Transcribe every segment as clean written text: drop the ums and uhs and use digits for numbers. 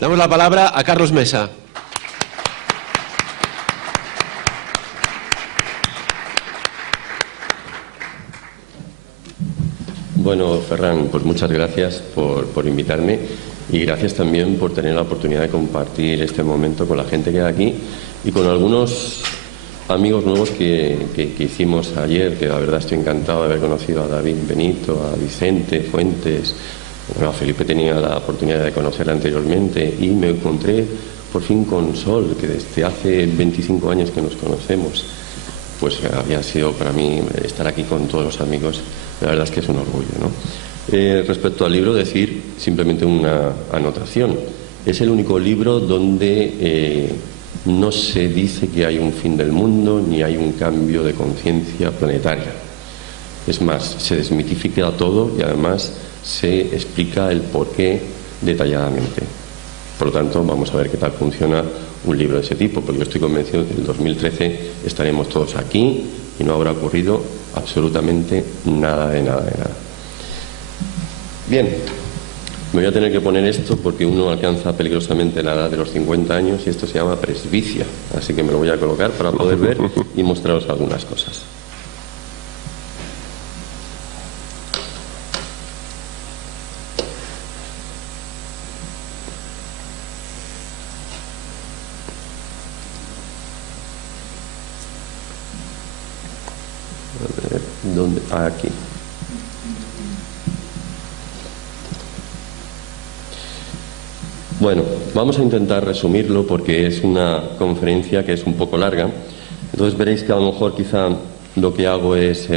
Damos la palabra a Carlos Mesa. Bueno, Ferran, pues muchas gracias por invitarme y gracias también por tener la oportunidad de compartir este momento con la gente que hay aquí y con algunos amigos nuevos que hicimos ayer, que la verdad estoy encantado de haber conocido a David Benito, a Vicente Fuentes. Bueno, a Felipe tenía la oportunidad de conocerla anteriormente y me encontré por fin con Sol, que desde hace 25 años que nos conocemos. Pues había sido para mí estar aquí con todos los amigos, la verdad es que es un orgullo, ¿no? Respecto al libro, decir simplemente una anotación. Es el único libro donde no se dice que hay un fin del mundo ni hay un cambio de conciencia planetaria. Es más, se desmitifica todo y además se explica el porqué detalladamente. Por lo tanto, vamos a ver qué tal funciona un libro de ese tipo, porque yo estoy convencido que en el 2013 estaremos todos aquí y no habrá ocurrido absolutamente nada de nada de nada. Bien, me voy a tener que poner esto porque uno alcanza peligrosamente la edad de los 50 años y esto se llama presbicia, así que me lo voy a colocar para poder ver y mostraros algunas cosas. A ver, ¿dónde? Aquí. Bueno, vamos a intentar resumirlo porque es una conferencia que es un poco larga. Entonces veréis que a lo mejor quizá lo que hago es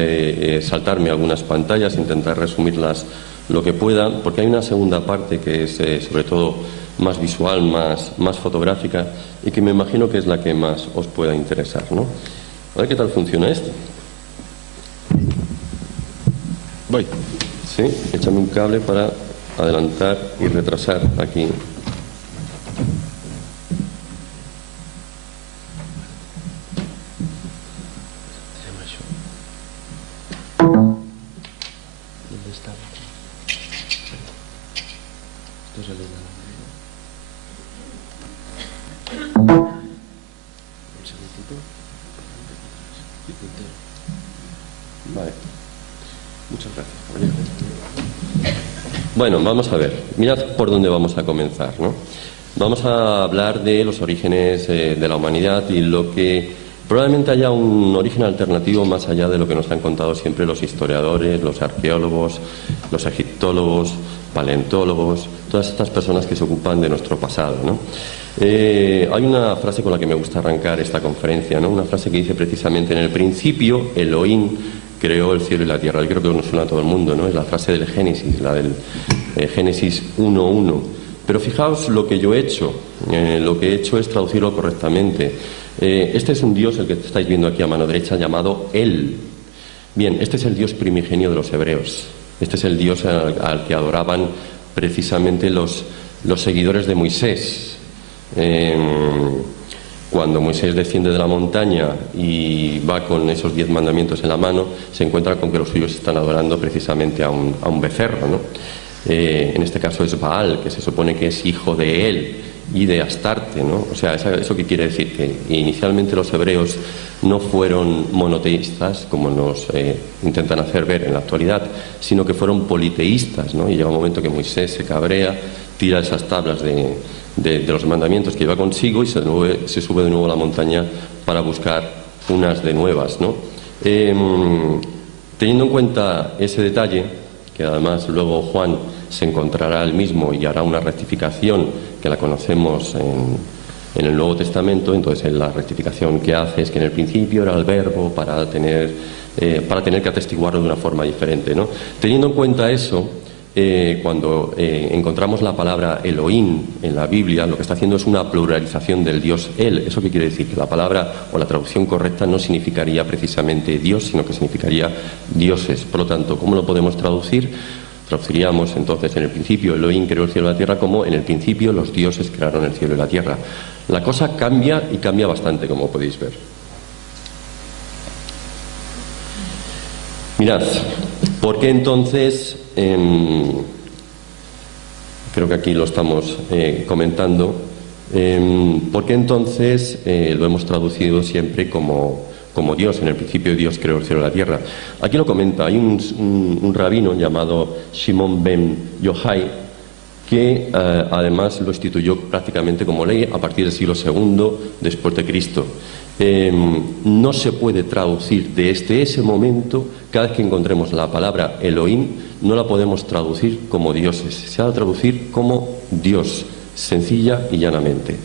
saltarme algunas pantallas, intentar resumirlas lo que pueda, porque hay una segunda parte que es sobre todo más visual, más fotográfica y que me imagino que es la que más os pueda interesar, ¿no? A ver qué tal funciona esto. Voy. Sí, échame un cable para adelantar y retrasar aquí. ¿Dónde está? Esto es el de un segundito. Vale. Muchas gracias, caballero. Bueno, vamos a ver. Mirad por dónde vamos a comenzar, ¿no? Vamos a hablar de los orígenes de la humanidad y lo que probablemente haya un origen alternativo más allá de lo que nos han contado siempre los historiadores, los arqueólogos, los egiptólogos, paleontólogos, todas estas personas que se ocupan de nuestro pasado, ¿no? Hay una frase con la que me gusta arrancar esta conferencia, ¿no? Una frase que dice precisamente: en el principio Elohim creó el cielo y la tierra. Yo creo que nos suena a todo el mundo, ¿no? Es la frase del Génesis, la del Génesis 1:1. Pero fijaos lo que yo he hecho. Lo que he hecho es traducirlo correctamente. Este es un Dios, el que estáis viendo aquí a mano derecha, llamado El. Bien, este es el Dios primigenio de los hebreos. Este es el Dios al que adoraban precisamente los seguidores de Moisés. Cuando Moisés desciende de la montaña y va con esos 10 mandamientos en la mano, se encuentra con que los suyos están adorando precisamente a un becerro, ¿no? En este caso es Baal, que se supone que es hijo de él y de Astarte, ¿no? O sea, ¿eso qué quiere decir? Que inicialmente los hebreos no fueron monoteístas, como nos intentan hacer ver en la actualidad, sino que fueron politeístas, ¿no? Y llega un momento que Moisés se cabrea, tira esas tablas de los mandamientos que lleva consigo y se sube de nuevo a la montaña para buscar unas de nuevas, ¿no? Teniendo en cuenta ese detalle, que además luego Juan se encontrará él mismo y hará una rectificación que la conocemos en el Nuevo Testamento. Entonces la rectificación que hace es que en el principio era el verbo para tener que atestiguarlo de una forma diferente, ¿no? Teniendo en cuenta eso, cuando encontramos la palabra Elohim en la Biblia, lo que está haciendo es una pluralización del Dios El. ¿Eso qué quiere decir? Que la palabra o la traducción correcta no significaría precisamente Dios, sino que significaría dioses. Por lo tanto, ¿cómo lo podemos traducir? Traduciríamos entonces: en el principio Elohim creó el cielo y la tierra, como en el principio los dioses crearon el cielo y la tierra. La cosa cambia y cambia bastante, como podéis ver. Mirad, ¿por qué entonces creo que aquí lo estamos comentando, porque entonces lo hemos traducido siempre como Dios. En el principio Dios creó el cielo y la tierra. Aquí lo comenta, hay un rabino llamado Shimon ben Yochai, que además lo instituyó prácticamente como ley a partir del siglo II después de Cristo. No se puede traducir desde ese momento, cada vez que encontremos la palabra Elohim, no la podemos traducir como dioses, se ha de traducir como Dios, sencilla y llanamente.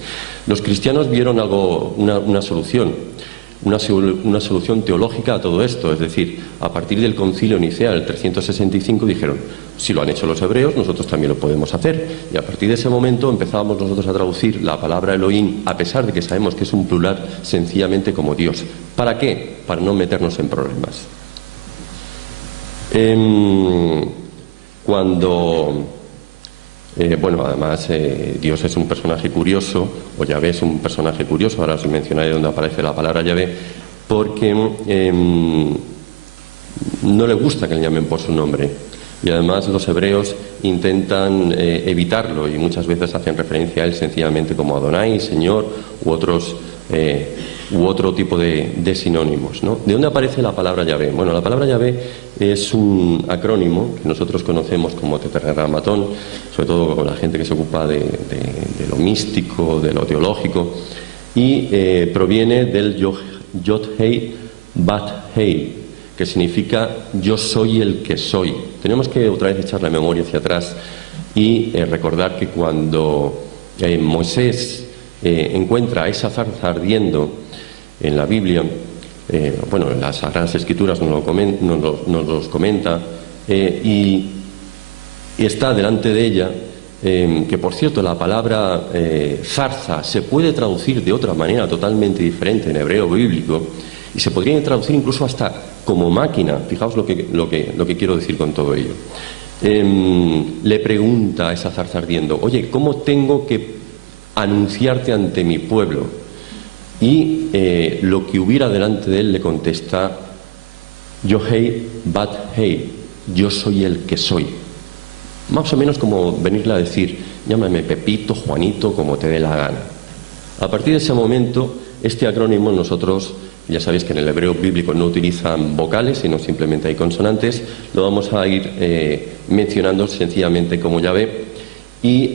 Los cristianos vieron una solución teológica a todo esto, es decir, a partir del Concilio Nicea del 365 dijeron, si lo han hecho los hebreos, nosotros también lo podemos hacer. Y a partir de ese momento empezábamos nosotros a traducir la palabra Elohim, a pesar de que sabemos que es un plural, sencillamente como Dios. ¿Para qué? Para no meternos en problemas. Además, Dios es un personaje curioso, o Yahvé es un personaje curioso, ahora os mencionaré dónde aparece la palabra Yahvé, porque no le gusta que le llamen por su nombre. Y además los hebreos intentan evitarlo y muchas veces hacen referencia a él sencillamente como Adonai, Señor, u otro tipo de sinónimos, ¿no? ¿De dónde aparece la palabra Yahvé? Bueno, la palabra Yahvé es un acrónimo que nosotros conocemos como Tetragrammatón, sobre todo con la gente que se ocupa de lo místico, de lo teológico, y proviene del Yod-Hei Bat-Hei, que significa yo soy el que soy. Tenemos que otra vez echar la memoria hacia atrás y recordar que cuando Moisés encuentra a esa zarza ardiendo en la Biblia, en las Sagradas Escrituras nos los comenta, y está delante de ella, que por cierto la palabra zarza se puede traducir de otra manera totalmente diferente en hebreo bíblico, y se podría traducir incluso hasta como máquina. Fijaos lo que quiero decir con todo ello. Le pregunta a esa zarza ardiendo, oye, ¿cómo tengo que anunciarte ante mi pueblo? Y lo que hubiera delante de él le contesta, Yod-Hei Bat-Hei, yo soy el que soy. Más o menos como venirle a decir, llámame Pepito, Juanito, como te dé la gana. A partir de ese momento, este acrónimo nosotros, ya sabéis que en el hebreo bíblico no utilizan vocales, sino simplemente hay consonantes, lo vamos a ir mencionando sencillamente como Yahvé, y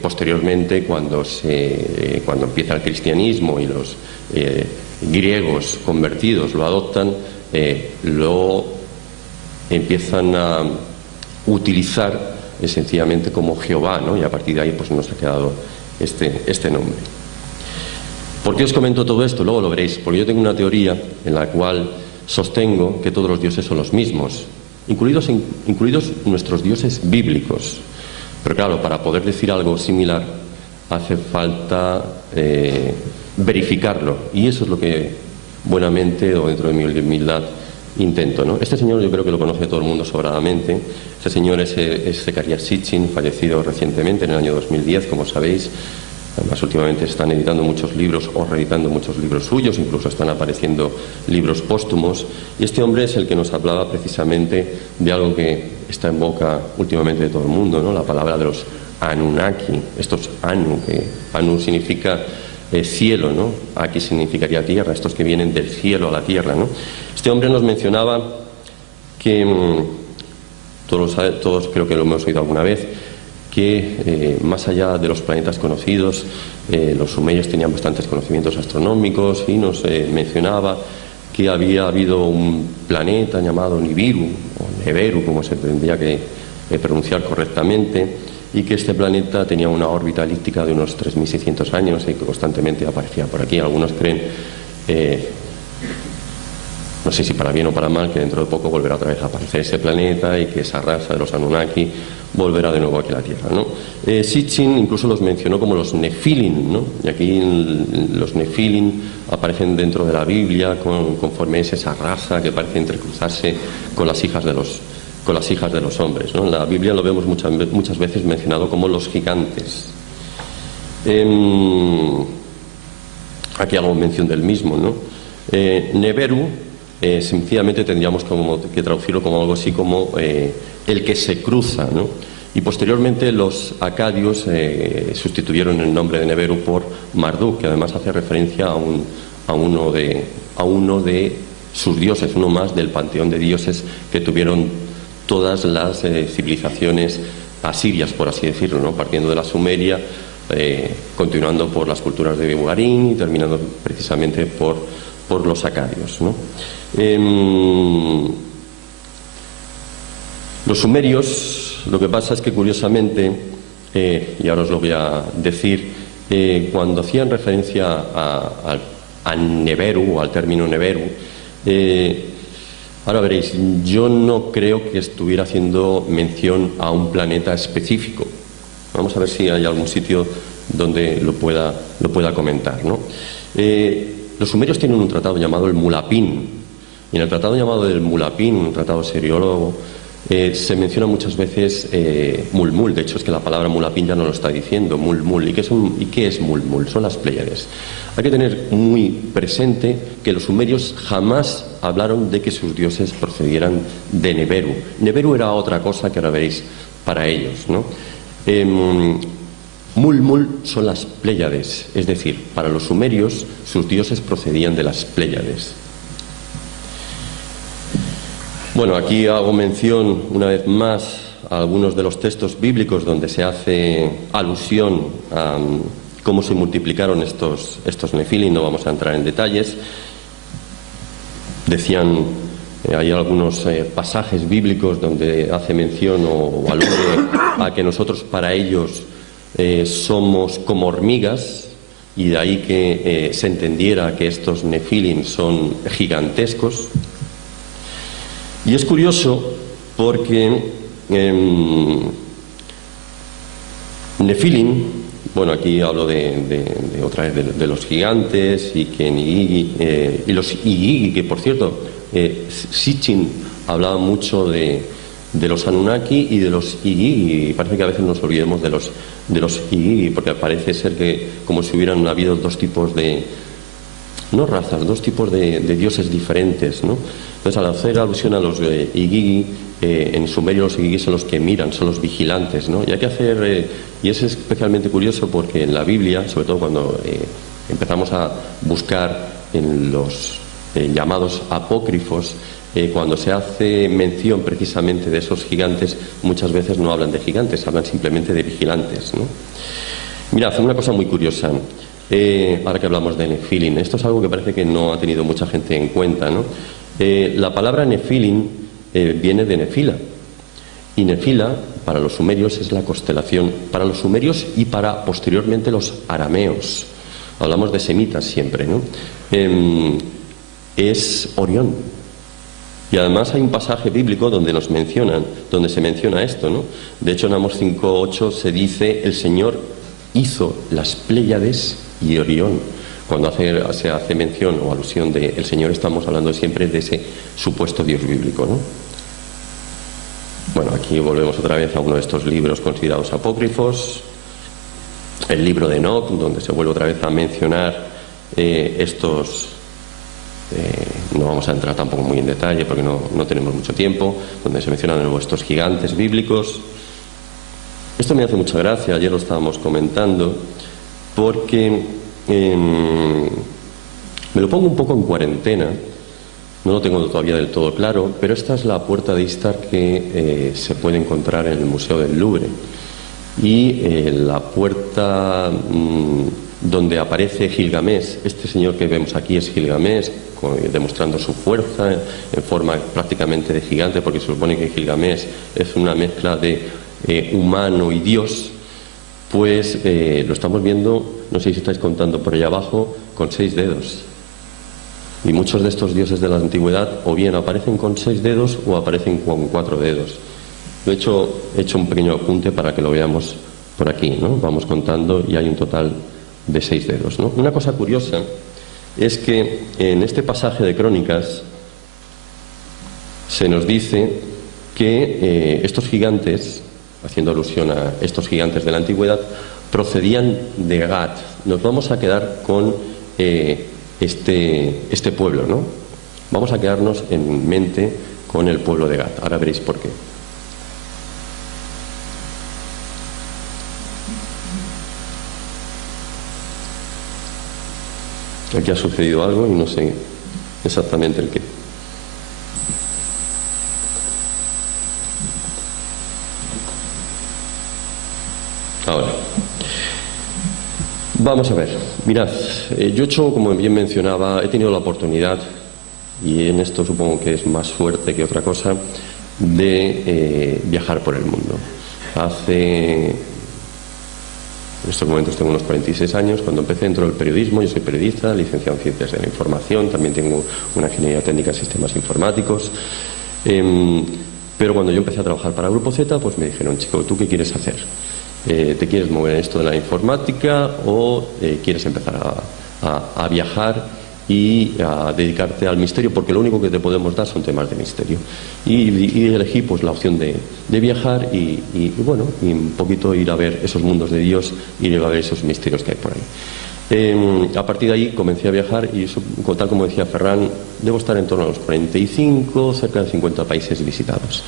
posteriormente cuando empieza el cristianismo y los griegos convertidos lo adoptan, lo empiezan a utilizar sencillamente como Jehová, ¿no? Y a partir de ahí pues nos ha quedado este nombre. ¿Por qué os comento todo esto? Luego lo veréis, porque yo tengo una teoría en la cual sostengo que todos los dioses son los mismos, incluidos nuestros dioses bíblicos. Pero claro, para poder decir algo similar hace falta verificarlo, y eso es lo que buenamente, o dentro de mi humildad, intento, ¿no? Este señor yo creo que lo conoce todo el mundo sobradamente. Este señor es Zecarías Sitchin, fallecido recientemente en el año 2010, como sabéis. Además, últimamente están editando muchos libros o reeditando muchos libros suyos, incluso están apareciendo libros póstumos. Y este hombre es el que nos hablaba precisamente de algo que está en boca últimamente de todo el mundo, ¿no? La palabra de los Anunnaki, estos Anu, que Anu significa cielo, ¿no? Aquí significaría tierra, estos que vienen del cielo a la tierra, ¿no? Este hombre nos mencionaba que, todos creo que lo hemos oído alguna vez, que más allá de los planetas conocidos, los sumerios tenían bastantes conocimientos astronómicos, y nos mencionaba que había habido un planeta llamado Nibiru, o Neberu, como se tendría que pronunciar correctamente, y que este planeta tenía una órbita elíptica de unos 3.600 años y que constantemente aparecía por aquí. Algunos creen, no sé si para bien o para mal, que dentro de poco volverá otra vez a aparecer ese planeta y que esa raza de los Anunnaki volverá de nuevo aquí a la Tierra, ¿no? Sitchin incluso los mencionó como los Nefilim, ¿no? Y aquí los Nefilim aparecen dentro de la Biblia conforme es esa raza que parece entrecruzarse con las hijas de los hombres, ¿no? En la Biblia lo vemos muchas veces mencionado como los gigantes. Aquí hago mención del mismo, ¿no? Neberu, sencillamente tendríamos que traducirlo como algo así como el que se cruza, ¿no? Y posteriormente los acadios sustituyeron el nombre de Neberu por Marduk, que además hace referencia a uno de sus dioses, uno más del panteón de dioses que tuvieron todas las civilizaciones asirias, por así decirlo, ¿no? Partiendo de la Sumeria, continuando por las culturas de Ugarín y terminando precisamente por los acadios, ¿no? Los sumerios, lo que pasa es que curiosamente, y ahora os lo voy a decir, cuando hacían referencia a Neberu o al término Neberu, ahora veréis, yo no creo que estuviera haciendo mención a un planeta específico. Vamos a ver si hay algún sitio donde lo pueda comentar, ¿no? Los sumerios tienen un tratado llamado el Mulapín, y en el tratado llamado el Mulapín, un tratado seriólogo, se menciona muchas veces Mulmul. De hecho, es que la palabra Mulapín ya no lo está diciendo, Mulmul. ¿Y qué es Mulmul? Son las Pléyades. Hay que tener muy presente que los sumerios jamás hablaron de que sus dioses procedieran de Neberu. Neberu era otra cosa que ahora veréis para ellos, ¿no? Mulmul son las Pléyades, es decir, para los sumerios sus dioses procedían de las Pléyades. Bueno, aquí hago mención una vez más a algunos de los textos bíblicos donde se hace alusión a cómo se multiplicaron estos nefilim. No vamos a entrar en detalles. Decían, hay algunos pasajes bíblicos donde hace mención o alude a que nosotros para ellos somos como hormigas, y de ahí que se entendiera que estos nefilim son gigantescos. Y es curioso porque nefilim, bueno, aquí hablo otra vez de los gigantes y que y los Igigi, que por cierto, Sitchin hablaba mucho de los Anunnaki y de los Igigi, y parece que a veces nos olvidemos de los Igigi, porque parece ser que como si hubieran habido dos tipos de, no razas, dos tipos de dioses diferentes, ¿no? Entonces, al hacer alusión a los Igigi, en sumerio los Igigi son los que miran, son los vigilantes, ¿no? Y hay que hacer, y es especialmente curioso porque en la Biblia, sobre todo cuando empezamos a buscar en los llamados apócrifos, cuando se hace mención precisamente de esos gigantes, muchas veces no hablan de gigantes, hablan simplemente de vigilantes, ¿no? Mirad, una cosa muy curiosa. Ahora que hablamos de nefilim, esto es algo que parece que no ha tenido mucha gente en cuenta, ¿no? La palabra nefilim viene de nefila, y nefila para los sumerios es la constelación, para los sumerios y para posteriormente los arameos, hablamos de semitas siempre, ¿no? Es Orión. Y además hay un pasaje bíblico donde se menciona esto, ¿no? De hecho, en Amós 5:8 se dice: el Señor hizo las Pléyades y Orión. Cuando se hace mención o alusión de el Señor, estamos hablando siempre de ese supuesto Dios bíblico, ¿no? Bueno, aquí volvemos otra vez a uno de estos libros considerados apócrifos, el libro de Enoc, donde se vuelve otra vez a mencionar estos. No vamos a entrar tampoco muy en detalle porque no tenemos mucho tiempo, donde se mencionan de nuevo estos gigantes bíblicos. Esto me hace mucha gracia, ayer lo estábamos comentando, porque me lo pongo un poco en cuarentena, no lo tengo todavía del todo claro, pero esta es la puerta de Istar que se puede encontrar en el Museo del Louvre, y la puerta donde aparece Gilgamesh. Este señor que vemos aquí es Gilgamesh, demostrando su fuerza en forma prácticamente de gigante, porque se supone que Gilgamesh es una mezcla de humano y Dios. Pues lo estamos viendo, no sé si estáis contando por allá abajo, con 6 dedos. Y muchos de estos dioses de la antigüedad o bien aparecen con 6 dedos o aparecen con 4 dedos. De hecho, he hecho un pequeño apunte para que lo veamos por aquí, ¿no? Vamos contando y hay un total de 6 dedos, ¿no? Una cosa curiosa es que en este pasaje de Crónicas se nos dice que estos gigantes, haciendo alusión a estos gigantes de la antigüedad, procedían de Gad. Nos vamos a quedar con este pueblo, ¿no? Vamos a quedarnos en mente con el pueblo de Gad. Ahora veréis por qué. Aquí ha sucedido algo y no sé exactamente el qué. Ahora, vamos a ver. Mirad, yo he hecho, como bien mencionaba, he tenido la oportunidad, y en esto supongo que es más suerte que otra cosa, de viajar por el mundo. En estos momentos tengo unos 46 años. Cuando empecé dentro del periodismo, yo soy periodista, licenciado en Ciencias de la Información, también tengo una ingeniería técnica en sistemas informáticos. Pero cuando yo empecé a trabajar para Grupo Z, pues me dijeron: chico, ¿tú qué quieres hacer? ¿Te quieres mover en esto de la informática o quieres empezar a viajar y a dedicarte al misterio? Porque lo único que te podemos dar son temas de misterio. Y elegí pues la opción de viajar y bueno, y un poquito ir a ver esos mundos de Dios, ir a ver esos misterios que hay por ahí. A partir de ahí comencé a viajar y eso, tal como decía Ferran, debo estar en torno a los 45, cerca de 50 países visitados.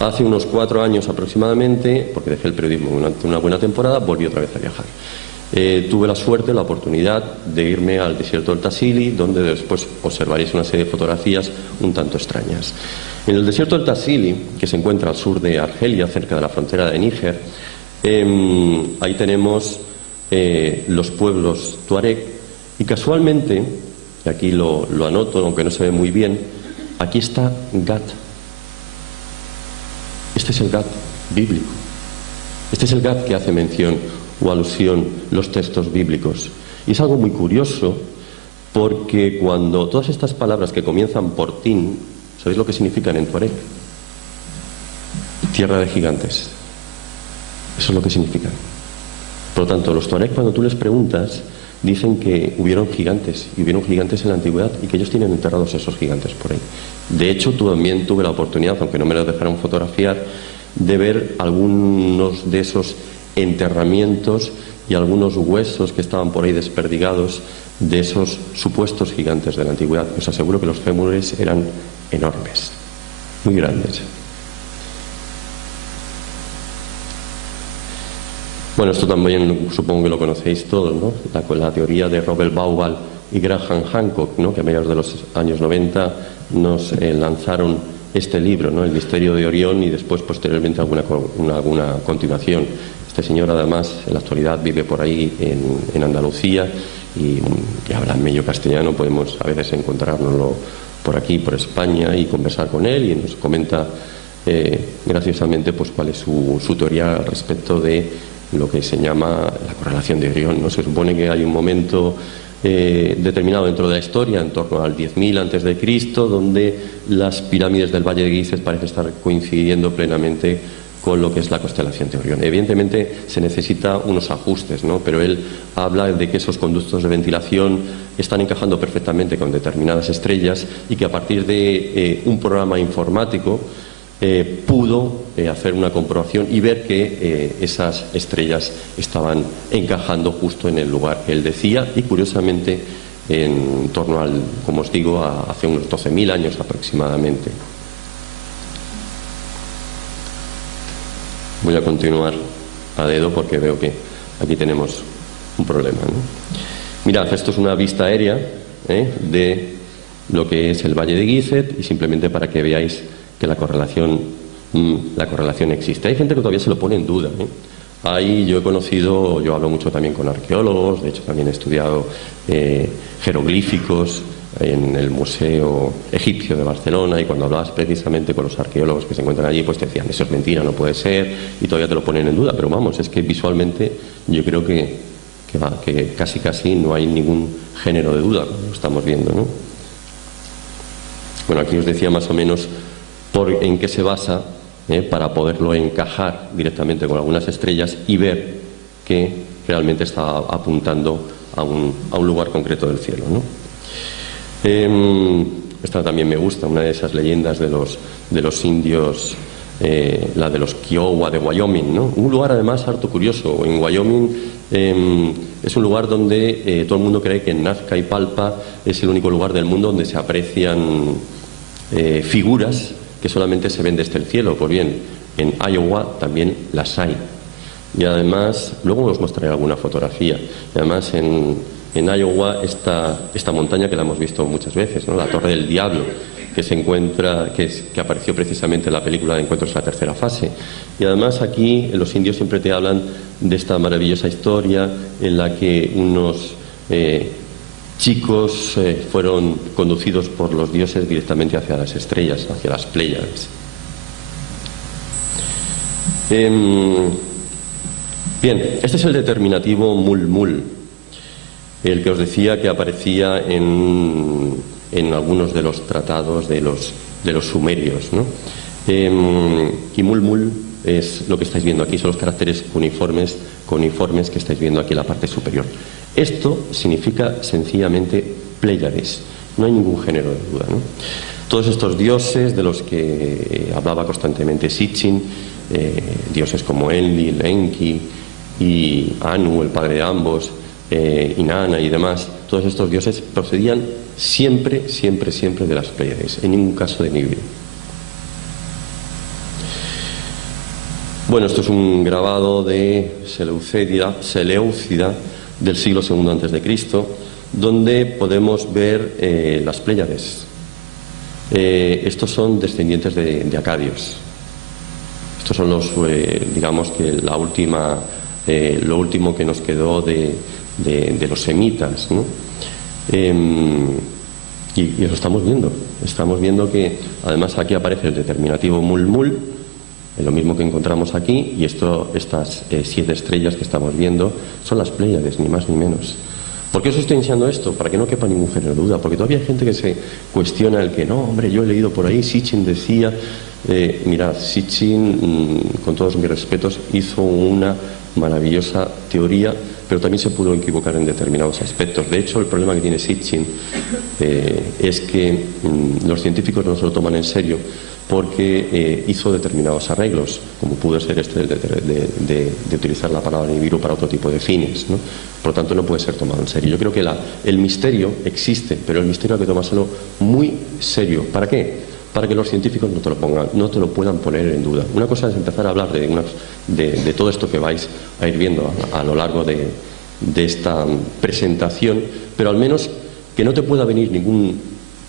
Hace unos 4 años aproximadamente, porque dejé el periodismo durante una buena temporada, volví otra vez a viajar. Tuve la suerte, la oportunidad de irme al desierto del Tassili, donde después observaréis una serie de fotografías un tanto extrañas. En el desierto del Tassili, que se encuentra al sur de Argelia, cerca de la frontera de Níger, ahí tenemos los pueblos tuareg, y casualmente, y aquí lo anoto, aunque no se ve muy bien, aquí está Gat. Este es el Gat bíblico. Este es el Gat que hace mención o alusión los textos bíblicos. Y es algo muy curioso, porque cuando todas estas palabras que comienzan por Tin, ¿sabéis lo que significan en tuareg? Tierra de gigantes. Eso es lo que significan. Por lo tanto, los tuareg, cuando tú les preguntas, dicen que hubieron gigantes, y hubieron gigantes en la antigüedad, y que ellos tienen enterrados esos gigantes por ahí. De hecho, también tuve la oportunidad, aunque no me los dejaron fotografiar, de ver algunos de esos enterramientos y algunos huesos que estaban por ahí desperdigados de esos supuestos gigantes de la antigüedad. Os aseguro que los fémures eran enormes, muy grandes. Bueno, esto también supongo que lo conocéis todos, ¿no? La teoría de Robert Bauval y Graham Hancock, ¿no? Que a mediados de los años 90 nos lanzaron este libro, ¿no? El misterio de Orión, y después posteriormente alguna continuación. Este señor además en la actualidad vive por ahí en Andalucía y habla medio castellano. Podemos a veces encontrárnoslo por aquí, por España, y conversar con él, y nos comenta graciosamente pues cuál es su teoría al respecto de lo que se llama la correlación de Orión, ¿no? Se supone que hay un momento determinado dentro de la historia, en torno al 10.000 a.C., donde las pirámides del Valle de Gizeh parecen estar coincidiendo plenamente con lo que es la constelación de Orión. Evidentemente se necesita unos ajustes, ¿no? Pero él habla de que esos conductos de ventilación están encajando perfectamente con determinadas estrellas, y que a partir de un programa informático pudo hacer una comprobación y ver que esas estrellas estaban encajando justo en el lugar que él decía, y curiosamente en torno al, como os digo, hace unos 12.000 años aproximadamente. Voy a continuar a dedo porque veo que aquí tenemos un problema, ¿no? Mirad, esto es una vista aérea de lo que es el Valle de Gizeh, y simplemente para que veáis que la correlación existe. Hay gente que todavía se lo pone en duda, ¿eh? Ahí yo hablo mucho también con arqueólogos, de hecho también he estudiado jeroglíficos en el Museo Egipcio de Barcelona, y cuando hablabas precisamente con los arqueólogos que se encuentran allí, pues te decían: eso es mentira, no puede ser, y todavía te lo ponen en duda. Pero vamos, es que visualmente yo creo que casi no hay ningún género de duda, lo estamos viendo, ¿no? Bueno, aquí os decía más o menos en qué se basa para poderlo encajar directamente con algunas estrellas y ver que realmente está apuntando a un lugar concreto del cielo, ¿no? Esta también me gusta, una de esas leyendas de los indios, la de los Kiowa de Wyoming, ¿no? Un lugar además harto curioso. En Wyoming es un lugar donde todo el mundo cree que en Nazca y Palpa es el único lugar del mundo donde se aprecian figuras que solamente se ven desde el cielo. Pues bien, en Iowa también las hay. Y además, luego os mostraré alguna fotografía. Y además en en Iowa esta montaña que la hemos visto muchas veces, ¿no? La Torre del Diablo, que se encuentra, que apareció precisamente en la película de Encuentros en la tercera fase. Y además aquí los indios siempre te hablan de esta maravillosa historia en la que unos chicos fueron conducidos por los dioses directamente hacia las estrellas, hacia las Pléyades. Bien, este es el determinativo mul-mul, el que os decía que aparecía en algunos de los tratados de los sumerios, ¿no? Y mul-mul es lo que estáis viendo aquí, son los caracteres cuneiformes que estáis viendo aquí en la parte superior. Esto significa sencillamente Pléyades, no hay ningún género de duda, ¿no? Todos estos dioses de los que hablaba constantemente Sitchin, dioses como Enlil, Enki y Anu, el padre de ambos, Inanna y demás, todos estos dioses procedían siempre de las Pléyades, en ningún caso de Nibiru. Bueno, esto es un grabado de Seleucida del siglo II a.C., donde podemos ver las Pléyades. Estos son descendientes de acadios. Estos son los, digamos que lo último que nos quedó de los semitas, ¿no? Y eso estamos viendo que además aquí aparece el determinativo mul-mul, lo mismo que encontramos aquí, y estas 7 estrellas que estamos viendo son las Pléyades, ni más ni menos. ¿Por qué os estoy enseñando esto? Para que no quepa ningún género de duda, porque todavía hay gente que se cuestiona el que no, hombre, yo he leído por ahí, Sitchin decía, mirad, Sitchin, con todos mis respetos, hizo una maravillosa teoría, pero también se pudo equivocar en determinados aspectos. De hecho, el problema que tiene Sitchin es que los científicos no se lo toman en serio, porque hizo determinados arreglos, como pudo ser este de utilizar la palabra Nibiru para otro tipo de fines, ¿no? Por lo tanto, no puede ser tomado en serio. Yo creo que el misterio existe, pero el misterio hay que tomárselo muy serio. ¿Para qué? Para que los científicos no te lo puedan poner en duda. Una cosa es empezar a hablar de todo esto que vais a ir viendo a lo largo de esta presentación, pero al menos que no te pueda venir ningún,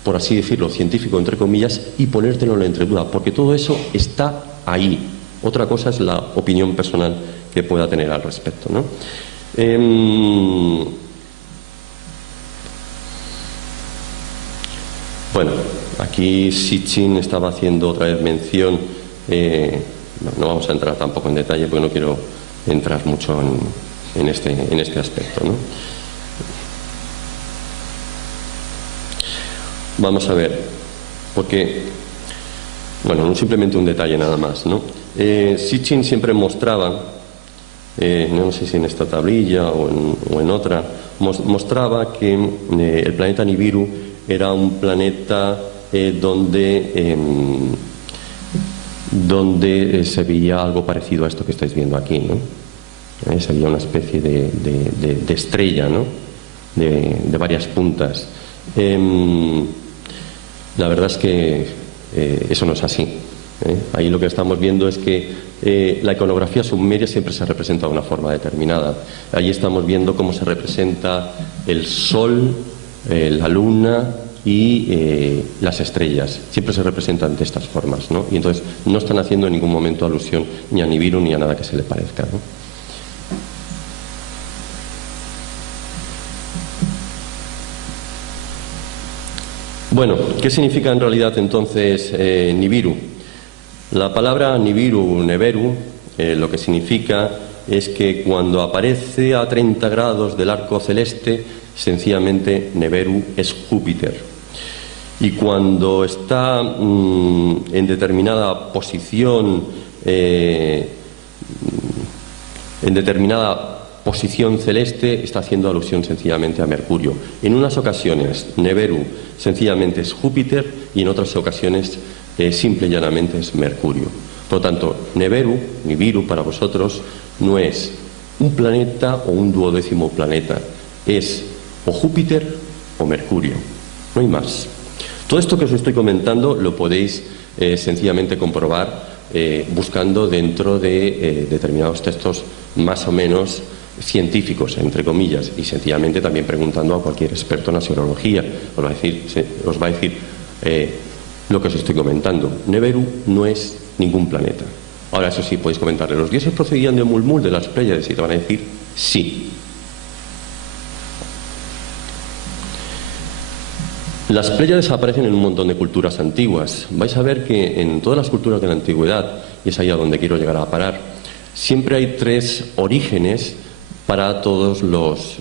por así decirlo, científico, entre comillas, y ponértelo entre duda, porque todo eso está ahí. Otra cosa es la opinión personal que pueda tener al respecto, ¿no? Bueno, aquí Sitchin estaba haciendo otra vez mención, no vamos a entrar tampoco en detalle porque no quiero entrar mucho en este aspecto, ¿no? Vamos a ver, porque, bueno, no simplemente un detalle nada más, ¿no? Sitchin siempre mostraba, no sé si en esta tablilla o en otra, mostraba que el planeta Nibiru era un planeta donde se veía algo parecido a esto que estáis viendo aquí, ¿no? Se veía una especie de estrella, ¿no? De varias puntas. La verdad es que eso no es así. Ahí lo que estamos viendo es que la iconografía sumeria siempre se representa de una forma determinada. Ahí estamos viendo cómo se representa el sol, la luna y las estrellas. Siempre se representan de estas formas, ¿no? Y entonces no están haciendo en ningún momento alusión ni a Nibiru ni a nada que se le parezca, ¿no? Bueno, ¿qué significa en realidad entonces Nibiru? La palabra Nibiru, Neberu, lo que significa es que cuando aparece a 30 grados del arco celeste, sencillamente Neberu es Júpiter. Y cuando está en determinada posición, celeste, está haciendo alusión sencillamente a Mercurio. En unas ocasiones Neberu sencillamente es Júpiter y en otras ocasiones simple y llanamente es Mercurio. Por lo tanto, Nibiru para vosotros no es un planeta o un duodécimo planeta, es o Júpiter o Mercurio, no hay más. Todo esto que os estoy comentando lo podéis sencillamente comprobar buscando dentro de determinados textos más o menos científicos, entre comillas, y sencillamente también preguntando a cualquier experto en astrología, os va a decir lo que os estoy comentando. Neberu no es ningún planeta. Ahora, eso sí, podéis comentarle, ¿los dioses procedían de Mulmul, de las Pléyades? Y te van a decir sí. Las Pléyades aparecen en un montón de culturas antiguas. Vais a ver que en todas las culturas de la antigüedad, y es ahí a donde quiero llegar a parar, siempre hay tres orígenes para todos los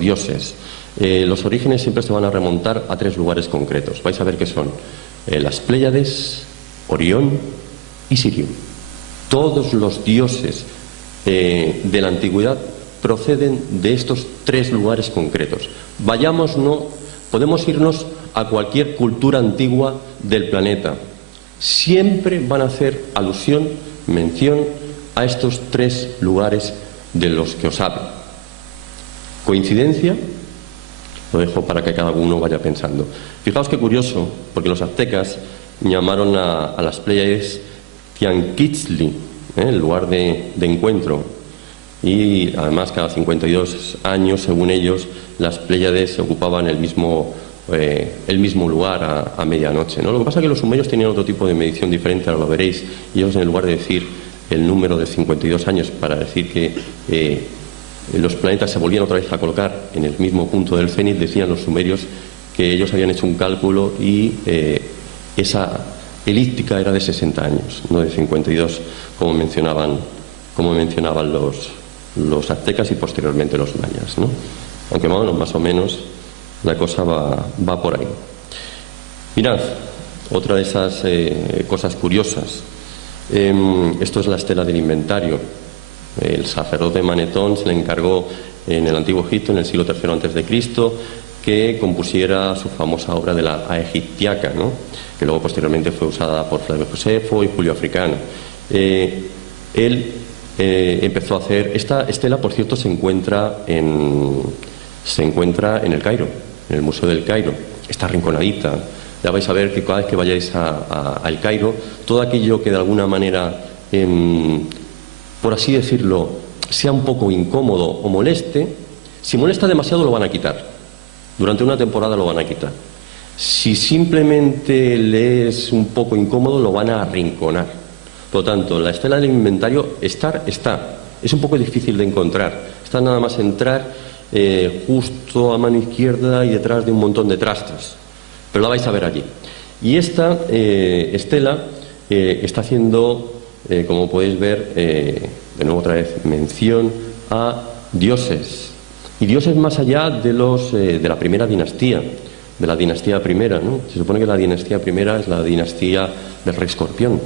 dioses. Los orígenes siempre se van a remontar a tres lugares concretos. Vais a ver que son las Pléyades, Orión y Sirium. Todos los dioses de la antigüedad proceden de estos tres lugares concretos. Podemos irnos a cualquier cultura antigua del planeta. Siempre van a hacer alusión, mención a estos tres lugares de los que os hablo. ¿Coincidencia? Lo dejo para que cada uno vaya pensando. Fijaos qué curioso, porque los aztecas llamaron a las Pléyades Tianquitzli, el lugar de encuentro. Y además cada 52 años, según ellos, las Pléyades ocupaban el mismo lugar a medianoche, ¿no? Lo que pasa es que los sumerios tenían otro tipo de medición diferente, ahora lo veréis, y ellos, en lugar de decir el número de 52 años para decir que los planetas se volvían otra vez a colocar en el mismo punto del cenit, decían los sumerios que ellos habían hecho un cálculo y esa elíptica era de 60 años, no de 52 como mencionaban los aztecas y posteriormente los mayas, ¿no? Aunque bueno, más o menos la cosa va por ahí. Mirad, otra de esas cosas curiosas. Esto es la estela del inventario. El sacerdote Manetón se le encargó en el Antiguo Egipto, en el siglo III a.C., que compusiera su famosa obra de la Aegiptiaca, ¿no? Que luego posteriormente fue usada por Flavio Josefo y Julio Africano. Él empezó a hacer... Esta estela, por cierto, se encuentra en el Cairo, en el Museo del Cairo. Está arrinconadita. Ya vais a ver que cada vez que vayáis al Cairo, todo aquello que de alguna manera, por así decirlo, sea un poco incómodo o moleste, si molesta demasiado lo van a quitar. Durante una temporada lo van a quitar. Si simplemente le es un poco incómodo, lo van a arrinconar. Por lo tanto, la estela del inventario está. Es un poco difícil de encontrar. Está nada más entrar justo a mano izquierda y detrás de un montón de trastos. Pero la vais a ver allí. Y esta estela está haciendo, como podéis ver, de nuevo otra vez, mención a dioses. Y dioses más allá de la primera dinastía, de la dinastía primera, ¿no? Se supone que la dinastía primera es la dinastía del rey Escorpión,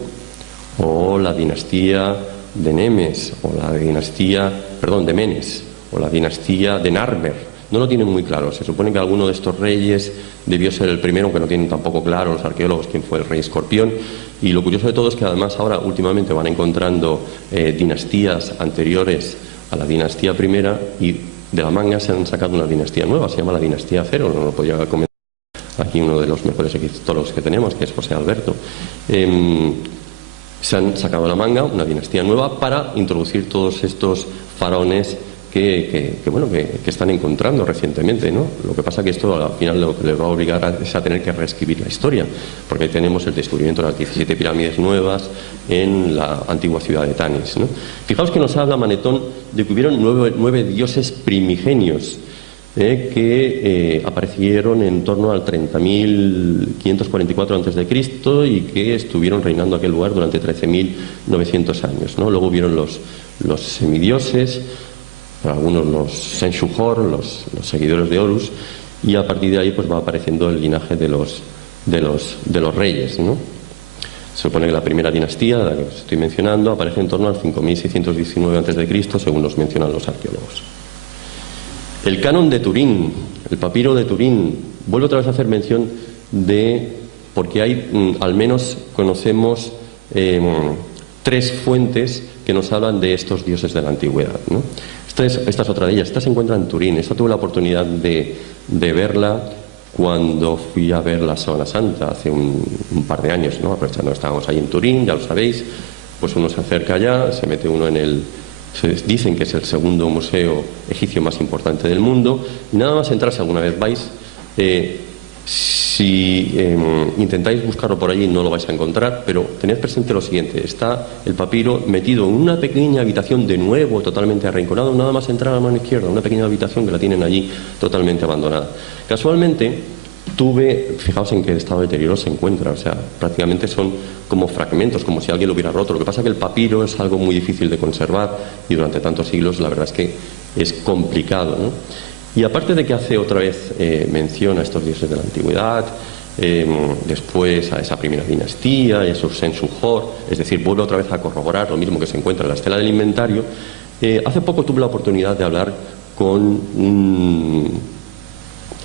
o la dinastía de Nemes, o la dinastía, de Menes, o la dinastía de Narmer. No lo tienen muy claro. Se supone que alguno de estos reyes debió ser el primero, aunque no tienen tampoco claro los arqueólogos quién fue el rey Escorpión. Y lo curioso de todo es que además ahora últimamente van encontrando dinastías anteriores a la dinastía primera, y de la manga se han sacado una dinastía nueva, se llama la dinastía Cero. No lo podía comentar aquí uno de los mejores egiptólogos que tenemos, que es José Alberto. Se han sacado de la manga una dinastía nueva para introducir todos estos faraones que están encontrando recientemente, ¿no? Lo que pasa que esto al final lo que les va a obligar es a tener que reescribir la historia, porque ahí tenemos el descubrimiento de las 17 pirámides nuevas en la antigua ciudad de Tanis, ¿no? Fijaos que nos habla Manetón de que hubieron nueve dioses primigenios que aparecieron en torno al 30.544 a.C. y que estuvieron reinando aquel lugar durante 13.900 años, ¿no? Luego hubieron los semidioses, algunos los Senshujor, los seguidores de Horus, y a partir de ahí pues va apareciendo el linaje de los reyes, ¿no? Se supone que la primera dinastía, la que os estoy mencionando, aparece en torno al 5.619 a.C., según nos mencionan los arqueólogos. El canon de Turín, el papiro de Turín, vuelve otra vez a hacer mención porque hay, al menos conocemos tres fuentes que nos hablan de estos dioses de la antigüedad, ¿no? Esta es otra de ellas. Esta se encuentra en Turín. Esta tuve la oportunidad de verla cuando fui a ver la Semana Santa hace un par de años, ¿no? Aprovechando que estábamos ahí en Turín, ya lo sabéis, pues uno se acerca allá, se mete uno en Dicen que es el segundo museo egipcio más importante del mundo. Y nada más entrar, si alguna vez vais, si intentáis buscarlo por allí no lo vais a encontrar, pero tened presente lo siguiente: está el papiro metido en una pequeña habitación, de nuevo totalmente arrinconado, nada más entrar a la mano izquierda, una pequeña habitación que la tienen allí totalmente abandonada. Casualmente fijaos en qué estado de deterioro se encuentra, o sea, prácticamente son como fragmentos, como si alguien lo hubiera roto. Lo que pasa es que el papiro es algo muy difícil de conservar y durante tantos siglos la verdad es que es complicado, ¿no? Y aparte de que hace otra vez mención a estos dioses de la antigüedad, después a esa primera dinastía y a esos Sensu-Hor, es decir, vuelve otra vez a corroborar lo mismo que se encuentra en la estela del inventario. Hace poco tuve la oportunidad de hablar con un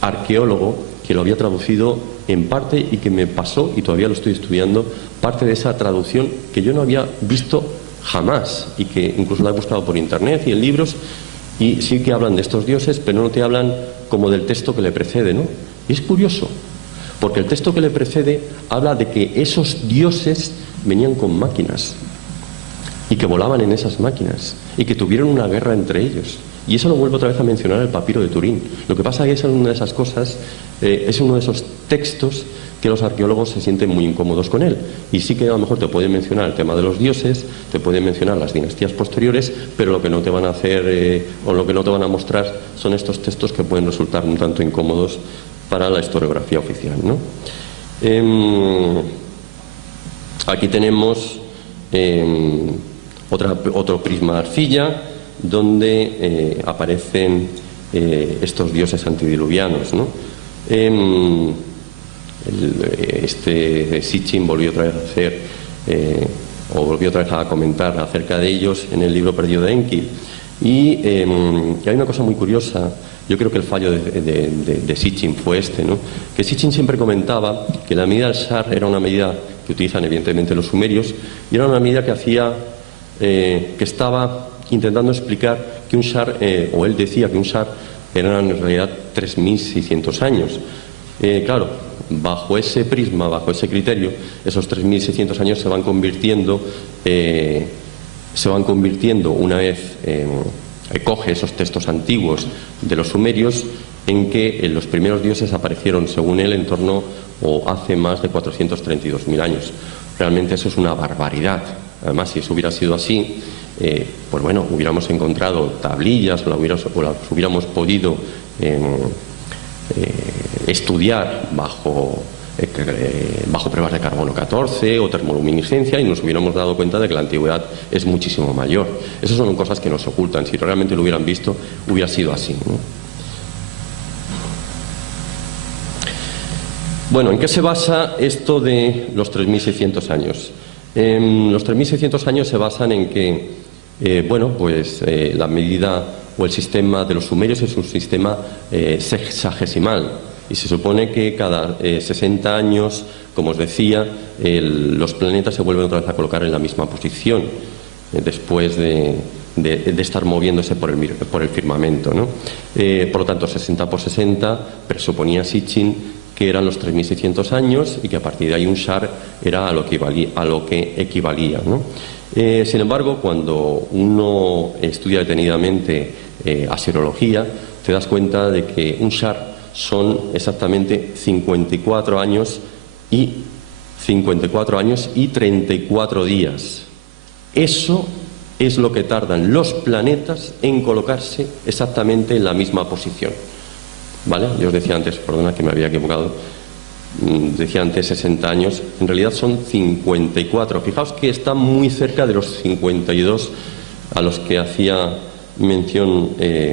arqueólogo que lo había traducido en parte y que me pasó, y todavía lo estoy estudiando, parte de esa traducción que yo no había visto jamás y que incluso la he buscado por internet y en libros, y sí que hablan de estos dioses, pero no te hablan como del texto que le precede, ¿no? Y es curioso, porque el texto que le precede habla de que esos dioses venían con máquinas y que volaban en esas máquinas y que tuvieron una guerra entre ellos. Y eso lo vuelvo otra vez a mencionar el papiro de Turín. Lo que pasa es que es una de esas cosas, es uno de esos textos que los arqueólogos se sienten muy incómodos con él. Y sí que a lo mejor te pueden mencionar el tema de los dioses, te pueden mencionar las dinastías posteriores, pero lo que no te van a hacer, o lo que no te van a mostrar, son estos textos que pueden resultar un tanto incómodos para la historiografía oficial, ¿no? Aquí tenemos otro prisma de arcilla, donde aparecen estos dioses antidiluvianos, ¿no? Sitchin volvió otra vez a hacer volvió otra vez a comentar acerca de ellos en el libro perdido de Enki. Y hay una cosa muy curiosa. Yo creo que el fallo de Sitchin fue ¿no? Que Sitchin siempre comentaba que la medida del Shar era una medida que utilizan evidentemente los sumerios, y era una medida que hacía que estaba intentando explicar que un Shar, o él decía que un Shar eran en realidad 3.600 años. Claro, bajo ese prisma, bajo ese criterio, esos 3.600 años se van convirtiendo una vez coge esos textos antiguos de los sumerios, en que los primeros dioses aparecieron, según él, en torno o hace más de 432.000 años. Realmente eso es una barbaridad. Además, si eso hubiera sido así, pues bueno, hubiéramos encontrado tablillas o las hubiéramos podido estudiar bajo pruebas de carbono 14 o termoluminiscencia, y nos hubiéramos dado cuenta de que la antigüedad es muchísimo mayor. Esas son cosas que nos ocultan. Si realmente lo hubieran visto, hubiera sido así, ¿no? Bueno, ¿en qué se basa esto de los 3.600 años? Los 3.600 años se basan en que, la medida o el sistema de los sumerios es un sistema sexagesimal, y se supone que cada 60 años, como os decía, los planetas se vuelven otra vez a colocar en la misma posición, después de estar moviéndose por el firmamento, ¿no? Por lo tanto, 60 por 60 presuponía Sitchin que eran los 3.600 años, y que a partir de ahí un Shar era a lo que equivalía, ¿no? Sin embargo, cuando uno estudia detenidamente asirología, te das cuenta de que un Shar son exactamente 54 años y 34 días. Eso es lo que tardan los planetas en colocarse exactamente en la misma posición. ¿Vale? Yo os decía antes, perdona que me había equivocado, decía antes 60 años, en realidad son 54. Fijaos que está muy cerca de los 52 a los que hacía mención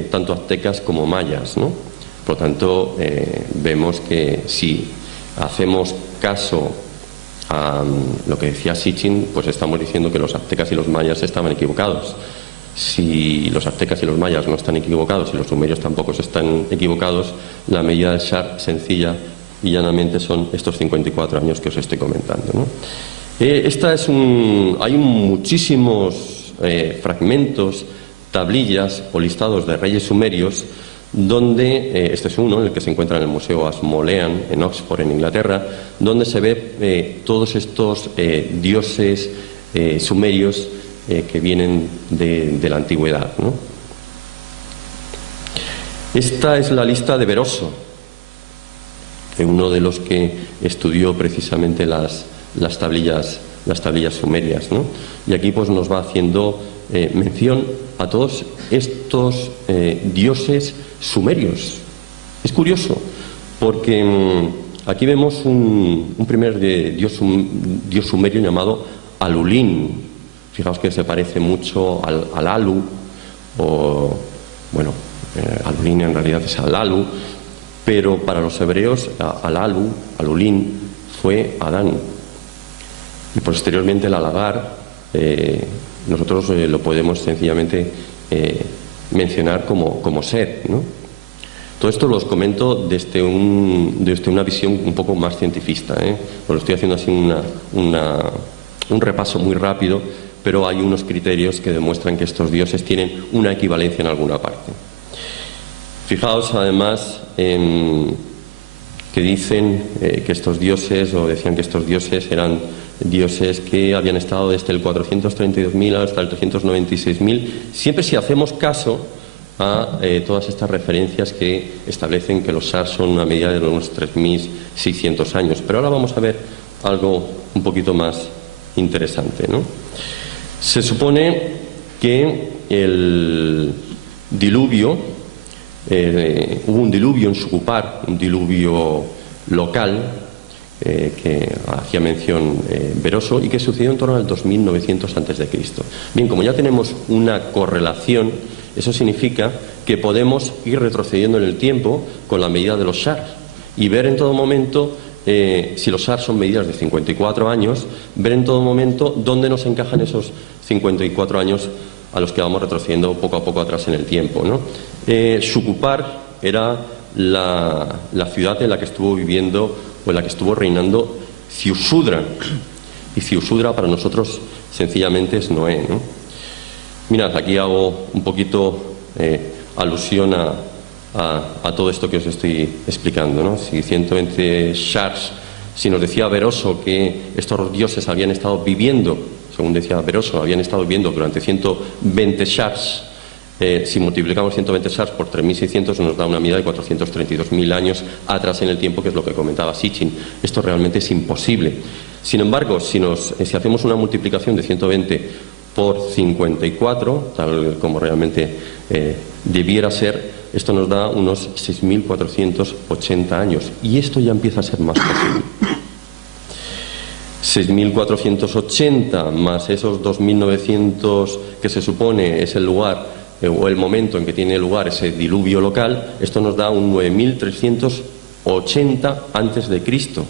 tanto aztecas como mayas, ¿no? Por lo tanto, vemos que si hacemos caso a lo que decía Sitchin, pues estamos diciendo que los aztecas y los mayas estaban equivocados. Si los aztecas y los mayas no están equivocados y los sumerios tampoco están equivocados, la medida del Shar sencilla y llanamente son estos 54 años que os estoy comentando, ¿no? Hay muchísimos fragmentos, tablillas o listados de reyes sumerios, donde este es uno, en el que se encuentra en el Museo Ashmolean en Oxford, en Inglaterra, donde se ve todos estos dioses sumerios que vienen de la antigüedad, ¿no? Esta es la lista de Beroso, uno de los que estudió precisamente las tablillas sumerias, ¿no? Y aquí pues nos va haciendo mención a todos estos dioses sumerios. Es curioso porque aquí vemos un primer dios sumerio llamado Alulín. Fijaos que se parece mucho al Alu, o bueno, Alulín en realidad es Alalu, pero para los hebreos Alulín fue Adán. Y posteriormente el Alagar, nosotros lo podemos sencillamente mencionar como Set, ¿no? Todo esto los comento desde una visión un poco más cientifista, ¿eh? Pues estoy haciendo así un repaso muy rápido, pero hay unos criterios que demuestran que estos dioses tienen una equivalencia en alguna parte. Fijaos además que dicen que estos dioses, o decían que estos dioses eran dioses que habían estado desde el 432.000 hasta el 396.000, siempre si hacemos caso a todas estas referencias que establecen que los Shar son una medida de unos 3.600 años. Pero ahora vamos a ver algo un poquito más interesante, ¿no? Se supone que el diluvio, hubo un diluvio en Shukupar, un diluvio local, que hacía mención Beroso, y que sucedió en torno al 2900 a.C. Bien, como ya tenemos una correlación, eso significa que podemos ir retrocediendo en el tiempo con la medida de los Shar y ver en todo momento, si los Shar son medidas de 54 años, ver en todo momento dónde nos encajan esos 54 años a los que vamos retrocediendo poco a poco atrás en el tiempo, ¿no? Shukupar era la ciudad en la que estuvo viviendo o en la que estuvo reinando Ziusudra, y Ziusudra para nosotros sencillamente es Noé, ¿no? Mirad, aquí hago un poquito alusión a todo esto que os estoy explicando, ¿no? Si 120 Shars, si nos decía Beroso que estos dioses habían estado viviendo, según decía Beroso, habían estado viviendo durante 120 Shars, si multiplicamos 120 Shars por 3.600 nos da una medida de 432.000 años atrás en el tiempo, que es lo que comentaba Sitchin. Esto realmente es imposible. Sin embargo, si hacemos una multiplicación de 120 por 54, tal como realmente debiera ser, esto nos da unos 6.480 años. Y esto ya empieza a ser más posible. 6.480 más esos 2.900 que se supone es el lugar o el momento en que tiene lugar ese diluvio local, esto nos da un 9.380 antes de Cristo.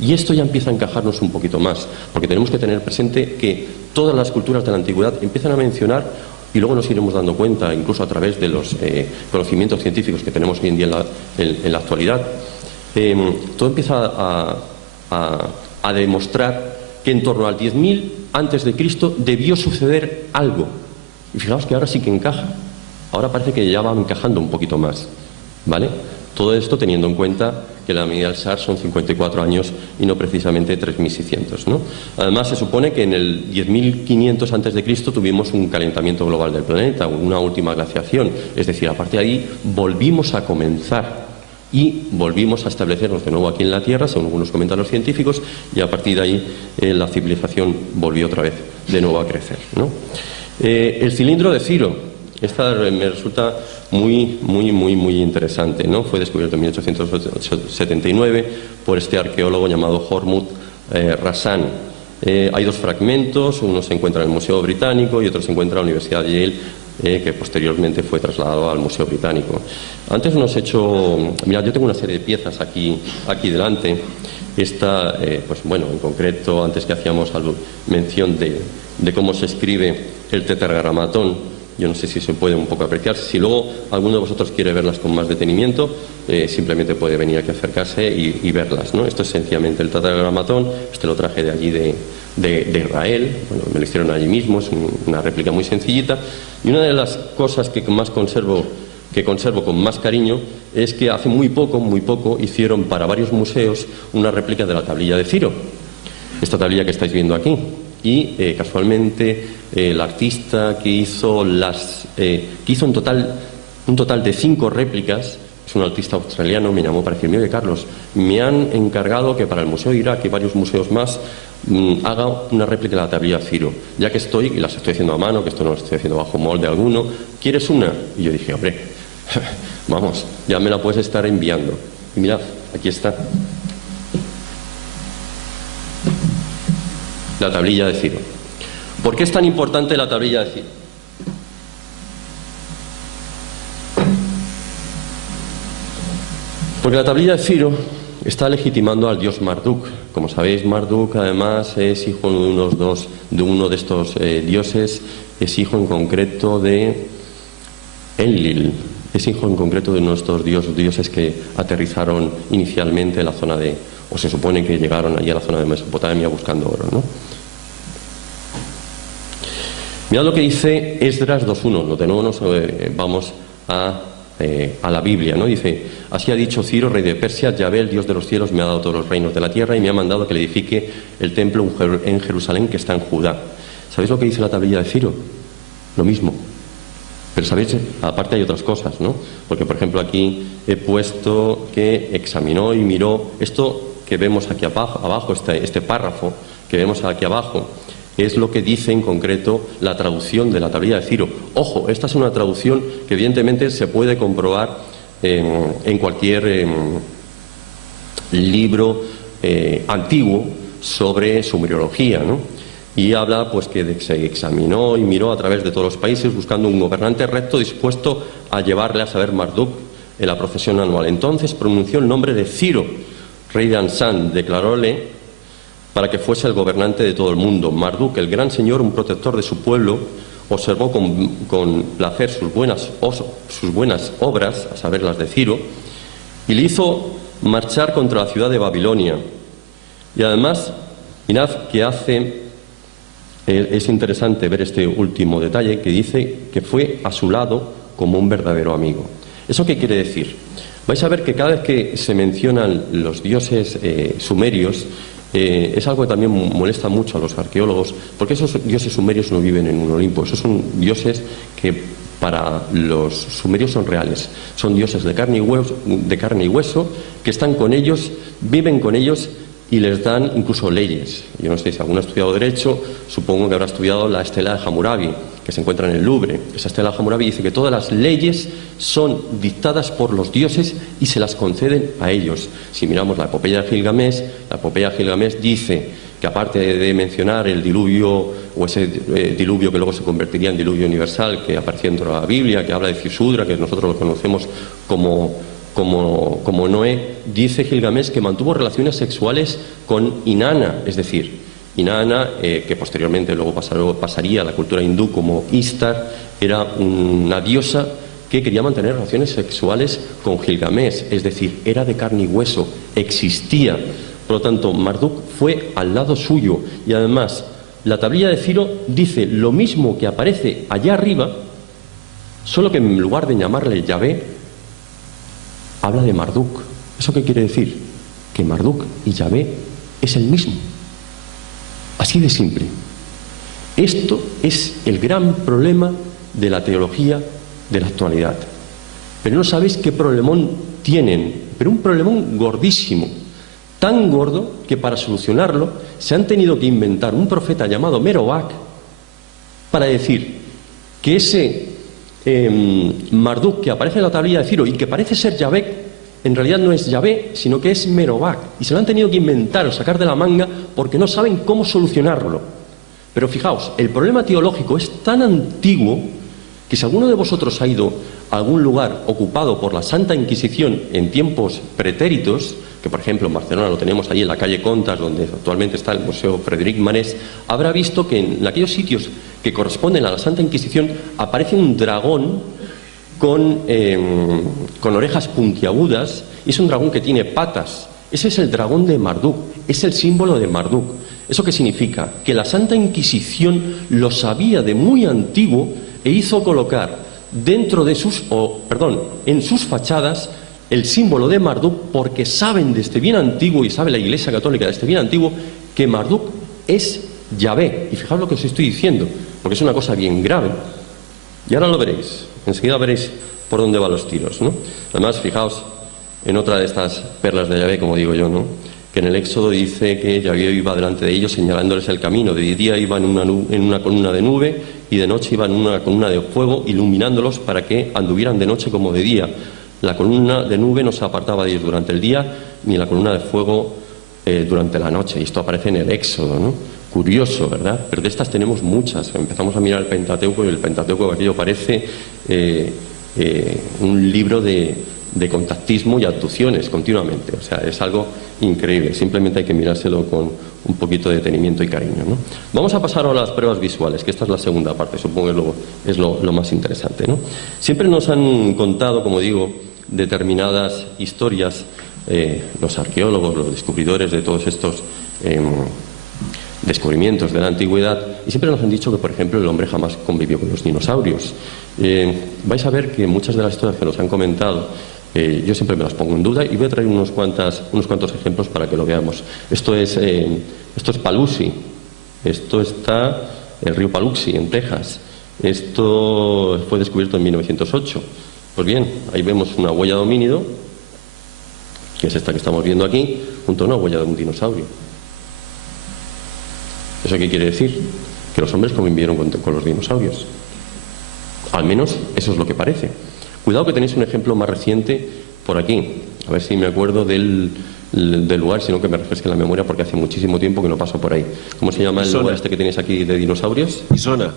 Y esto ya empieza a encajarnos un poquito más, porque tenemos que tener presente que todas las culturas de la antigüedad empiezan a mencionar, y luego nos iremos dando cuenta, incluso a través de los conocimientos científicos que tenemos hoy en día en la actualidad, todo empieza a demostrar que en torno al 10.000 antes de Cristo debió suceder algo. Y fijaos que ahora sí que encaja. Ahora parece que ya va encajando un poquito más, ¿vale? Todo esto teniendo en cuenta que la medida del Shar son 54 años y no precisamente 3.600, ¿no? Además, se supone que en el 10.500 antes de Cristo tuvimos un calentamiento global del planeta, una última glaciación. Es decir, a partir de ahí volvimos a comenzar y volvimos a establecernos de nuevo aquí en la Tierra, según algunos comentarios científicos, y a partir de ahí la civilización volvió otra vez de nuevo a crecer, ¿no? El cilindro de Ciro, esta me resulta muy interesante, ¿no? Fue descubierto en 1879 por este arqueólogo llamado Hormuz Rassan. Hay dos fragmentos, uno se encuentra en el Museo Británico y otro se encuentra en la Universidad de Yale, que posteriormente fue trasladado al Museo Británico. Antes nos he hecho... Mirad, yo tengo una serie de piezas aquí delante. Esta, pues bueno, en concreto, antes que hacíamos mención de cómo se escribe el tetragramatón, yo no sé si se puede un poco apreciar. Si luego alguno de vosotros quiere verlas con más detenimiento, simplemente puede venir aquí a acercarse y verlas, ¿no? Esto es sencillamente el tetragramatón. Este lo traje de allí de Israel. Bueno, me lo hicieron allí mismo, es una réplica muy sencillita. Y una de las cosas que conservo con más cariño es que hace muy poco hicieron para varios museos una réplica de la tablilla de Ciro, esta tablilla que estáis viendo aquí. y casualmente el artista que hizo un total de 5 réplicas, es un artista australiano, me llamó para decirme: oye, Carlos, me han encargado que para el Museo de Irak y varios museos más haga una réplica de la tablilla de Ciro, ya que estoy, y las estoy haciendo a mano, que esto no lo estoy haciendo bajo molde alguno, ¿quieres una? Y yo dije: hombre, vamos, ya me la puedes estar enviando. Y mirad, aquí está la tablilla de Ciro. ¿Por qué es tan importante la tablilla de Ciro? Porque la tablilla de Ciro está legitimando al dios Marduk. Como sabéis, Marduk además es hijo de uno de estos dioses, es hijo en concreto de Enlil, es hijo en concreto de nuestros dioses que aterrizaron inicialmente en la zona o se supone que llegaron allí a la zona de Mesopotamia buscando oro, ¿no? Mirad lo que dice Esdras 2.1, lo tenemos, vamos a la Biblia, ¿no? Dice: así ha dicho Ciro, rey de Persia, Yahvé, el Dios de los cielos, me ha dado todos los reinos de la tierra y me ha mandado que le edifique el templo en Jerusalén, que está en Judá. ¿Sabéis lo que dice la tablilla de Ciro? Lo mismo. Pero sabéis, aparte hay otras cosas, ¿no? Porque, por ejemplo, aquí he puesto que examinó y miró. Esto que vemos aquí abajo, este párrafo que vemos aquí abajo, es lo que dice en concreto la traducción de la tablilla de Ciro. Ojo, esta es una traducción que evidentemente se puede comprobar en cualquier libro antiguo sobre sumeriología, ¿no? Y habla pues que se examinó y miró a través de todos los países buscando un gobernante recto dispuesto a llevarle a saber Marduk en la procesión anual. Entonces pronunció el nombre de Ciro, rey de Ansán, declaróle para que fuese el gobernante de todo el mundo. Marduk, el gran señor, un protector de su pueblo, observó con placer sus buenas obras, a saber, las de Ciro, y le hizo marchar contra la ciudad de Babilonia. Y además, mirad que hace... Es interesante ver este último detalle que dice que fue a su lado como un verdadero amigo. ¿Eso qué quiere decir? Vais a ver que cada vez que se mencionan los dioses sumerios, es algo que también molesta mucho a los arqueólogos, porque esos dioses sumerios no viven en un Olimpo. Esos son dioses que para los sumerios son reales. Son dioses de carne y hueso que están con ellos, viven con ellos y les dan incluso leyes. Yo no sé si alguno ha estudiado Derecho, supongo que habrá estudiado la estela de Hammurabi, que se encuentra en el Louvre. Esa estela de Hammurabi dice que todas las leyes son dictadas por los dioses y se las conceden a ellos. Si miramos la epopeya de Gilgamesh dice que, aparte de mencionar el diluvio, o ese diluvio que luego se convertiría en diluvio universal, que aparecía dentro de la Biblia, que habla de Fisudra, que nosotros lo conocemos como Noé, dice Gilgamesh que mantuvo relaciones sexuales con Inanna, es decir, Inanna, que posteriormente luego pasaría a la cultura hindú como Ishtar, era una diosa que quería mantener relaciones sexuales con Gilgamesh, es decir, era de carne y hueso, existía. Por lo tanto, Marduk fue al lado suyo, y además la tablilla de Ciro dice lo mismo que aparece allá arriba, solo que en lugar de llamarle Yahvé, habla de Marduk. ¿Eso qué quiere decir? Que Marduk y Yahvé es el mismo. Así de simple. Esto es el gran problema de la teología de la actualidad. Pero no sabéis qué problemón tienen, pero un problemón gordísimo. Tan gordo que para solucionarlo se han tenido que inventar un profeta llamado Merodach para decir que ese Marduk que aparece en la tablilla de Ciro y que parece ser Yahvé, en realidad no es Yahvé, sino que es Merodach, y se lo han tenido que inventar o sacar de la manga porque no saben cómo solucionarlo. Pero fijaos, el problema teológico es tan antiguo que si alguno de vosotros ha ido a algún lugar ocupado por la Santa Inquisición en tiempos pretéritos, que por ejemplo en Barcelona lo tenemos allí en la calle Contas, donde actualmente está el Museo Frederic Marès, habrá visto que en aquellos sitios que corresponden a la Santa Inquisición aparece un dragón con orejas puntiagudas, y es un dragón que tiene patas. Ese es el dragón de Marduk, es el símbolo de Marduk. ¿Eso qué significa? Que la Santa Inquisición lo sabía de muy antiguo e hizo colocar en sus fachadas el símbolo de Marduk, porque saben desde bien antiguo, y sabe la Iglesia Católica desde bien antiguo, que Marduk es Yahvé. Y fijaos lo que os estoy diciendo, porque es una cosa bien grave. Y ahora lo veréis, enseguida veréis por dónde van los tiros, ¿no? Además, fijaos en otra de estas perlas de Yahvé, como digo yo, ¿no? Que en el Éxodo dice que Yahvé iba delante de ellos señalándoles el camino. De día iba en una columna de nube y de noche iba en una columna de fuego, iluminándolos para que anduvieran de noche como de día. La columna de nube no se apartaba de ellos durante el día, ni la columna de fuego durante la noche. Y esto aparece en el Éxodo, ¿no? Curioso, ¿verdad? Pero de estas tenemos muchas. Empezamos a mirar el Pentateuco y el Pentateuco aquello parece un libro de contactismo y abducciones continuamente. O sea, es algo increíble. Simplemente hay que mirárselo con un poquito de detenimiento y cariño, ¿no? Vamos a pasar ahora a las pruebas visuales, que esta es la segunda parte, supongo que es lo más interesante, ¿no? Siempre nos han contado, como digo, determinadas historias, los arqueólogos, los descubridores de todos estos descubrimientos de la antigüedad, y siempre nos han dicho que, por ejemplo, el hombre jamás convivió con los dinosaurios. Vais a ver que muchas de las historias que nos han comentado, yo siempre me las pongo en duda, y voy a traer unos cuantos ejemplos para que lo veamos. Esto es Paluxy. Esto está el río Paluxy, en Texas. Esto fue descubierto en 1908. Pues bien, ahí vemos una huella de homínido, que es esta que estamos viendo aquí, junto a una huella de un dinosaurio. ¿Eso qué quiere decir? Que los hombres convivieron con los dinosaurios. Al menos eso es lo que parece. Cuidado que tenéis un ejemplo más reciente por aquí. A ver si me acuerdo del lugar, sino que me refresque la memoria, porque hace muchísimo tiempo que no paso por ahí. ¿Cómo se llama el lugar este que tenéis aquí de dinosaurios? Isona.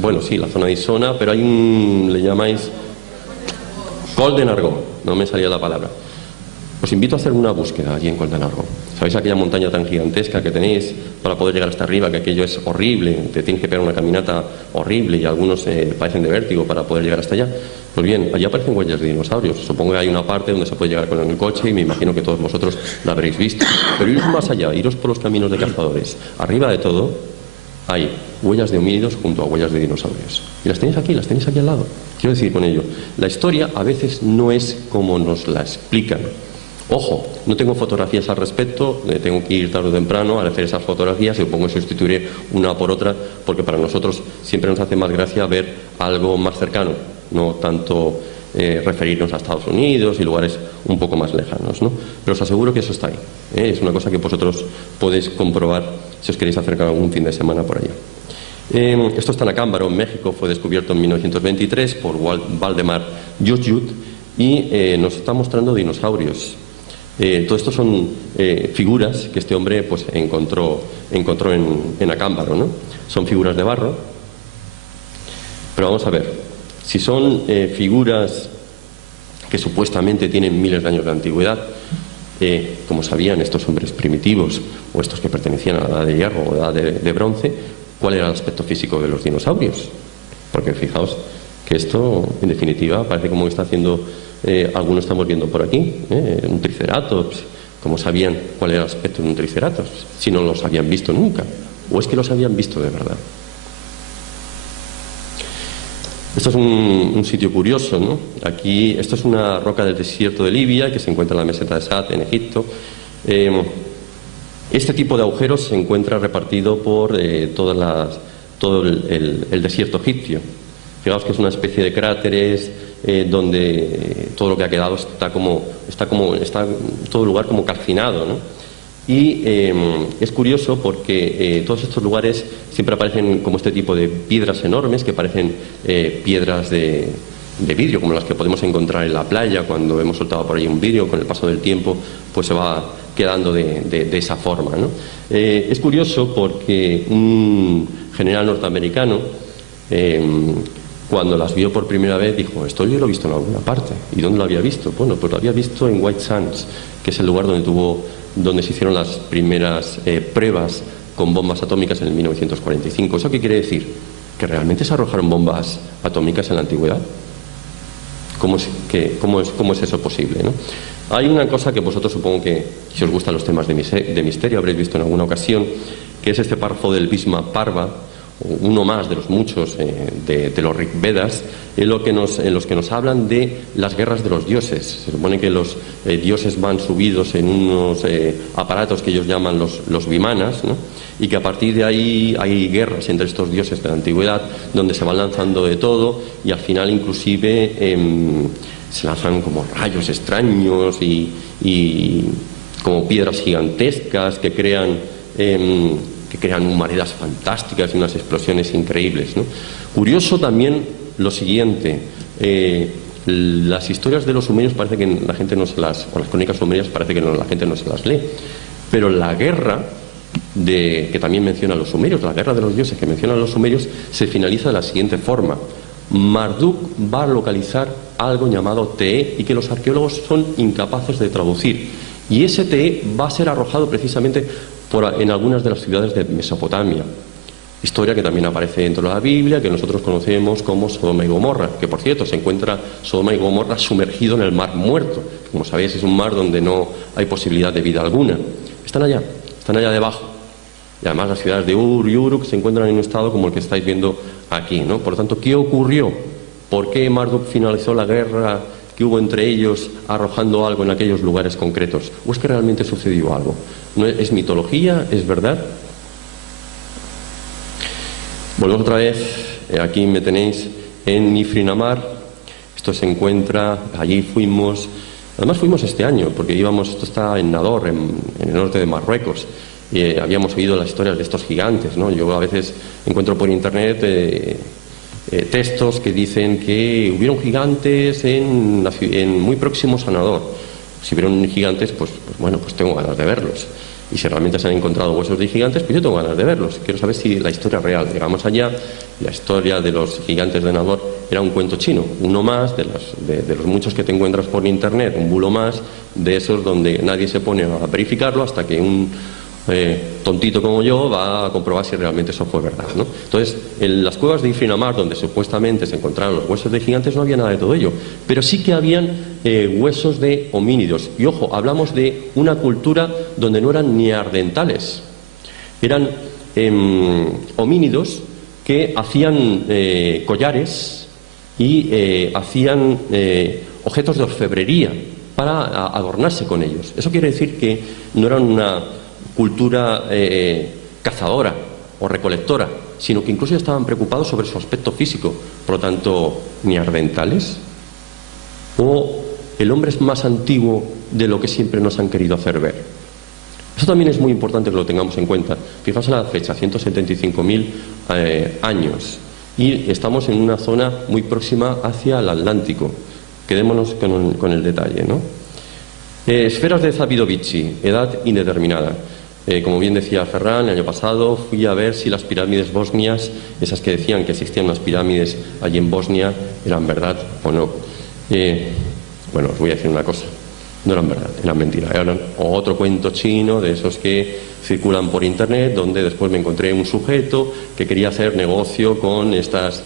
Bueno, sí, la zona de Isona, pero hay un... le llamáis... Col de Nargó, no me salía la palabra. Os invito a hacer una búsqueda allí en Col de Nargó. ¿Sabéis aquella montaña tan gigantesca que tenéis para poder llegar hasta arriba, que aquello es horrible, te tienes que pegar una caminata horrible y algunos padecen de vértigo para poder llegar hasta allá? Pues bien, allí aparecen huellas de dinosaurios. Supongo que hay una parte donde se puede llegar con el coche y me imagino que todos vosotros la habréis visto. Pero iros más allá, iros por los caminos de cazadores. Arriba de todo hay huellas de homínidos junto a huellas de dinosaurios. Y las tenéis aquí al lado. Quiero decir con ello, la historia a veces no es como nos la explican. Ojo, no tengo fotografías al respecto, tengo que ir tarde o temprano a hacer esas fotografías y supongo que sustituiré una por otra, porque para nosotros siempre nos hace más gracia ver algo más cercano, no tanto referirnos a Estados Unidos y lugares un poco más lejanos, ¿no? Pero os aseguro que eso está ahí, ¿eh? Es una cosa que vosotros podéis comprobar si os queréis acercar algún fin de semana por allá. Esto está en Acámbaro, en México, fue descubierto en 1923 por Valdemar Jojut y nos está mostrando dinosaurios. Todo esto son figuras que este hombre pues encontró en Acámbaro, ¿no? Son figuras de barro, pero vamos a ver, si son figuras que supuestamente tienen miles de años de antigüedad, como sabían estos hombres primitivos o estos que pertenecían a la edad de hierro o edad de bronce, ¿cuál era el aspecto físico de los dinosaurios? Porque fijaos que esto, en definitiva, parece como está haciendo... algunos estamos viendo por aquí, un triceratops. ¿Cómo sabían cuál era el aspecto de un triceratops? Si no los habían visto nunca. ¿O es que los habían visto de verdad? Esto es un sitio curioso, ¿no? Aquí, esto es una roca del desierto de Libia, que se encuentra en la meseta de Sad, en Egipto. Este tipo de agujeros se encuentra repartido por todo el desierto egipcio. Fijaos que es una especie de cráteres donde todo lo que ha quedado está todo el lugar como calcinado, ¿no? Y es curioso porque todos estos lugares siempre aparecen como este tipo de piedras enormes que parecen piedras de vidrio, como las que podemos encontrar en la playa cuando hemos soltado por ahí un vidrio. Con el paso del tiempo pues se va quedando de esa forma, ¿no? Es curioso porque un general norteamericano, cuando las vio por primera vez, dijo: esto yo lo he visto en alguna parte. ¿Y dónde lo había visto? Bueno, pues lo había visto en White Sands, que es el lugar donde se hicieron las primeras pruebas con bombas atómicas en el 1945. ¿Eso qué quiere decir? ¿Que realmente se arrojaron bombas atómicas en la antigüedad? ¿Cómo es eso posible, ¿no? Hay una cosa que vosotros, supongo que, si os gustan los temas de misterio, habréis visto en alguna ocasión, que es este párrafo del Bhisma Parva, uno más de los muchos de los Rig Vedas, en los que nos hablan de las guerras de los dioses. Se supone que los dioses van subidos en unos aparatos que ellos llaman los vimanas, ¿no? y que a partir de ahí hay guerras entre estos dioses de la antigüedad, donde se van lanzando de todo y al final inclusive se lanzan como rayos extraños y como piedras gigantescas que crean humaredas fantásticas y unas explosiones increíbles, ¿no? Curioso también lo siguiente, las historias de los sumerios parece que la gente no se las, o las crónicas sumerias parece que la gente no se las lee, pero la guerra que también menciona los sumerios, la guerra de los dioses que mencionan los sumerios, se finaliza de la siguiente forma: Marduk va a localizar algo llamado Te, y que los arqueólogos son incapaces de traducir, y ese Te va a ser arrojado precisamente en algunas de las ciudades de Mesopotamia. Historia que también aparece dentro de la Biblia, que nosotros conocemos como Sodoma y Gomorra, que por cierto se encuentra Sodoma y Gomorra sumergido en el Mar Muerto. Como sabéis, es un mar donde no hay posibilidad de vida alguna. Están allá debajo. Y además las ciudades de Ur y Uruk se encuentran en un estado como el que estáis viendo aquí, ¿no? Por lo tanto, ¿qué ocurrió? ¿Por qué Marduk finalizó la guerra que hubo entre ellos arrojando algo en aquellos lugares concretos? ¿O es que realmente sucedió algo? ¿No es mitología? ¿Es verdad? Volvemos otra vez, aquí me tenéis en Nifrinamar. Esto se encuentra, allí fuimos, además fuimos este año, porque esto está en Nador, en el norte de Marruecos, y habíamos oído las historias de estos gigantes, ¿no? Yo a veces encuentro por internet textos que dicen que hubieron gigantes muy próximos a Nador. Si hubieron gigantes, pues bueno, pues tengo ganas de verlos. Y si realmente se han encontrado huesos de gigantes, pues yo tengo ganas de verlos. Quiero saber si la historia es real. Llegamos allá, la historia de los gigantes de Nador era un cuento chino, uno más de los muchos que te encuentras por internet, un bulo más de esos donde nadie se pone a verificarlo hasta que un tontito como yo va a comprobar si realmente eso fue verdad, ¿no? Entonces, en las cuevas de Ifrinamar, donde supuestamente se encontraron los huesos de gigantes, no había nada de todo ello, pero sí que habían huesos de homínidos. Y ojo, hablamos de una cultura donde no eran neandertales, eran homínidos que hacían collares y hacían objetos de orfebrería para adornarse con ellos. Eso quiere decir que no eran una cultura cazadora o recolectora, sino que incluso estaban preocupados sobre su aspecto físico. Por lo tanto, neandertales, o el hombre es más antiguo de lo que siempre nos han querido hacer ver. Eso también es muy importante que lo tengamos en cuenta. Fijaos en la fecha, 175.000 años, y estamos en una zona muy próxima hacia el Atlántico. Quedémonos con el detalle, ¿no? Esferas de Zabidovici, edad indeterminada. Como bien decía Ferran, el año pasado fui a ver si las pirámides bosnias, esas que decían que existían unas pirámides allí en Bosnia, eran verdad o no. Bueno, os voy a decir una cosa: no eran verdad, eran mentira. Eran otro cuento chino de esos que circulan por internet, donde después me encontré un sujeto que quería hacer negocio con estas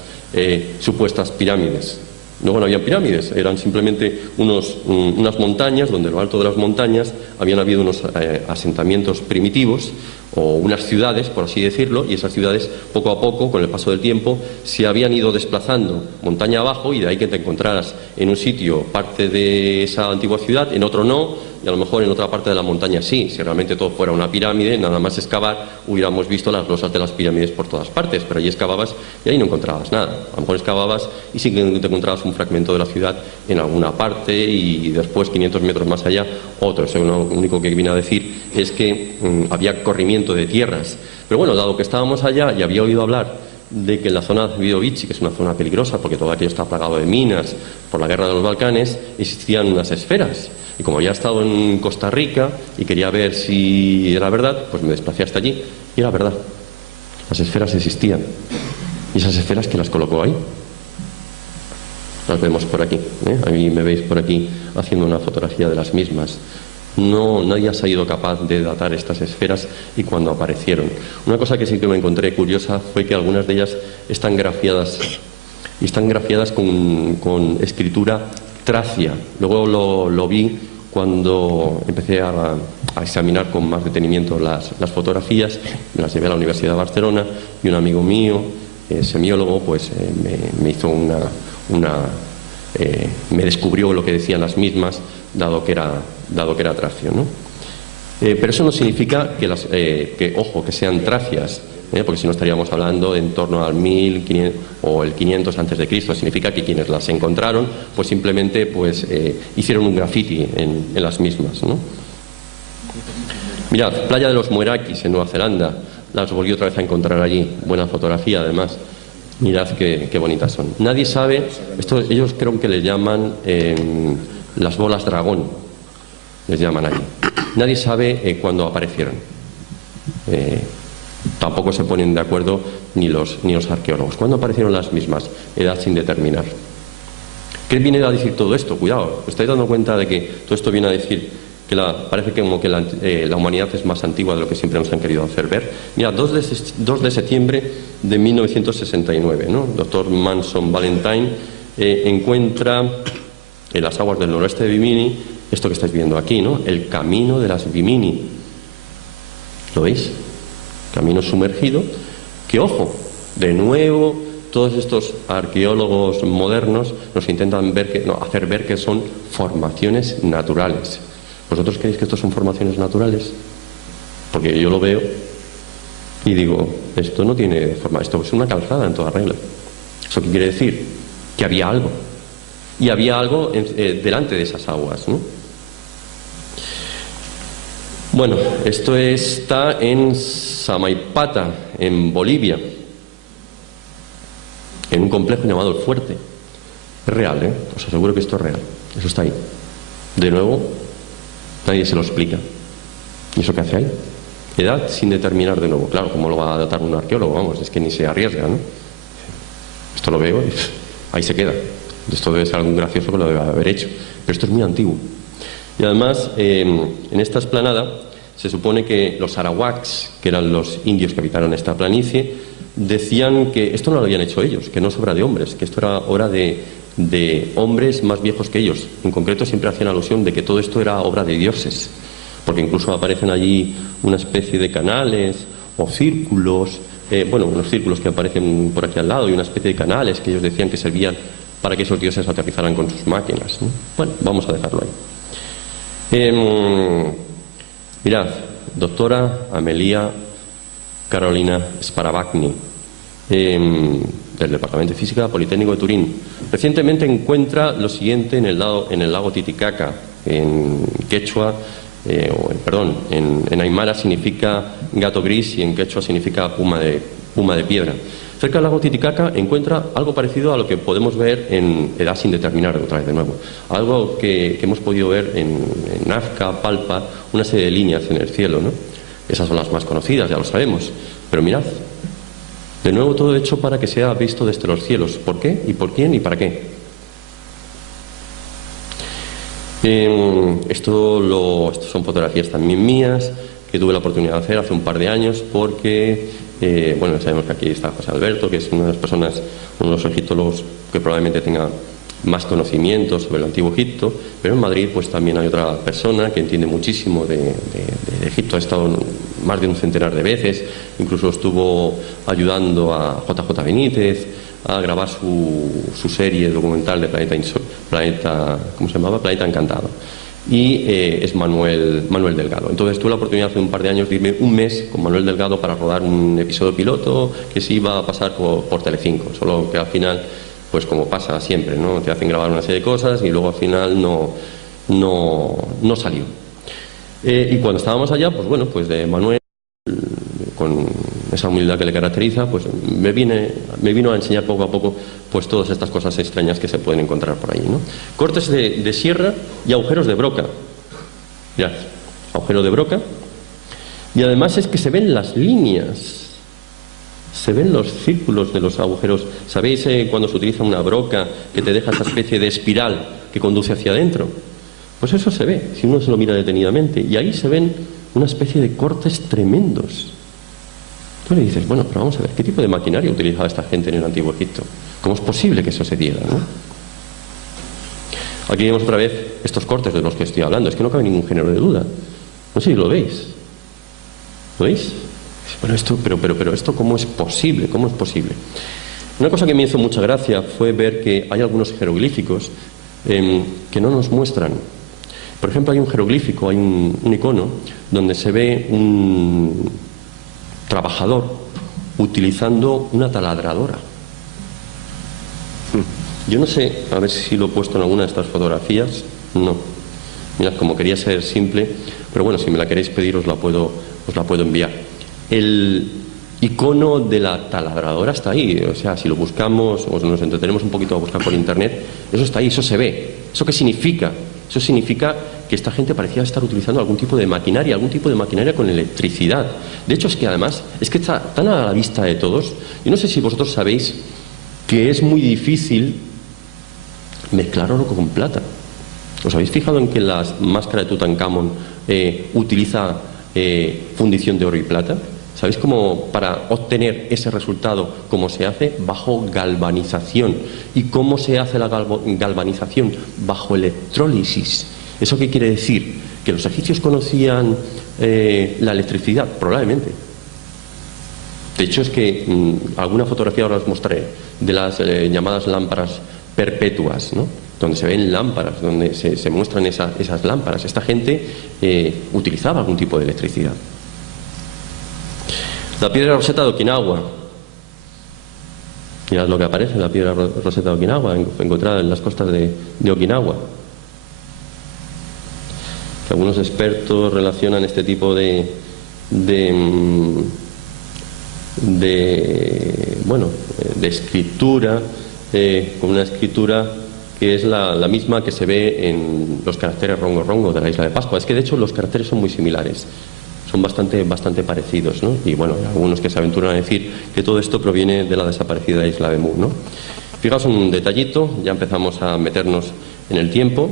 supuestas pirámides. Luego no había pirámides, eran simplemente unas montañas, donde en lo alto de las montañas habían habido unos asentamientos primitivos, o unas ciudades, por así decirlo, y esas ciudades poco a poco, con el paso del tiempo, se habían ido desplazando montaña abajo, y de ahí que te encontraras en un sitio parte de esa antigua ciudad, en otro no, y a lo mejor en otra parte de la montaña sí. Si realmente todo fuera una pirámide, nada más excavar, hubiéramos visto las losas de las pirámides por todas partes, pero allí excavabas y ahí no encontrabas nada. A lo mejor excavabas y sí que te encontrabas un fragmento de la ciudad en alguna parte, y después 500 metros más allá otro. Eso lo único que viene a decir es que había corrimiento de tierras. Pero bueno, dado que estábamos allá y había oído hablar de que en la zona de Zabidovici, que es una zona peligrosa porque todo aquello está plagado de minas por la guerra de los Balcanes, existían unas esferas. Y como había estado en Costa Rica y quería ver si era verdad, pues me desplacé hasta allí y era verdad. Las esferas existían. ¿Y esas esferas quién las colocó ahí? Las vemos por aquí, ¿eh? A mí me veis por aquí haciendo una fotografía de las mismas. Nadie ha sido capaz de datar estas esferas y cuándo aparecieron. Una cosa que sí que me encontré curiosa fue que algunas de ellas están grafiadas, y están grafiadas con escritura tracia. Luego lo vi cuando empecé a examinar con más detenimiento las fotografías. Me las llevé a la Universidad de Barcelona, y un amigo mío, semiólogo, pues me hizo me descubrió lo que decían las mismas, dado que era tracio, ¿no? Pero eso no significa que sean tracias, porque si no estaríamos hablando en torno al 1500 o el 500 antes de Cristo. Significa que quienes las encontraron pues simplemente pues hicieron un graffiti en las mismas, ¿no? Mirad, Playa de los Muerakis en Nueva Zelanda, las volví otra vez a encontrar allí, buena fotografía además. Mirad qué bonitas son. Nadie sabe, ellos creo que les llaman las bolas dragón, les llaman allí. Nadie sabe cuándo aparecieron. Tampoco se ponen de acuerdo ni los arqueólogos. ¿Cuándo aparecieron las mismas? Edad sin determinar. ¿Qué viene a decir todo esto? Cuidado, ¿os estáis dando cuenta de que todo esto viene a decir que parece que como que la humanidad es más antigua de lo que siempre nos han querido hacer ver? Mira, 2 de septiembre de 1969, ¿no? El doctor Manson Valentine encuentra en las aguas del noroeste de Bimini esto que estáis viendo aquí, ¿no? El camino de las Bimini. ¿Lo veis? Camino sumergido, que ojo, de nuevo todos estos arqueólogos modernos nos intentan hacer ver que son formaciones naturales. ¿Vosotros creéis que estos son formaciones naturales? Porque yo lo veo y digo, esto no tiene forma, esto es una calzada en toda regla. ¿Eso qué quiere decir? Que había algo. Y había algo delante de esas aguas, ¿no? Bueno, esto está en Samaipata, en Bolivia, en un complejo llamado El Fuerte. Es real, ¿eh? Os aseguro que esto es real. Eso está ahí. De nuevo, nadie se lo explica. ¿Y eso qué hace ahí? Edad sin determinar de nuevo. Claro, ¿cómo lo va a datar un arqueólogo? Vamos, es que ni se arriesga, ¿no? Esto lo veo y ahí se queda. Esto debe ser algún gracioso que lo debe haber hecho. Pero esto es muy antiguo. Y además, en esta explanada se supone que los arawaks, que eran los indios que habitaron esta planicie, decían que esto no lo habían hecho ellos, que no es obra de hombres, que esto era obra de hombres más viejos que ellos. En concreto siempre hacían alusión de que todo esto era obra de dioses, porque incluso aparecen allí una especie de canales o círculos, unos círculos que aparecen por aquí al lado y una especie de canales que ellos decían que servían para que esos dioses aterrizaran con sus máquinas, ¿no? Bueno, vamos a dejarlo ahí. Mirad, doctora Amelia Carolina Sparabagni, del Departamento de Física Politécnico de Turín. Recientemente encuentra lo siguiente en el lago Titicaca, en quechua, en aymara significa gato gris y en quechua significa puma de piedra. Cerca del lago Titicaca encuentra algo parecido a lo que podemos ver en Edad sin determinar, otra vez de nuevo. Algo que hemos podido ver en Nazca, Palpa, una serie de líneas en el cielo, ¿no? Esas son las más conocidas, ya lo sabemos. Pero mirad, de nuevo todo hecho para que sea visto desde los cielos. ¿Por qué? ¿Y por quién? ¿Y para qué? Esto son fotografías también mías que tuve la oportunidad de hacer hace un par de años porque, sabemos que aquí está José Alberto, que es una de las personas, uno de los egiptólogos que probablemente tenga más conocimientos sobre el Antiguo Egipto, pero en Madrid pues también hay otra persona que entiende muchísimo de Egipto, ha estado más de un centenar de veces, incluso estuvo ayudando a JJ Benítez a grabar su serie documental de Planeta Encantado. Y es Manuel Delgado. Entonces tuve la oportunidad hace un par de años de irme un mes con Manuel Delgado para rodar un episodio piloto que se iba a pasar por Telecinco, solo que al final, pues como pasa siempre, ¿no? Te hacen grabar una serie de cosas y luego al final no salió. Y cuando estábamos allá, pues de Manuel, con esa humildad que le caracteriza, pues me vino a enseñar poco a poco pues todas estas cosas extrañas que se pueden encontrar por ahí, ¿no? Cortes de sierra y agujeros de broca. Mirad, agujero de broca. Y además es que se ven las líneas, se ven los círculos de los agujeros. ¿Sabéis cuando se utiliza una broca que te deja esa especie de espiral que conduce hacia adentro? Pues eso se ve, si uno se lo mira detenidamente. Y ahí se ven una especie de cortes tremendos. Tú le dices, bueno, pero vamos a ver, ¿qué tipo de maquinaria utilizaba esta gente en el Antiguo Egipto? ¿Cómo es posible que eso se diera, no? Aquí vemos otra vez estos cortes de los que estoy hablando. Es que no cabe ningún género de duda. No sé si lo veis. ¿Lo veis? Bueno, pero esto, ¿cómo es posible? ¿Cómo es posible? Una cosa que me hizo mucha gracia fue ver que hay algunos jeroglíficos que no nos muestran Por ejemplo, hay un jeroglífico, hay un icono donde se ve un trabajador utilizando una taladradora. Yo no sé, a ver si lo he puesto en alguna de estas fotografías. No. Mirad, como quería ser simple, pero bueno, si me la queréis pedir os la puedo enviar. El icono de la taladradora está ahí, o sea, si lo buscamos o nos entretenemos un poquito a buscar por internet, eso está ahí, eso se ve. ¿Eso qué significa? Eso significa que esta gente parecía estar utilizando algún tipo de maquinaria con electricidad. De hecho, es que además, es que está tan a la vista de todos. Yo no sé si vosotros sabéis que es muy difícil mezclar oro con plata. ¿Os habéis fijado en que la máscara de Tutankamón utiliza fundición de oro y plata? ¿Sabéis cómo para obtener ese resultado, cómo se hace? Bajo galvanización. ¿Y cómo se hace la galvanización? Bajo electrólisis. ¿Eso qué quiere decir? ¿Que los egipcios conocían la electricidad? Probablemente. De hecho, es que alguna fotografía ahora os mostraré de las llamadas lámparas perpetuas, ¿no? Donde se ven lámparas, donde se muestran esas lámparas. Esta gente utilizaba algún tipo de electricidad. La piedra Roseta de Okinawa. Mirad lo que aparece en la piedra Roseta de Okinawa, encontrada en las costas de Okinawa. Algunos expertos relacionan este tipo de escritura con una escritura que es la misma que se ve en los caracteres rongo rongo de la isla de Pascua. Es que de hecho los caracteres son muy similares, son bastante parecidos, ¿no? Y bueno, hay algunos que se aventuran a decir que todo esto proviene de la desaparecida isla de Mu, ¿no? Fijaos un detallito, ya empezamos a meternos en el tiempo.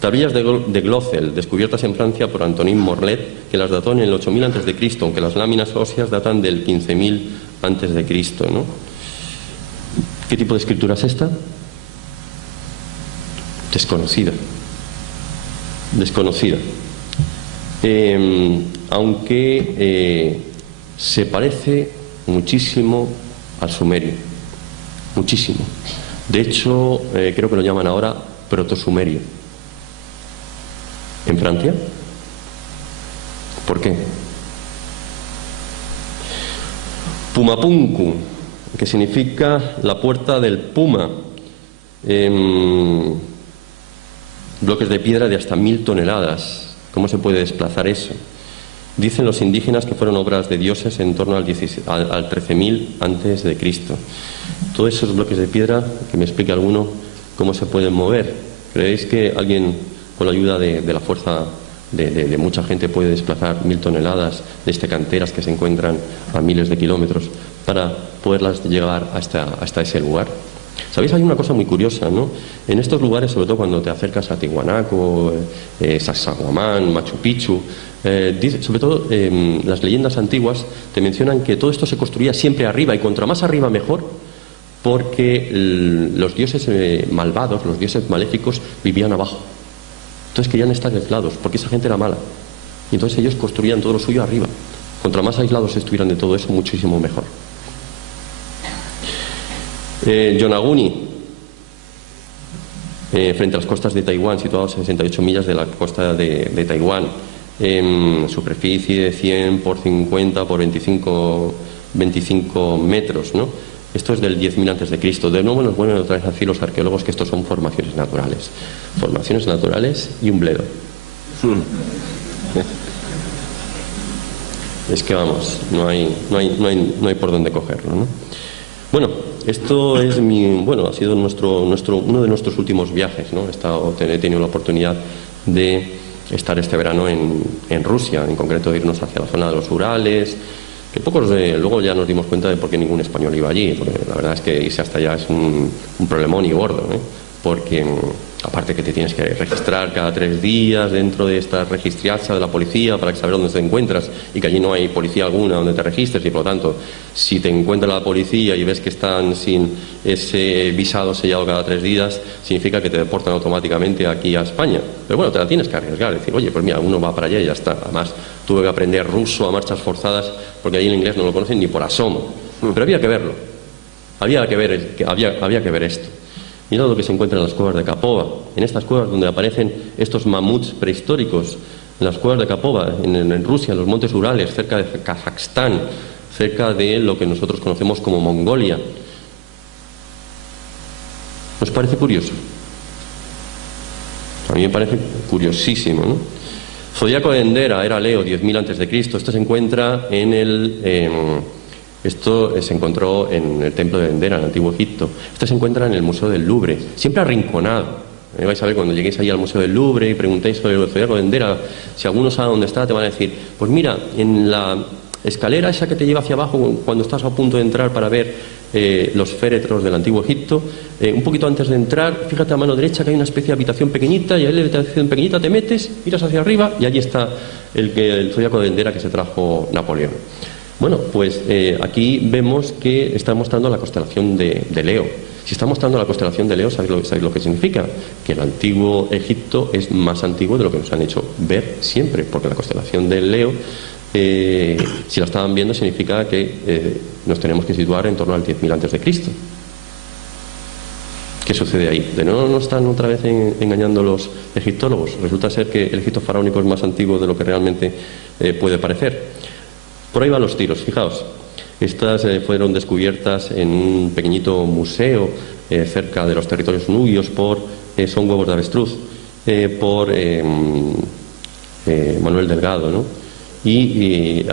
Tablillas de Glocel, descubiertas en Francia por Antonin Morlet, que las dató en el 8000 a.C., aunque las láminas óseas datan del 15000 a.C., ¿no? ¿Qué tipo de escritura es esta? Desconocida. Aunque se parece muchísimo al sumerio. Muchísimo. De hecho, creo que lo llaman ahora protosumerio. ¿En Francia? ¿Por qué? Pumapunku, que significa la puerta del puma. Bloques de piedra de hasta 1000 toneladas. ¿Cómo se puede desplazar eso? Dicen los indígenas que fueron obras de dioses en torno al 13.000 antes de Cristo. Todos esos bloques de piedra, que me explique alguno cómo se pueden mover. ¿Creéis que alguien con la ayuda de la fuerza de mucha gente puede desplazar 1000 toneladas desde canteras que se encuentran a miles de kilómetros para poderlas llegar hasta ese lugar? ¿Sabéis? Hay una cosa muy curiosa, ¿no? En estos lugares, sobre todo cuando te acercas a Tiwanaku, Sacsayhuamán, Machu Picchu, sobre todo las leyendas antiguas te mencionan que todo esto se construía siempre arriba, y contra más arriba mejor, porque los dioses malvados, los dioses maléficos, vivían abajo. Entonces querían estar aislados, porque esa gente era mala. Y entonces ellos construían todo lo suyo arriba. Contra más aislados estuvieran de todo eso, muchísimo mejor. Yonaguni, frente a las costas de Taiwán, situado a 68 millas de la costa de Taiwán. Superficie de 100 por 50 por 25 metros, ¿no? Esto es del 10.000 a.C. De nuevo nos vuelven otra vez a decir los arqueólogos que estos son formaciones naturales. Formaciones naturales y un bledo. Es que vamos, no hay por dónde cogerlo, ¿no? Bueno, esto es ha sido uno de nuestros últimos viajes, ¿no? He tenido la oportunidad de estar este verano en Rusia, en concreto de irnos hacia la zona de los Urales, que pocos luego ya nos dimos cuenta de por qué ningún español iba allí, porque la verdad es que irse hasta allá es un problemón y gordo, ¿eh? Porque aparte que te tienes que registrar cada 3 días dentro de esta registracha de la policía para saber dónde te encuentras, y que allí no hay policía alguna donde te registres, y por lo tanto si te encuentra la policía y ves que están sin ese visado sellado cada 3 días, significa que te deportan automáticamente aquí a España. Pero bueno, te la tienes que arriesgar, decir, oye, pues mira, uno va para allá y ya está. Además tuve que aprender ruso a marchas forzadas porque allí el inglés no lo conocen ni por asomo, pero había que verlo, había que ver esto. Mirad lo que se encuentra en las cuevas de Kapova, en estas cuevas donde aparecen estos mamuts prehistóricos, en las cuevas de Kapova, en Rusia, en los montes Urales, cerca de Kazajstán, cerca de lo que nosotros conocemos como Mongolia. ¿Nos parece curioso? A mí me parece curiosísimo, ¿no? Zodíaco de Endera, era Leo, 10.000 a.C. Esto se encuentra Esto se encontró en el templo de Endera, en el antiguo Egipto. Esto se encuentra en el Museo del Louvre, siempre arrinconado. Vais a ver cuando lleguéis ahí al Museo del Louvre y preguntéis sobre el Zodíaco de Endera, si alguno sabe dónde está, te van a decir, pues mira, en la escalera esa que te lleva hacia abajo cuando estás a punto de entrar para ver los féretros del antiguo Egipto, un poquito antes de entrar, fíjate a mano derecha que hay una especie de habitación pequeñita, y ahí en la habitación pequeñita te metes, miras hacia arriba y allí está el Zodíaco de Endera que se trajo Napoleón. Bueno, pues aquí vemos que está mostrando la constelación de Leo. Si está mostrando la constelación de Leo, ¿sabéis lo que significa? Que el antiguo Egipto es más antiguo de lo que nos han hecho ver siempre, porque la constelación de Leo, si la estaban viendo, significa que nos tenemos que situar en torno al 10.000 a.C. ¿Qué sucede ahí? ¿De nuevo nos están otra vez engañando los egiptólogos? Resulta ser que el Egipto faraónico es más antiguo de lo que realmente puede parecer. Por ahí van los tiros, fijaos. Estas fueron descubiertas en un pequeñito museo cerca de los territorios nubios son huevos de avestruz, por Manuel Delgado, ¿no? Y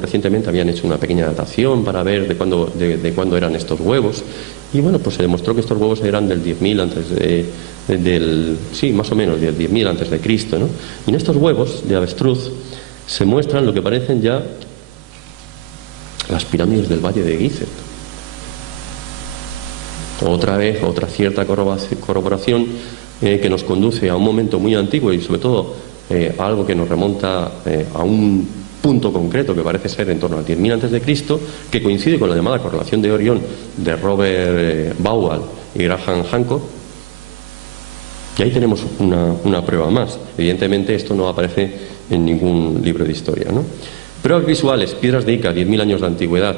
recientemente habían hecho una pequeña datación para ver de cuándo eran estos huevos. Y bueno, pues se demostró que estos huevos eran del 10.000 más o menos del 10.000 antes de Cristo, ¿no? Y en estos huevos de avestruz se muestran lo que parecen ya las pirámides del Valle de Gizeh. Otra vez, otra cierta corroboración que nos conduce a un momento muy antiguo y sobre todo a algo que nos remonta a un punto concreto que parece ser en torno al 10.000 a.C., que coincide con la llamada correlación de Orión de Robert Bauval y Graham Hancock. Y ahí tenemos una prueba más. Evidentemente esto no aparece en ningún libro de historia, ¿no? Pruebas visuales, piedras de Ica, 10.000 años de antigüedad.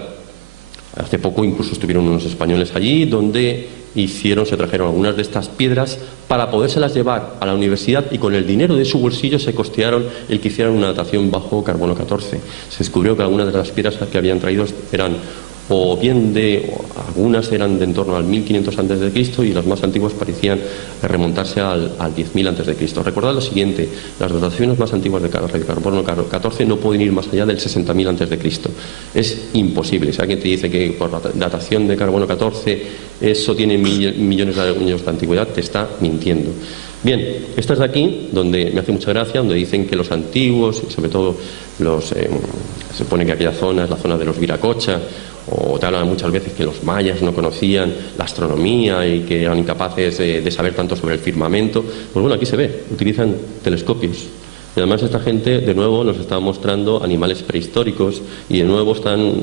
Hace poco incluso estuvieron unos españoles allí donde se trajeron algunas de estas piedras para podérselas llevar a la universidad, y con el dinero de su bolsillo se costearon el que hicieran una datación bajo carbono 14. Se descubrió que algunas de las piedras que habían traído eran algunas eran de en torno al 1500 a.C. y las más antiguas parecían remontarse al 10.000 a.C. Recordad lo siguiente: las dataciones más antiguas de carbono 14 no pueden ir más allá del 60.000 a.C. Es imposible. Si alguien te dice que por la datación de carbono 14 eso tiene millones de años de antigüedad, te está mintiendo. Bien, esta es de aquí, donde me hace mucha gracia, donde dicen que los antiguos, y sobre todo se pone que aquella zona es la zona de los Viracocha, o te hablan muchas veces que los mayas no conocían la astronomía y que eran incapaces de saber tanto sobre el firmamento. Pues bueno, aquí se ve, utilizan telescopios. Y además esta gente de nuevo nos está mostrando animales prehistóricos, y de nuevo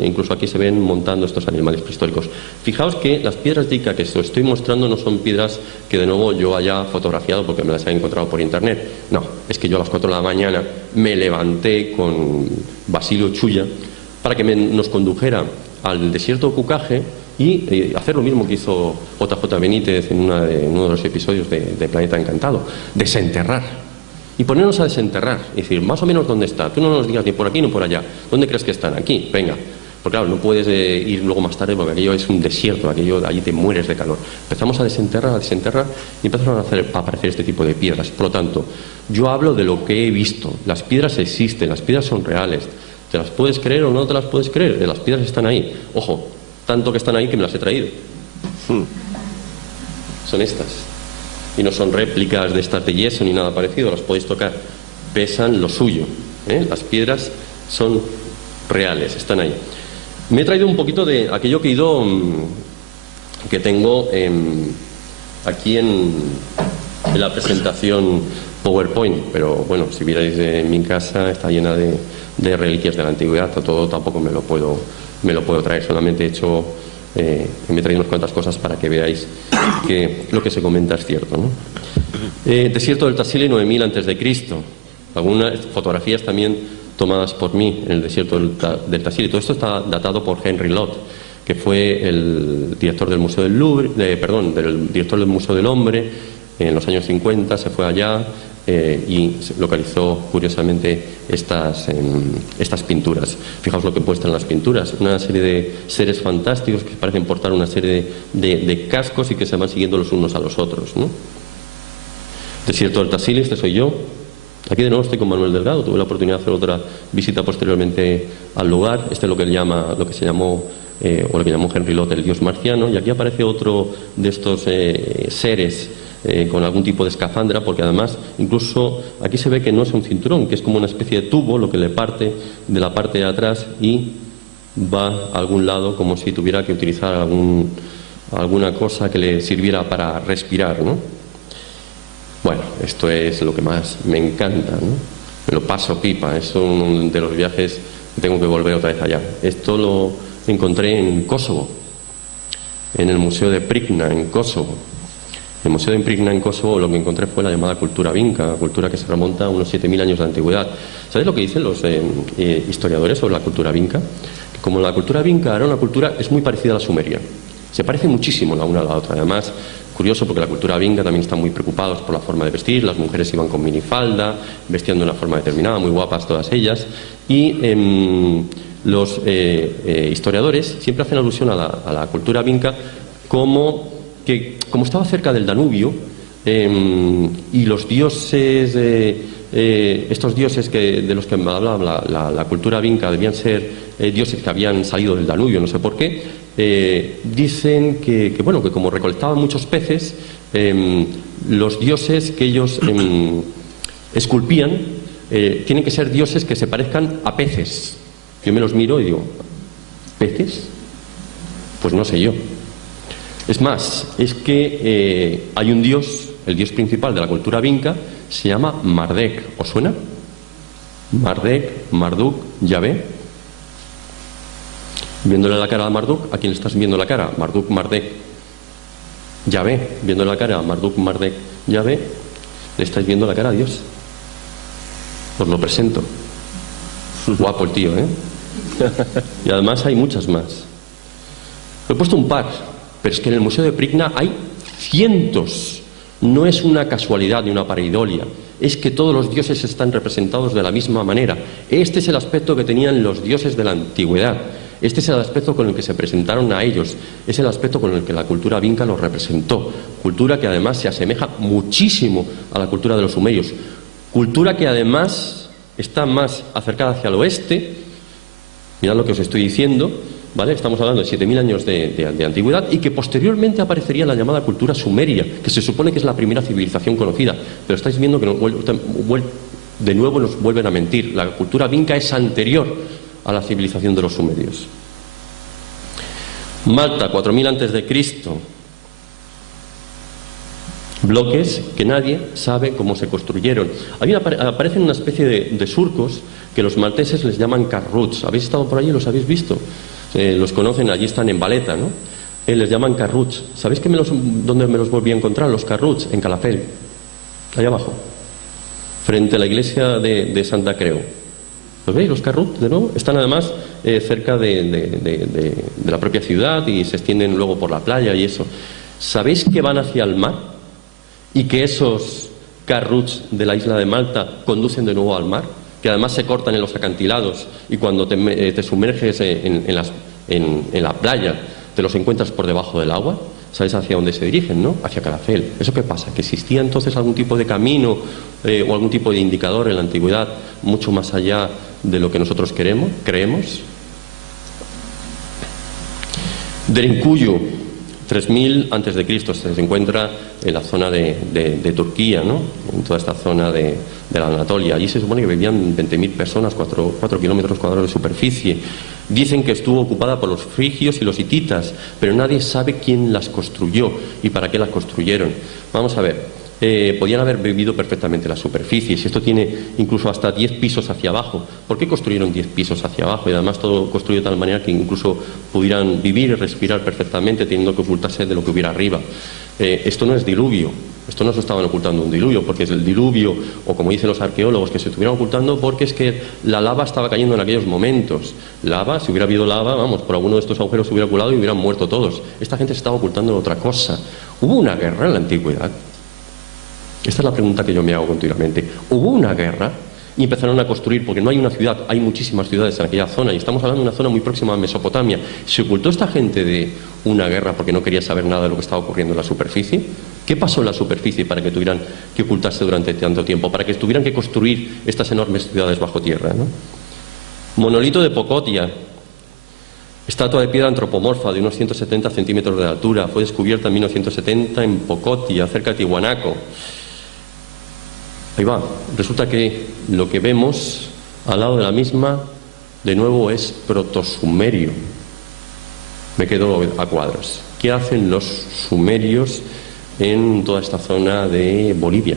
incluso aquí se ven montando estos animales prehistóricos. Fijaos que las piedras de Ica que os estoy mostrando no son piedras que de nuevo yo haya fotografiado porque me las he encontrado por internet. No, es que yo a las 4 de la mañana me levanté con Basilio Chuya para que nos condujera al desierto de Cucaje y hacer lo mismo que hizo JJ Benítez en uno de los episodios de Planeta Encantado: desenterrar. Y ponernos a desenterrar, y decir, más o menos dónde está. Tú no nos digas ni por aquí ni por allá. ¿Dónde crees que están? Aquí, venga. Porque claro, no puedes ir luego más tarde porque aquello es un desierto, allí te mueres de calor. Empezamos a desenterrar y empezaron a aparecer este tipo de piedras. Por lo tanto, yo hablo de lo que he visto. Las piedras existen, las piedras son reales. ¿Te las puedes creer o no te las puedes creer? Las piedras están ahí. Ojo, tanto que están ahí que me las he traído. Son estas. Y no son réplicas de estas de yeso ni nada parecido, las podéis tocar. Pesan lo suyo. Las piedras son reales, están ahí. Me he traído un poquito de aquello que tengo aquí en la presentación PowerPoint, pero bueno, si vierais mi casa está llena de reliquias de la antigüedad. Todo tampoco me lo puedo traer, solamente he hecho me he traído unas cuantas cosas para que veáis que lo que se comenta es cierto, ¿no? Desierto del Tassili, 9.000 a.C. Algunas fotografías también tomadas por mí en el desierto del Tassili. Todo esto está datado por Henry Lott. que fue el director del Museo del Louvre, del director del Museo del Hombre en los años 50, se fue allá y localizó curiosamente estas pinturas. Fijaos lo que muestran las pinturas, una serie de seres fantásticos que parecen portar una serie de cascos y que se van siguiendo los unos a los otros, ¿no? Desierto del Tassili, este soy yo. Aquí de nuevo estoy con Manuel Delgado, tuve la oportunidad de hacer otra visita posteriormente al lugar. Este es lo que se llamó o lo que llamó Henry Lott el dios marciano, y aquí aparece otro de estos seres con algún tipo de escafandra, porque además incluso aquí se ve que no es un cinturón, que es como una especie de tubo lo que le parte de la parte de atrás y va a algún lado, como si tuviera que utilizar alguna cosa que le sirviera para respirar, ¿no? Bueno, esto es lo que más me encanta, ¿no? Me lo paso pipa, es uno de los viajes que tengo que volver otra vez allá. Esto lo encontré en Kosovo, en el Museo de Pricna, en Kosovo. En el Museo de Pricna, en Kosovo, lo que encontré fue la llamada cultura vinca, cultura que se remonta a unos 7000 años de antigüedad. ¿Sabéis lo que dicen los historiadores sobre la cultura vinca? Que como la cultura vinca era una cultura, es muy parecida a la sumeria. Se parece muchísimo la una a la otra. Además, curioso porque la cultura vinca también están muy preocupados por la forma de vestir. Las mujeres iban con minifalda, vestían de una forma determinada, muy guapas todas ellas. Y los historiadores siempre hacen alusión a la cultura vinca como estaba cerca del Danubio y los dioses, estos dioses de los que hablaba la cultura vinca debían ser dioses que habían salido del Danubio, no sé por qué, dicen que como recolectaban muchos peces, los dioses que ellos esculpían tienen que ser dioses que se parezcan a peces. Yo me los miro y digo, ¿peces? Pues no sé yo. Es más, es que hay un dios, el dios principal de la cultura vinca, se llama Marduk. ¿Os suena? Marduk, Yahvé. Viéndole la cara a Marduk, ¿a quién le estás viendo la cara? Marduk, Yahvé. Viéndole la cara a Marduk, Yahvé, le estáis viendo la cara a Dios. Os lo presento. Guapo el tío, ¿eh? Y además hay muchas más. He puesto un par. Pero es que en el Museo de Pricna hay cientos. No es una casualidad ni una pareidolia. Es que todos los dioses están representados de la misma manera. Este es el aspecto que tenían los dioses de la antigüedad. Este es el aspecto con el que se presentaron a ellos. Es el aspecto con el que la cultura vinca los representó. Cultura que además se asemeja muchísimo a la cultura de los sumerios. Cultura que además está más acercada hacia el oeste. Mirad lo que os estoy diciendo. ¿Vale? Estamos hablando de 7000 años de antigüedad y que posteriormente aparecería la llamada cultura sumeria, que se supone que es la primera civilización conocida, pero estáis viendo que de nuevo nos vuelven a mentir. La cultura vinca es anterior a la civilización de los sumerios. Malta, 4000 antes de Cristo. Bloques que nadie sabe cómo se construyeron. Aparecen una especie de surcos que los malteses les llaman carruts. ¿Habéis estado por allí? ¿Los habéis visto? Los conocen, allí están en Valeta, ¿no? Les llaman carruts. ¿Sabéis dónde me los volví a encontrar? Los carruts, en Calafell, allá abajo, frente a la iglesia de Santa Creu. ¿Los veis, los carruts, de nuevo? Están además cerca de la propia ciudad y se extienden luego por la playa y eso. ¿Sabéis que van hacia el mar? Y que esos carruts de la isla de Malta conducen de nuevo al mar, que además se cortan en los acantilados y cuando te sumerges en la playa te los encuentras por debajo del agua. ¿Sabes hacia dónde se dirigen, no? Hacia Calafell. ¿Eso qué pasa? ¿Que existía entonces algún tipo de camino o algún tipo de indicador en la antigüedad mucho más allá de lo que nosotros creemos? Derinkuyu, 3000 antes de Cristo, se encuentra en la zona de Turquía, ¿no? En toda esta zona de la Anatolia. Allí se supone que vivían 20.000 personas, 4 kilómetros cuadrados de superficie. Dicen que estuvo ocupada por los frigios y los hititas, pero nadie sabe quién las construyó y para qué las construyeron. Vamos a ver. Podían haber vivido perfectamente las superficies, y esto tiene incluso hasta 10 pisos hacia abajo. ¿Por qué construyeron 10 pisos hacia abajo? Y además todo construido de tal manera que incluso pudieran vivir y respirar perfectamente, teniendo que ocultarse de lo que hubiera arriba. Esto no es diluvio, esto no se estaban ocultando un diluvio, porque es el diluvio, o como dicen los arqueólogos, que se estuvieran ocultando porque es que la lava estaba cayendo en aquellos momentos. Lava, si hubiera habido lava, vamos, por alguno de estos agujeros se hubiera colado y hubieran muerto todos. Esta gente se estaba ocultando en otra cosa. ¿Hubo una guerra en la antigüedad? Esta es la pregunta que yo me hago continuamente. ¿Hubo una guerra? Y empezaron a construir, porque no hay una ciudad, hay muchísimas ciudades en aquella zona, y estamos hablando de una zona muy próxima a Mesopotamia. ¿Se ocultó esta gente de una guerra porque no quería saber nada de lo que estaba ocurriendo en la superficie? ¿Qué pasó en la superficie para que tuvieran que ocultarse durante tanto tiempo? Para que tuvieran que construir estas enormes ciudades bajo tierra, ¿no? Monolito de Pocotia. Estatua de piedra antropomorfa de unos 170 centímetros de altura. Fue descubierta en 1970 en Pocotia, cerca de Tihuanaco. Ahí va. Resulta que lo que vemos al lado de la misma, de nuevo, es protosumerio. Me quedo a cuadros. ¿Qué hacen los sumerios en toda esta zona de Bolivia?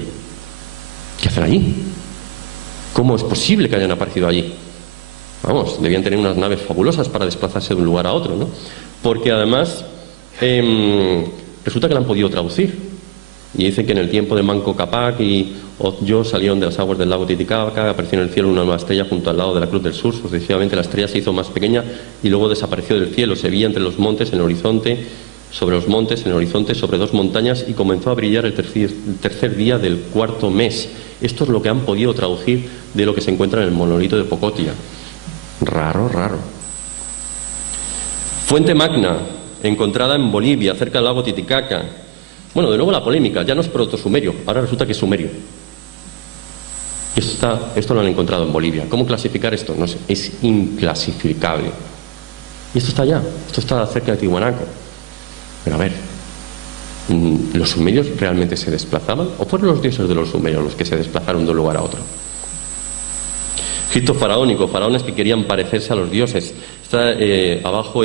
¿Qué hacen allí? ¿Cómo es posible que hayan aparecido allí? Vamos, debían tener unas naves fabulosas para desplazarse de un lugar a otro, ¿no? Porque además resulta que la han podido traducir. Y dicen que en el tiempo de Manco Cápac y Othyo salieron de las aguas del lago Titicaca, apareció en el cielo una nueva estrella junto al lado de la Cruz del Sur. Sucesivamente la estrella se hizo más pequeña y luego desapareció del cielo. Se veía entre los montes, en el horizonte, sobre los montes, en el horizonte, sobre dos montañas, y comenzó a brillar el tercer día del cuarto mes. Esto es lo que han podido traducir de lo que se encuentra en el monolito de Pocotia. Raro, raro. Fuente Magna, encontrada en Bolivia, cerca del lago Titicaca. Bueno, de nuevo la polémica, ya no es protosumerio, ahora resulta que es sumerio. Esto lo han encontrado en Bolivia. ¿Cómo clasificar esto? No sé, es inclasificable. Y esto está allá, esto está cerca de Tihuanaco. Pero a ver, ¿los sumerios realmente se desplazaban? ¿O fueron los dioses de los sumerios los que se desplazaron de un lugar a otro? Egipto faraónico, faraones que querían parecerse a los dioses. Abajo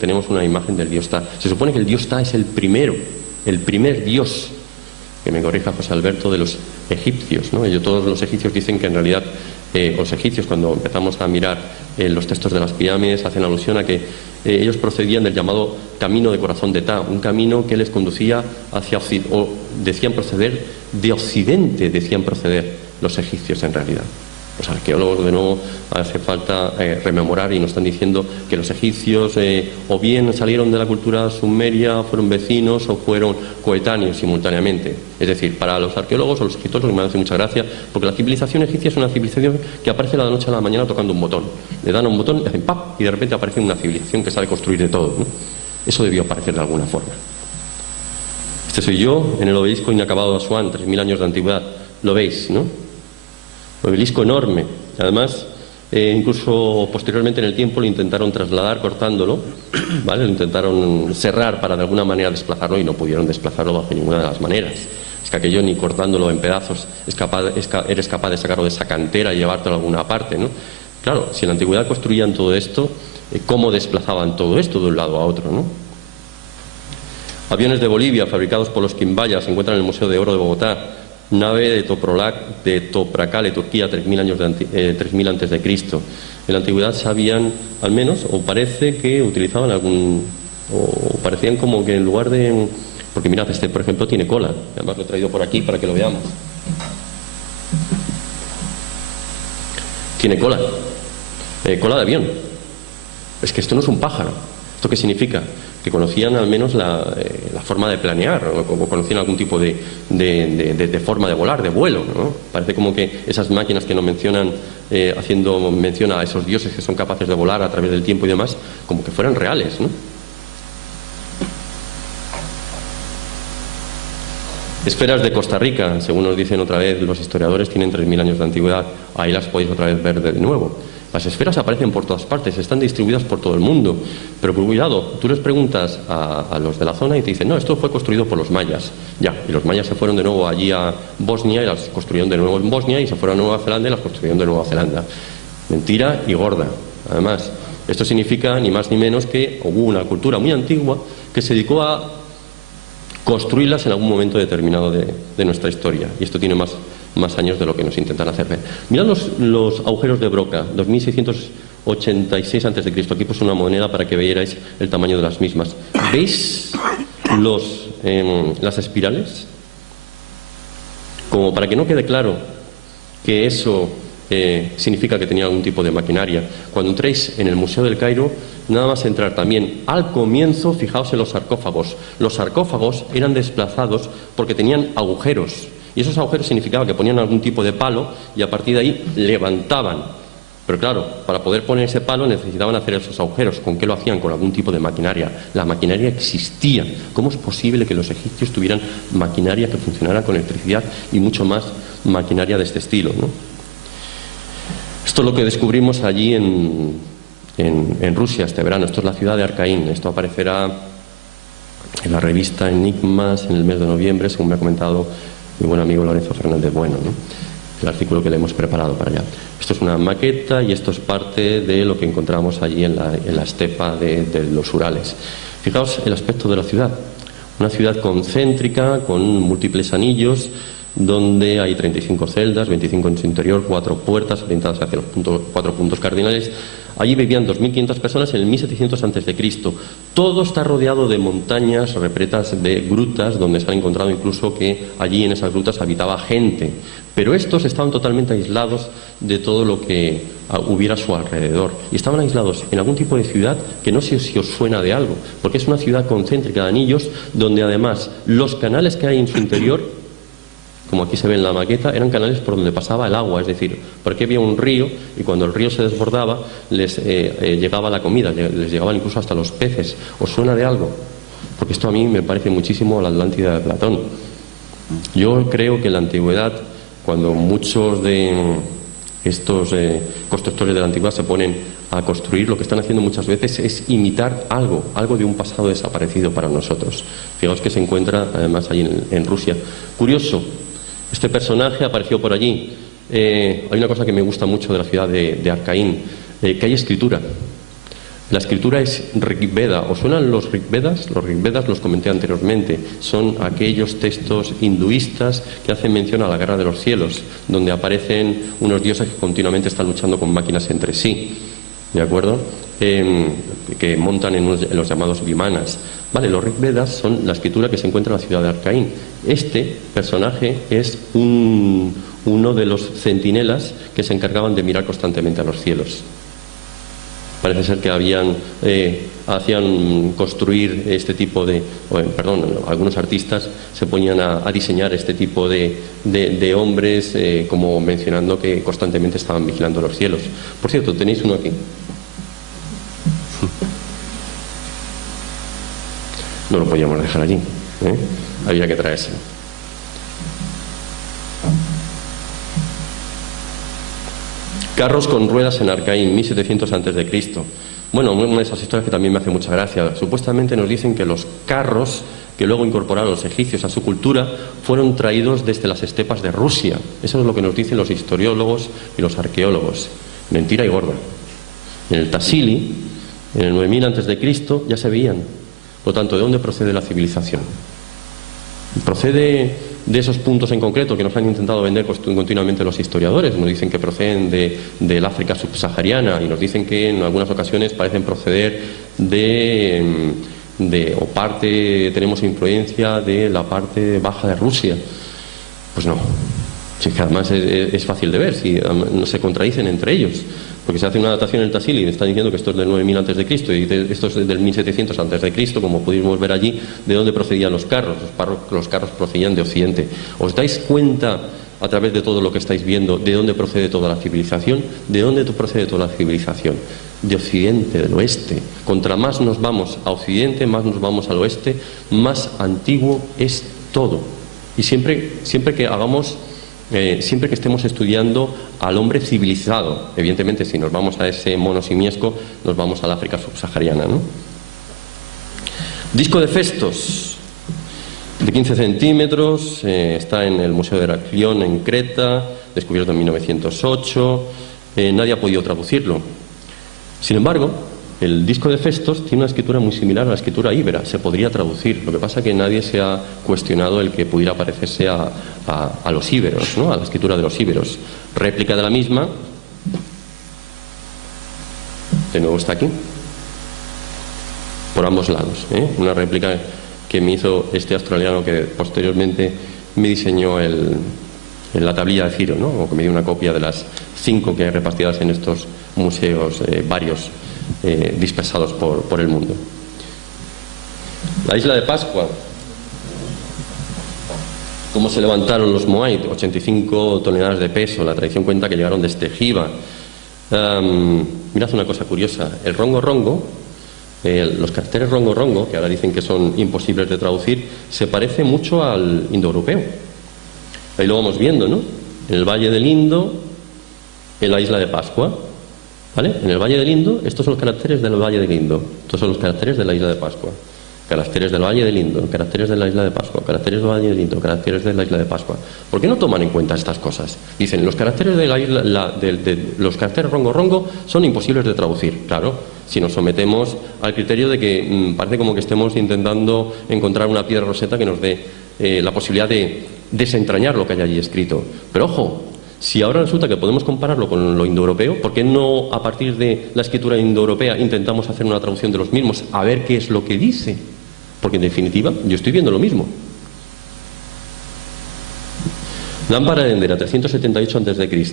tenemos una imagen del dios Ta. Se supone que el dios Ta es el primer dios, que me corrija José Alberto, de los egipcios, ¿no? Todos los egipcios dicen que en realidad los egipcios, cuando empezamos a mirar los textos de las pirámides, hacen alusión a que ellos procedían del llamado camino de corazón de Ta, un camino que les conducía hacia Occidente, o decían proceder de Occidente, decían proceder los egipcios en realidad. Los arqueólogos, de nuevo, hace falta rememorar, y nos están diciendo que los egipcios o bien salieron de la cultura sumeria, fueron vecinos o fueron coetáneos simultáneamente. Es decir, para los arqueólogos o los egiptólogos me hace mucha gracia, porque la civilización egipcia es una civilización que aparece de la noche a la mañana tocando un botón. Le dan a un botón y hacen ¡pap! Y de repente aparece una civilización que sabe construir de todo, ¿no? Eso debió aparecer de alguna forma. Este soy yo en el obelisco inacabado de Asuán, 3000 años de antigüedad. Lo veis, ¿no? Obelisco enorme. Además, incluso posteriormente en el tiempo lo intentaron trasladar cortándolo, ¿vale? Lo intentaron cerrar para de alguna manera desplazarlo y no pudieron desplazarlo bajo ninguna de las maneras. Es que aquello, ni cortándolo en pedazos, eres capaz de sacarlo de esa cantera y llevártelo a alguna parte, ¿no? Claro, si en la antigüedad construían todo esto, ¿cómo desplazaban todo esto de un lado a otro, ¿no? Aviones de Bolivia fabricados por los Quimbaya se encuentran en el Museo de Oro de Bogotá. Nave de Toprakale, Turquía, 3000 antes de Cristo. En la antigüedad sabían, al menos, o parece que utilizaban o parecían como que en lugar de... Porque mirad, por ejemplo, tiene cola. Además lo he traído por aquí para que lo veamos. Tiene cola. Cola de avión. Es que esto no es un pájaro. ¿Esto qué significa? Que conocían al menos la forma de planear, o conocían algún tipo de forma de volar, de vuelo, ¿no? Parece como que esas máquinas que nos mencionan, haciendo mención a esos dioses que son capaces de volar a través del tiempo y demás, como que fueran reales, ¿no? Esferas de Costa Rica, según nos dicen otra vez los historiadores, tienen 3000 años de antigüedad. Ahí las podéis otra vez ver de nuevo. Las esferas aparecen por todas partes, están distribuidas por todo el mundo. Pero cuidado, tú les preguntas a los de la zona y te dicen, no, esto fue construido por los mayas. Ya, y los mayas se fueron de nuevo allí a Bosnia y las construyeron de nuevo en Bosnia, y se fueron a Nueva Zelanda y las construyeron de Nueva Zelanda. Mentira y gorda. Además, esto significa ni más ni menos que hubo una cultura muy antigua que se dedicó a construirlas en algún momento determinado de nuestra historia. Y esto tiene más años de lo que nos intentan hacer ver. Mirad los agujeros de Broca, 2686 a.C. Aquí puse una moneda para que veáis el tamaño de las mismas. ¿Veis las espirales, como para que no quede claro que eso significa que tenía algún tipo de maquinaria. Cuando entréis en el Museo del Cairo, nada más entrar también al comienzo, fijaos en los sarcófagos. Los sarcófagos eran desplazados porque tenían agujeros, y esos agujeros significaban que ponían algún tipo de palo y a partir de ahí levantaban. Pero claro, para poder poner ese palo necesitaban hacer esos agujeros. ¿Con qué lo hacían? Con algún tipo de maquinaria. La maquinaria existía. ¿Cómo es posible que los egipcios tuvieran maquinaria que funcionara con electricidad y mucho más maquinaria de este estilo, ¿no? Esto es lo que descubrimos allí en Rusia este verano. Esto es la ciudad de Arcaín. Esto aparecerá en la revista Enigmas en el mes de noviembre, según me ha comentado mi buen amigo Lorenzo Fernández Bueno, ¿no? El artículo que le hemos preparado para allá. Esto es una maqueta y esto es parte de lo que encontramos allí en la estepa de los Urales. Fijaos el aspecto de la ciudad. Una ciudad concéntrica, con múltiples anillos, donde hay 35 celdas, 25 en su interior, 4 puertas orientadas hacia los 4 puntos cardinales. Allí vivían 2.500 personas en el 1700 a.C. Todo está rodeado de montañas repletas de grutas, donde se han encontrado incluso que allí en esas grutas habitaba gente. Pero estos estaban totalmente aislados de todo lo que hubiera a su alrededor. Y estaban aislados en algún tipo de ciudad que no sé si os suena de algo, porque es una ciudad concéntrica de anillos, donde además los canales que hay en su interior, como aquí se ve en la maqueta, eran canales por donde pasaba el agua, es decir, por aquí había un río y cuando el río se desbordaba les llegaba la comida, les llegaban incluso hasta los peces. ¿Os suena de algo? Porque esto a mí me parece muchísimo a la Atlántida de Platón. Yo creo que en la antigüedad, cuando muchos de estos constructores de la antigüedad se ponen a construir, lo que están haciendo muchas veces es imitar algo de un pasado desaparecido para nosotros. Fijaos que se encuentra además allí en Rusia. Curioso, este personaje apareció por allí. Hay una cosa que me gusta mucho de la ciudad de Arcaín, que hay escritura. La escritura es Rigveda. ¿Os suenan los Rigvedas? Los Rigvedas los comenté anteriormente. Son aquellos textos hinduistas que hacen mención a la guerra de los cielos, donde aparecen unos dioses que continuamente están luchando con máquinas entre sí, ¿de acuerdo? Que montan en los llamados vimanas. Vale, los Rigvedas son la escritura que se encuentra en la ciudad de Arcaín. Este personaje es uno de los centinelas que se encargaban de mirar constantemente a los cielos. Parece ser que hacían construir este tipo algunos artistas se ponían a diseñar este tipo de hombres, como mencionando que constantemente estaban vigilando los cielos. Por cierto, tenéis uno aquí. No lo podíamos dejar allí, ¿eh? Había que traérselo. Carros con ruedas en Arcaín, 1700 a.C. Bueno, una de esas historias que también me hace mucha gracia. Supuestamente nos dicen que los carros que luego incorporaron los egipcios a su cultura fueron traídos desde las estepas de Rusia. Eso es lo que nos dicen los historiólogos y los arqueólogos. Mentira y gorda. En el Tassili, en el 9000 a.C., ya se veían. Por lo tanto, ¿de dónde procede la civilización? Procede de esos puntos en concreto que nos han intentado vender continuamente los historiadores. Nos dicen que proceden del África subsahariana y nos dicen que en algunas ocasiones parecen proceder tenemos influencia de la parte baja de Rusia. Pues no. Si es que además es fácil de ver, si no se contradicen entre ellos. Porque se hace una datación en el Tassili y están diciendo que esto es del 9000 a.C. y esto es del 1700 a.C., como pudimos ver allí, de dónde procedían los carros. Los carros procedían de Occidente. ¿Os dais cuenta, a través de todo lo que estáis viendo, de dónde procede toda la civilización? ¿De dónde procede toda la civilización? De Occidente, del oeste. Contra más nos vamos a Occidente, más nos vamos al oeste, más antiguo es todo. Y siempre que hagamos... siempre que estemos estudiando al hombre civilizado, evidentemente si nos vamos a ese mono simiesco, nos vamos al África subsahariana, ¿no? Disco de Festos, de 15 centímetros, está en el Museo de Heraclión en Creta, descubierto en 1908, nadie ha podido traducirlo. Sin embargo, el disco de Festos tiene una escritura muy similar a la escritura íbera, se podría traducir. Lo que pasa es que nadie se ha cuestionado el que pudiera parecerse a los íberos, ¿no? A la escritura de los íberos. Réplica de la misma, de nuevo está aquí, por ambos lados, ¿eh? Una réplica que me hizo este australiano que posteriormente me diseñó la tablilla de Ciro, ¿no? O que me dio una copia de las 5 que hay repartidas en estos museos varios dispersados por el mundo. La isla de Pascua. ¿Cómo se levantaron los Moai? 85 toneladas de peso. La tradición cuenta que llegaron desde Giva. Mirad una cosa curiosa. El rongo rongo, los caracteres rongo rongo, que ahora dicen que son imposibles de traducir, se parece mucho al indoeuropeo. Ahí lo vamos viendo, ¿no? En el Valle del Indo, en la isla de Pascua. ¿Vale? En el Valle del Indo, estos son los caracteres del Valle del Indo. Estos son los caracteres de la isla de Pascua. Caracteres del Valle del Indo, caracteres de la isla de Pascua, caracteres del Valle del Indo, caracteres de la isla de Pascua. ¿Por qué no toman en cuenta estas cosas? Dicen, los caracteres de la isla, los caracteres rongo rongo son imposibles de traducir. Claro, si nos sometemos al criterio de que parece como que estemos intentando encontrar una piedra roseta que nos dé la posibilidad de desentrañar lo que hay allí escrito. Pero ojo, si ahora resulta que podemos compararlo con lo indoeuropeo, ¿por qué no a partir de la escritura indoeuropea intentamos hacer una traducción de los mismos a ver qué es lo que dice? Porque en definitiva yo estoy viendo lo mismo. Lámpara de Endera, 378 a.C.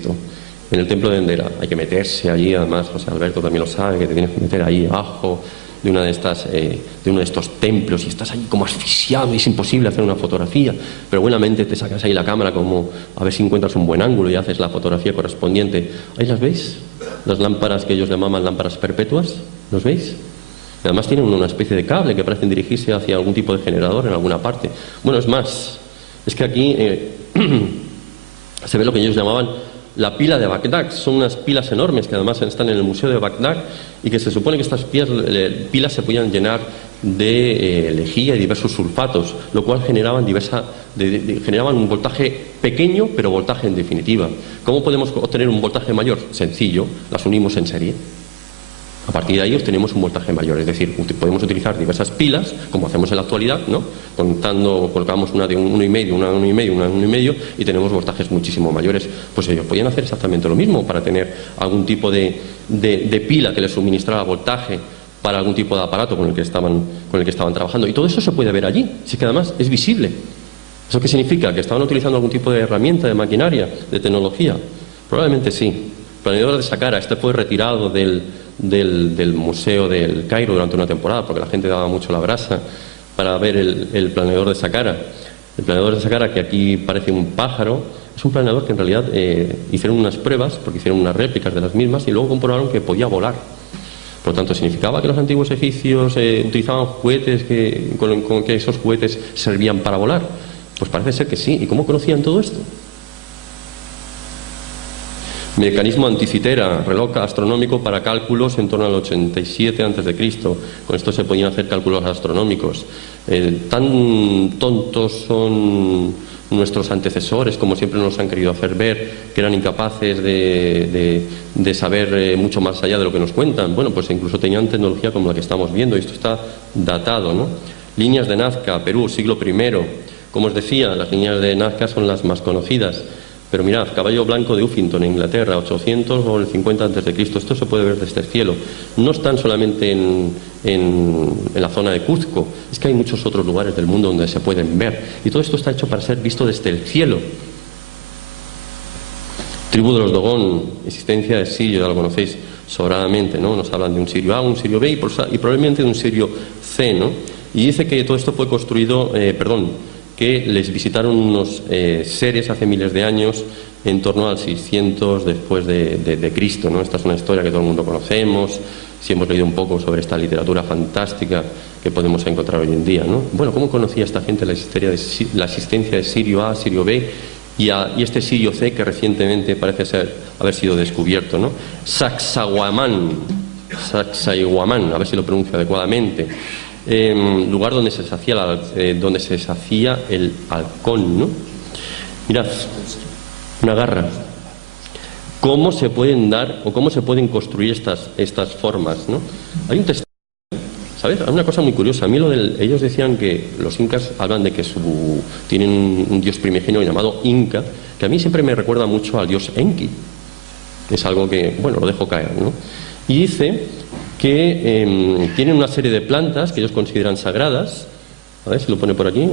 En el templo de Endera. Hay que meterse allí, además José Alberto también lo sabe, que te tienes que meter ahí abajo de uno de estos templos y estás ahí como asfixiado y es imposible hacer una fotografía, pero buenamente te sacas ahí la cámara como a ver si encuentras un buen ángulo y haces la fotografía correspondiente. ¿Ahí las veis? Las lámparas que ellos llamaban lámparas perpetuas, ¿los veis? Y además tienen una especie de cable que parecen dirigirse hacia algún tipo de generador en alguna parte. Bueno, es más, es que aquí se ve lo que ellos llamaban la pila de Bagdad. Son unas pilas enormes que además están en el Museo de Bagdad y que se supone que estas pilas se podían llenar de lejía y diversos sulfatos, lo cual generaban un voltaje pequeño, pero voltaje en definitiva. ¿Cómo podemos obtener un voltaje mayor? Sencillo, las unimos en serie. A partir de ahí obtenemos un voltaje mayor, es decir, podemos utilizar diversas pilas, como hacemos en la actualidad, ¿no? Colocamos una de 1,5, una de 1,5, una de 1,5 y tenemos voltajes muchísimo mayores. Pues ellos podían hacer exactamente lo mismo para tener algún tipo de pila que les suministrara voltaje para algún tipo de aparato con el que estaban trabajando. Y todo eso se puede ver allí, sí que además es visible. ¿Eso qué significa? ¿Que estaban utilizando algún tipo de herramienta, de maquinaria, de tecnología? Probablemente sí. El planeador de Saqqara, fue retirado del Museo del Cairo durante una temporada, porque la gente daba mucho la brasa para ver el planeador de Saqqara. El planeador de Saqqara, que aquí parece un pájaro, es un planeador que en realidad hicieron unas pruebas, porque hicieron unas réplicas de las mismas, y luego comprobaron que podía volar. Por lo tanto, significaba que los antiguos egipcios utilizaban juguetes con que esos juguetes servían para volar. Pues parece ser que sí. ¿Y cómo conocían todo esto? Mecanismo Anticitera, reloj astronómico para cálculos en torno al 87 a.C. Con esto se podían hacer cálculos astronómicos. Tan tontos son nuestros antecesores, como siempre nos han querido hacer ver, que eran incapaces de saber mucho más allá de lo que nos cuentan. Bueno, pues incluso tenían tecnología como la que estamos viendo, y esto está datado, ¿no? Líneas de Nazca, Perú, siglo I. Como os decía, las líneas de Nazca son las más conocidas. Pero mirad, caballo blanco de Uffington, en Inglaterra, 800 o el 50 a.C. Esto se puede ver desde el cielo. No están solamente en la zona de Cuzco, es que hay muchos otros lugares del mundo donde se pueden ver. Y todo esto está hecho para ser visto desde el cielo. Tribu de los Dogón, existencia de Sirio, ya lo conocéis sobradamente, ¿no? Nos hablan de un Sirio A, un Sirio B y probablemente de un Sirio C, ¿no? Y dice que todo esto fue construido, que les visitaron unos seres hace miles de años, en torno al 600 después de Cristo, ¿no? Esta es una historia que todo el mundo conocemos, si hemos leído un poco sobre esta literatura fantástica que podemos encontrar hoy en día, ¿no? Bueno, ¿cómo conocía esta gente la existencia de Sirio A, Sirio B y este Sirio C que recientemente parece haber sido descubierto, ¿no? Sacsayhuamán, a ver si lo pronuncio adecuadamente. Lugar donde se sacía el halcón, ¿no? Mirad, una garra. ¿Cómo se pueden dar o cómo se pueden construir estas formas, ¿no? Hay un testimonio, ¿sabes? Hay una cosa muy curiosa. A mí ellos decían que los incas hablan de que tienen un dios primigenio llamado Inca, que a mí siempre me recuerda mucho al dios Enki. Es algo que, bueno, lo dejo caer, ¿no? Y dice que tienen una serie de plantas que ellos consideran sagradas, A ver si lo pone por aquí.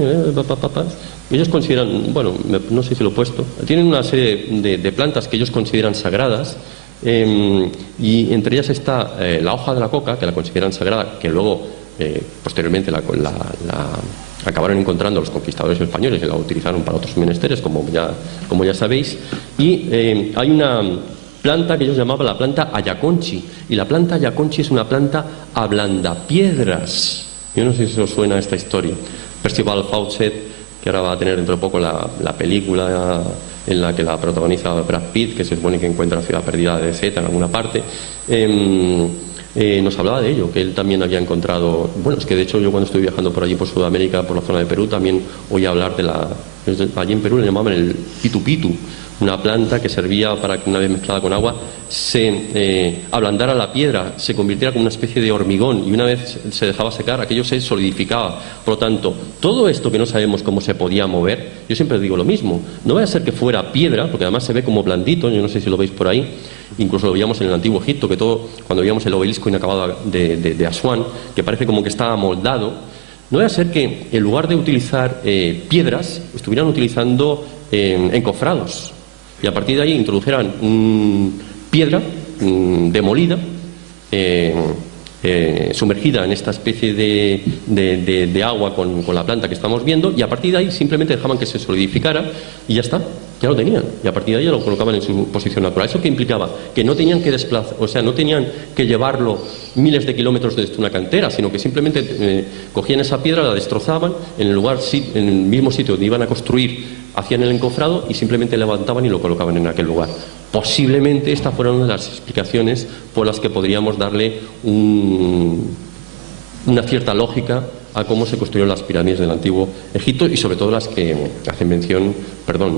Ellos consideran, bueno, no sé si lo he puesto, tienen una serie de plantas que ellos consideran sagradas, y entre ellas está la hoja de la coca, que la consideran sagrada, que luego, posteriormente, la acabaron encontrando los conquistadores españoles y la utilizaron para otros menesteres, como ya sabéis. Y hay una planta que ellos llamaban la planta ayaconchi, y la planta ayaconchi es una planta ablandapiedras. Yo no sé si os suena esta historia. Percival Fawcett, que ahora va a tener dentro de poco la película en la que la protagoniza Brad Pitt, que se supone que encuentra la ciudad perdida de Zeta en alguna parte, nos hablaba de ello, que él también había encontrado. Bueno, es que de hecho yo cuando estoy viajando por allí, por Sudamérica, por la zona de Perú, también oí hablar allí en Perú le llamaban el pitu pitu, una planta que servía para que, una vez mezclada con agua, se ablandara la piedra, se convirtiera como una especie de hormigón, y una vez se dejaba secar, aquello se solidificaba. Por lo tanto, todo esto que no sabemos cómo se podía mover, yo siempre digo lo mismo, no vaya a ser que fuera piedra, porque además se ve como blandito, yo no sé si lo veis por ahí, incluso lo veíamos en el antiguo Egipto, que todo, cuando veíamos el obelisco inacabado de Asuán, que parece como que estaba moldado. No vaya a ser que en lugar de utilizar piedras, estuvieran utilizando encofrados, y a partir de ahí introdujeran piedra demolida, sumergida en esta especie de agua con la planta que estamos viendo, y a partir de ahí simplemente dejaban que se solidificara y ya está, ya lo tenían, y a partir de ahí ya lo colocaban en su posición natural. ¿Eso qué implicaba? Que no tenían que desplazar, o sea, no tenían que llevarlo miles de kilómetros desde una cantera, sino que simplemente cogían esa piedra, la destrozaban en el mismo sitio donde iban a construir, hacían el encofrado y simplemente levantaban y lo colocaban en aquel lugar. Posiblemente esta fuera una de las explicaciones por las que podríamos darle una cierta lógica a cómo se construyeron las pirámides del antiguo Egipto, y sobre todo las que hacen mención,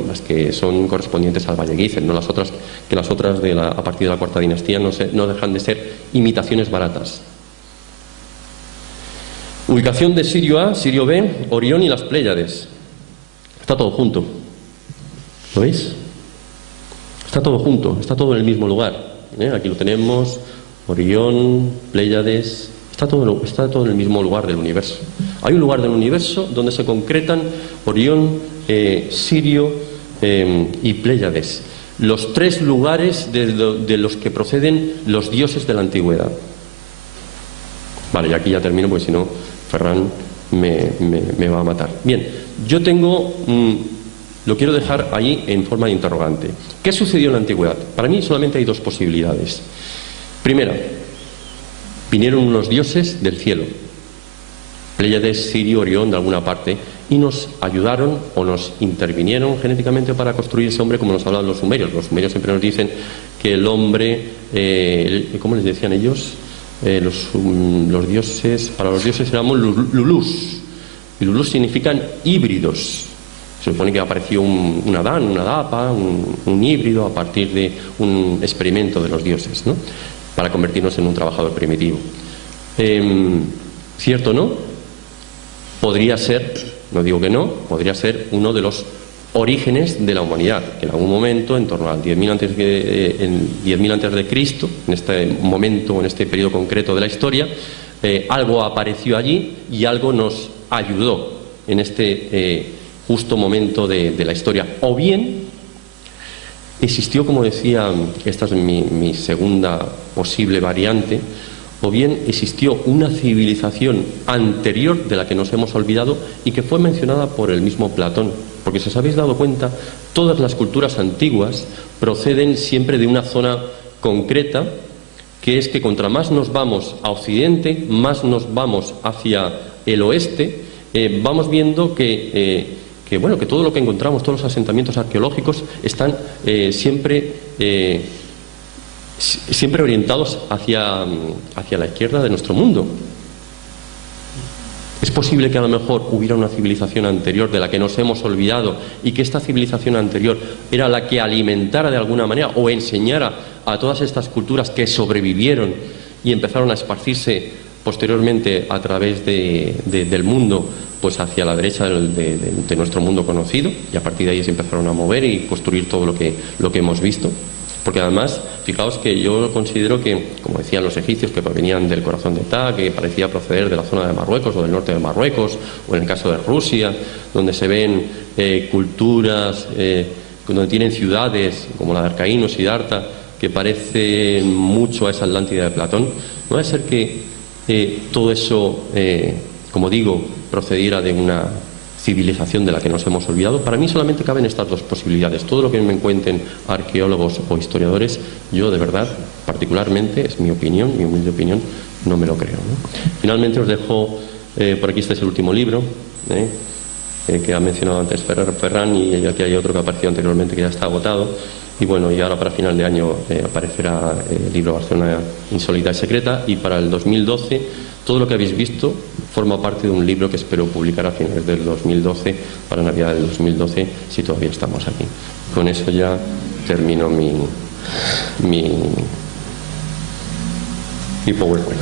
las que son correspondientes al Valle Guizen, no las otras, que las otras a partir de la cuarta dinastía no dejan de ser imitaciones baratas. Ubicación de Sirio A, Sirio B, Orión y las Pléyades. Está todo junto. ¿Lo veis? Está todo junto, está todo en el mismo lugar. Aquí lo tenemos, Orión, Pléyades, está todo en el mismo lugar del universo. Hay un lugar del universo donde se concretan Orión, Sirio y Pléyades. Los tres lugares de los que proceden los dioses de la antigüedad. Vale, y aquí ya termino porque si no, Ferran me va a matar. Bien, yo tengo... lo quiero dejar ahí en forma de interrogante. ¿Qué sucedió en la antigüedad? Para mí solamente hay dos posibilidades. Primera, vinieron unos dioses del cielo, Pléyades, Sirio, Orión, de alguna parte, y nos ayudaron o nos intervinieron genéticamente para construir ese hombre, como nos hablan los sumerios. Los sumerios siempre nos dicen que el hombre, ¿cómo les decían ellos? Los dioses, para los dioses éramos lulús, y lulús significan híbridos. Se supone que apareció un Adán, una Dapa, un híbrido a partir de un experimento de los dioses, ¿no? Para convertirnos en un trabajador primitivo. ¿Cierto o no? Podría ser, no digo que no, podría ser uno de los orígenes de la humanidad, que en algún momento, en torno al 10.000 antes de Cristo, en este momento, en este periodo concreto de la historia, algo apareció allí y algo nos ayudó en este justo momento de la historia. O bien existió, como decía, esta es mi segunda posible variante, o bien existió una civilización anterior de la que nos hemos olvidado y que fue mencionada por el mismo Platón. Porque si os habéis dado cuenta, todas las culturas antiguas proceden siempre de una zona concreta, que es que contra más nos vamos a Occidente, más nos vamos hacia el oeste, vamos viendo que todo lo que encontramos, todos los asentamientos arqueológicos están siempre orientados hacia la izquierda de nuestro mundo. Es posible que a lo mejor hubiera una civilización anterior de la que nos hemos olvidado y que esta civilización anterior era la que alimentara de alguna manera o enseñara a todas estas culturas que sobrevivieron y empezaron a esparcirse posteriormente a través del mundo, pues hacia la derecha de nuestro mundo conocido, y a partir de ahí se empezaron a mover y construir todo lo que hemos visto. Porque además, fijaos que yo considero que, como decían los egipcios, que provenían del corazón de Ta, que parecía proceder de la zona de Marruecos o del norte de Marruecos, o en el caso de Rusia, donde se ven culturas, donde tienen ciudades como la de Arcaíno, Siddhartha, que parecen mucho a esa Atlántida de Platón. No va a ser que todo eso, como digo, procediera de una civilización de la que nos hemos olvidado. Para mí solamente caben estas dos posibilidades. Todo lo que me cuenten arqueólogos o historiadores, yo de verdad, particularmente, es mi opinión, mi humilde opinión, no me lo creo, ¿no? Finalmente os dejo, por aquí este es el último libro, que ha mencionado antes Ferran, y aquí hay otro que apareció anteriormente que ya está agotado. Y bueno, y ahora para final de año aparecerá el libro Barcelona insólita y secreta, y para el 2012 todo lo que habéis visto forma parte de un libro que espero publicar a finales del 2012, para Navidad del 2012, si todavía estamos aquí. Con eso ya termino mi PowerPoint.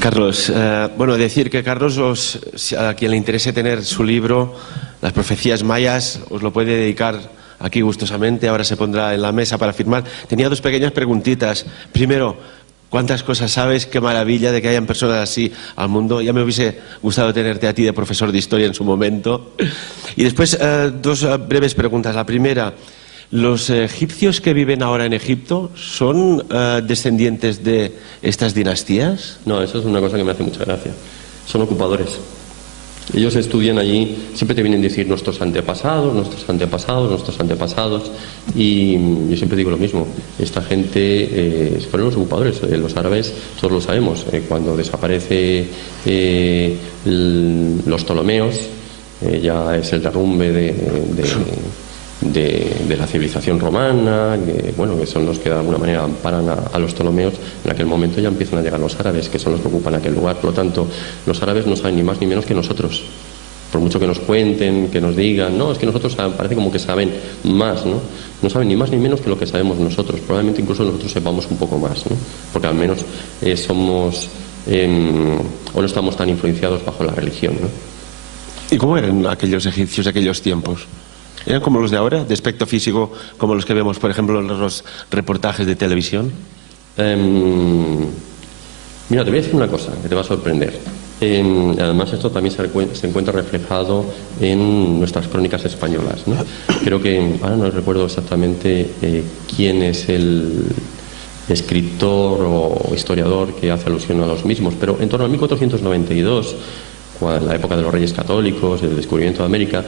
Carlos, bueno, decir que Carlos, a quien le interese tener su libro, Las profecías mayas, os lo puede dedicar aquí gustosamente. Ahora se pondrá en la mesa para firmar. Tenía dos pequeñas preguntitas. Primero, ¿cuántas cosas sabes? Qué maravilla de que hayan personas así al mundo. Ya me hubiese gustado tenerte a ti de profesor de historia en su momento. Y después, dos breves preguntas. La primera, ¿los egipcios que viven ahora en Egipto son descendientes de estas dinastías? No, eso es una cosa que me hace mucha gracia. Son ocupadores. Ellos estudian allí, siempre te vienen a decir nuestros antepasados, nuestros antepasados, nuestros antepasados, y yo siempre digo lo mismo. Esta gente fueron los ocupadores. Los árabes, todos lo sabemos, cuando desaparece los Ptolomeos, ya es el derrumbe de la civilización romana, que son los que de alguna manera amparan a los Ptolomeos. En aquel momento ya empiezan a llegar los árabes, que son los que ocupan aquel lugar. Por lo tanto, los árabes no saben ni más ni menos que nosotros. Por mucho que nos cuenten, que nos digan, no, es que nosotros parece como que saben más, ¿no? No saben ni más ni menos que lo que sabemos nosotros. Probablemente incluso nosotros sepamos un poco más, ¿no? Porque al menos somos o no estamos tan influenciados bajo la religión, ¿no? ¿Y cómo eran aquellos egipcios de aquellos tiempos? ¿Eran como los de ahora, de aspecto físico, como los que vemos, por ejemplo, en los reportajes de televisión? Mira, te voy a decir una cosa que te va a sorprender. Además, esto también se encuentra reflejado en nuestras crónicas españolas, ¿no? Creo que, ahora no recuerdo exactamente quién es el escritor o historiador que hace alusión a los mismos, pero en torno a 1492, en la época de los Reyes Católicos, el descubrimiento de América,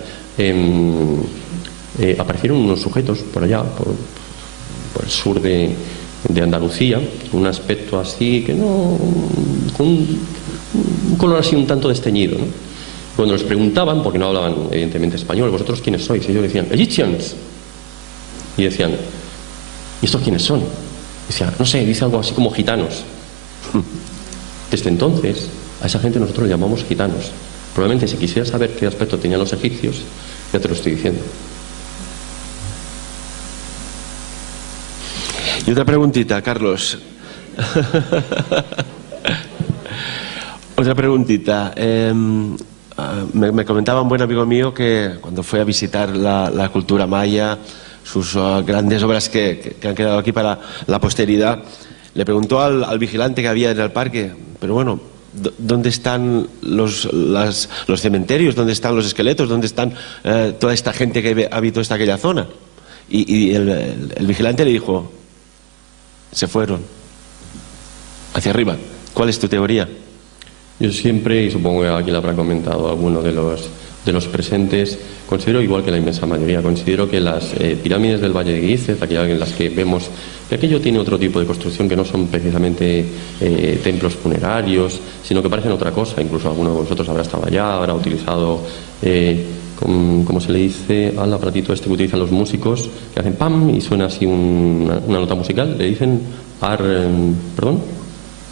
aparecieron unos sujetos por allá, por el sur de Andalucía, un aspecto así, que no, con un color así un tanto desteñido, ¿no? Cuando les preguntaban, porque no hablaban evidentemente español, ¿vosotros quiénes sois? Y ellos decían, Egyptians. Y decían, ¿y estos quiénes son? Y decían, no sé, dice algo así como gitanos. Desde entonces, a esa gente nosotros le llamamos gitanos. Probablemente si quisieras saber qué aspecto tenían los egipcios, ya te lo estoy diciendo. Y otra preguntita, Carlos. Otra preguntita. Me comentaba un buen amigo mío que cuando fue a visitar la cultura maya, sus grandes obras que han quedado aquí para la posteridad, le preguntó al vigilante que había en el parque, pero bueno, ¿dónde están los cementerios? ¿Dónde están los esqueletos? ¿Dónde están toda esta gente que habitó aquella zona? Y el vigilante le dijo, se fueron hacia arriba. ¿Cuál es tu teoría? Yo siempre, y supongo que aquí lo habrá comentado alguno de los presentes, considero, igual que la inmensa mayoría, considero que las pirámides del Valle de Gizeh, aquellas en las que vemos que aquello tiene otro tipo de construcción, que no son precisamente templos funerarios, sino que parecen otra cosa. Incluso alguno de vosotros habrá estado allá, habrá utilizado, como se le dice al aparatito este que utilizan los músicos, que hacen pam y suena así una nota musical, le dicen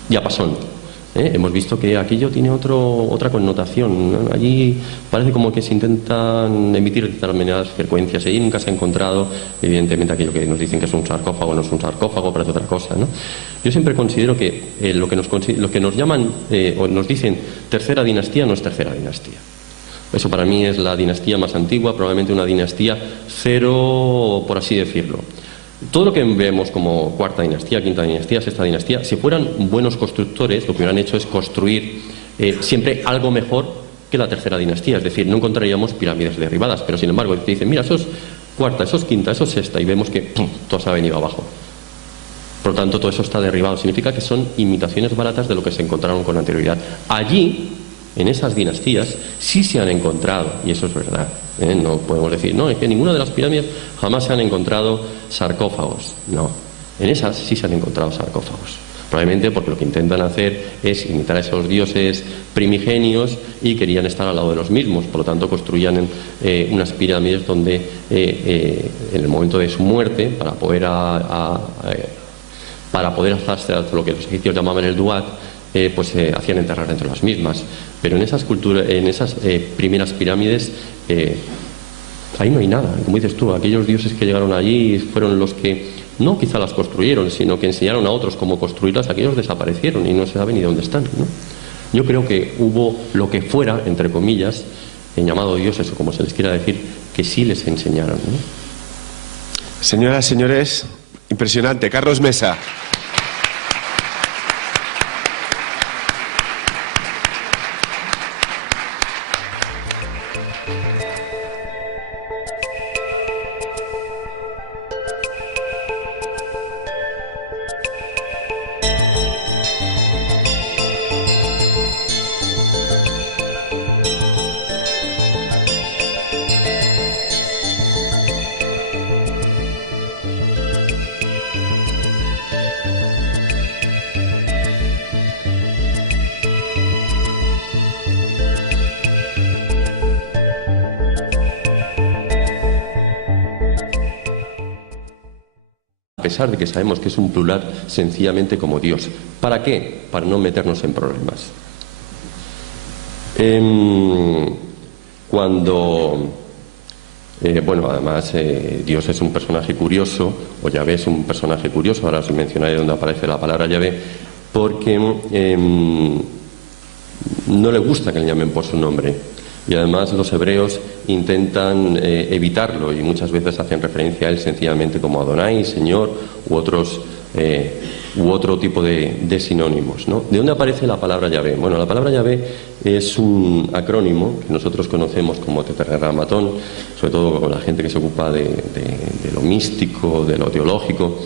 diapasón. Hemos visto que aquello tiene otra connotación, ¿no? Allí parece como que se intentan emitir determinadas frecuencias. Allí nunca se ha encontrado, evidentemente, aquello que nos dicen que es un sarcófago, no es un sarcófago, parece otra cosa, ¿no? Yo siempre considero que lo que nos llaman o nos dicen tercera dinastía no es tercera dinastía. Eso para mí es la dinastía más antigua, probablemente una dinastía cero, por así decirlo. todo lo que vemos como cuarta dinastía, quinta dinastía, sexta dinastía, si fueran buenos constructores, lo que hubieran hecho es construir siempre algo mejor que la tercera dinastía, es decir, no encontraríamos pirámides derribadas, pero sin embargo te dicen, mira, eso es cuarta, eso es quinta, eso es sexta, y vemos que ¡pum!, todo se ha venido abajo. Por lo tanto, todo eso está derribado. Significa que son imitaciones baratas de lo que se encontraron con anterioridad. Allí, en esas dinastías, sí se han encontrado, y eso es verdad, no podemos decir, no, es que en ninguna de las pirámides jamás se han encontrado sarcófagos. No, en esas sí se han encontrado sarcófagos. Probablemente porque lo que intentan hacer es imitar a esos dioses primigenios y querían estar al lado de los mismos. Por lo tanto, construían unas pirámides donde en el momento de su muerte, para poder hacerse lo que los egipcios llamaban el duat, pues hacían enterrar entre las mismas. Pero en esas primeras pirámides ahí no hay nada. Como dices tú, aquellos dioses que llegaron allí fueron los que no quizá las construyeron, sino que enseñaron a otros cómo construirlas. Aquellos desaparecieron y no se sabe ni dónde están, ¿no? Yo creo que hubo lo que fuera, entre comillas, llamado dioses o como se les quiera decir, que sí les enseñaron, ¿no? Señoras, señores, impresionante. Carlos Mesa. A pesar de que sabemos que es un plural, sencillamente como Dios. ¿Para qué? Para no meternos en problemas. Además, Dios es un personaje curioso, o Yahvé es un personaje curioso, ahora os mencionaré dónde aparece la palabra Yahvé, porque no le gusta que le llamen por su nombre. Y además los hebreos intentan evitarlo y muchas veces hacen referencia a él sencillamente como Adonai, Señor, u otro tipo de sinónimos, ¿no? ¿De dónde aparece la palabra Yahvé? Bueno, la palabra Yahvé es un acrónimo que nosotros conocemos como Tetragrámaton, sobre todo con la gente que se ocupa de lo místico, de lo teológico,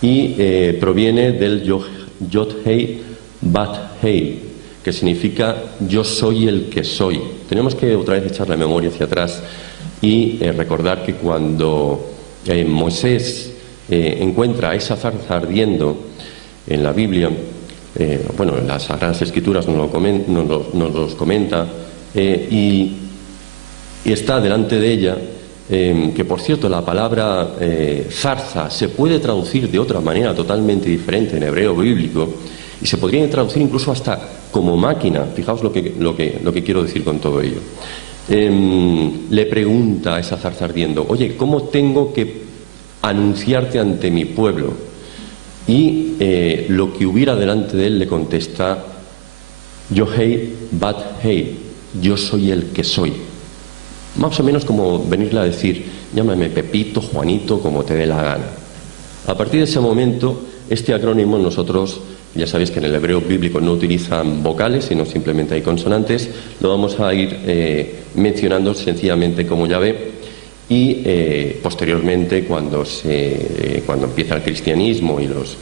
y proviene del Yod-Hei Bat-Hei, que significa yo soy el que soy. Tenemos que otra vez echar la memoria hacia atrás y recordar que cuando Moisés encuentra esa zarza ardiendo en la Biblia, en las Sagradas Escrituras nos los comenta, y está delante de ella, que por cierto la palabra zarza se puede traducir de otra manera totalmente diferente en hebreo bíblico, y se podría traducir incluso hasta como máquina. Fijaos lo que quiero decir con todo ello. Le pregunta a esa zarza ardiendo, oye, ¿cómo tengo que anunciarte ante mi pueblo? Y lo que hubiera delante de él le contesta, Yo-Hei Bat-Hei, yo soy el que soy. Más o menos como venirle a decir, llámame Pepito, Juanito, como te dé la gana. A partir de ese momento, este acrónimo nosotros, ya sabéis que en el hebreo bíblico no utilizan vocales, sino simplemente hay consonantes, lo vamos a ir mencionando sencillamente como Yahvé, y posteriormente cuando empieza el cristianismo y los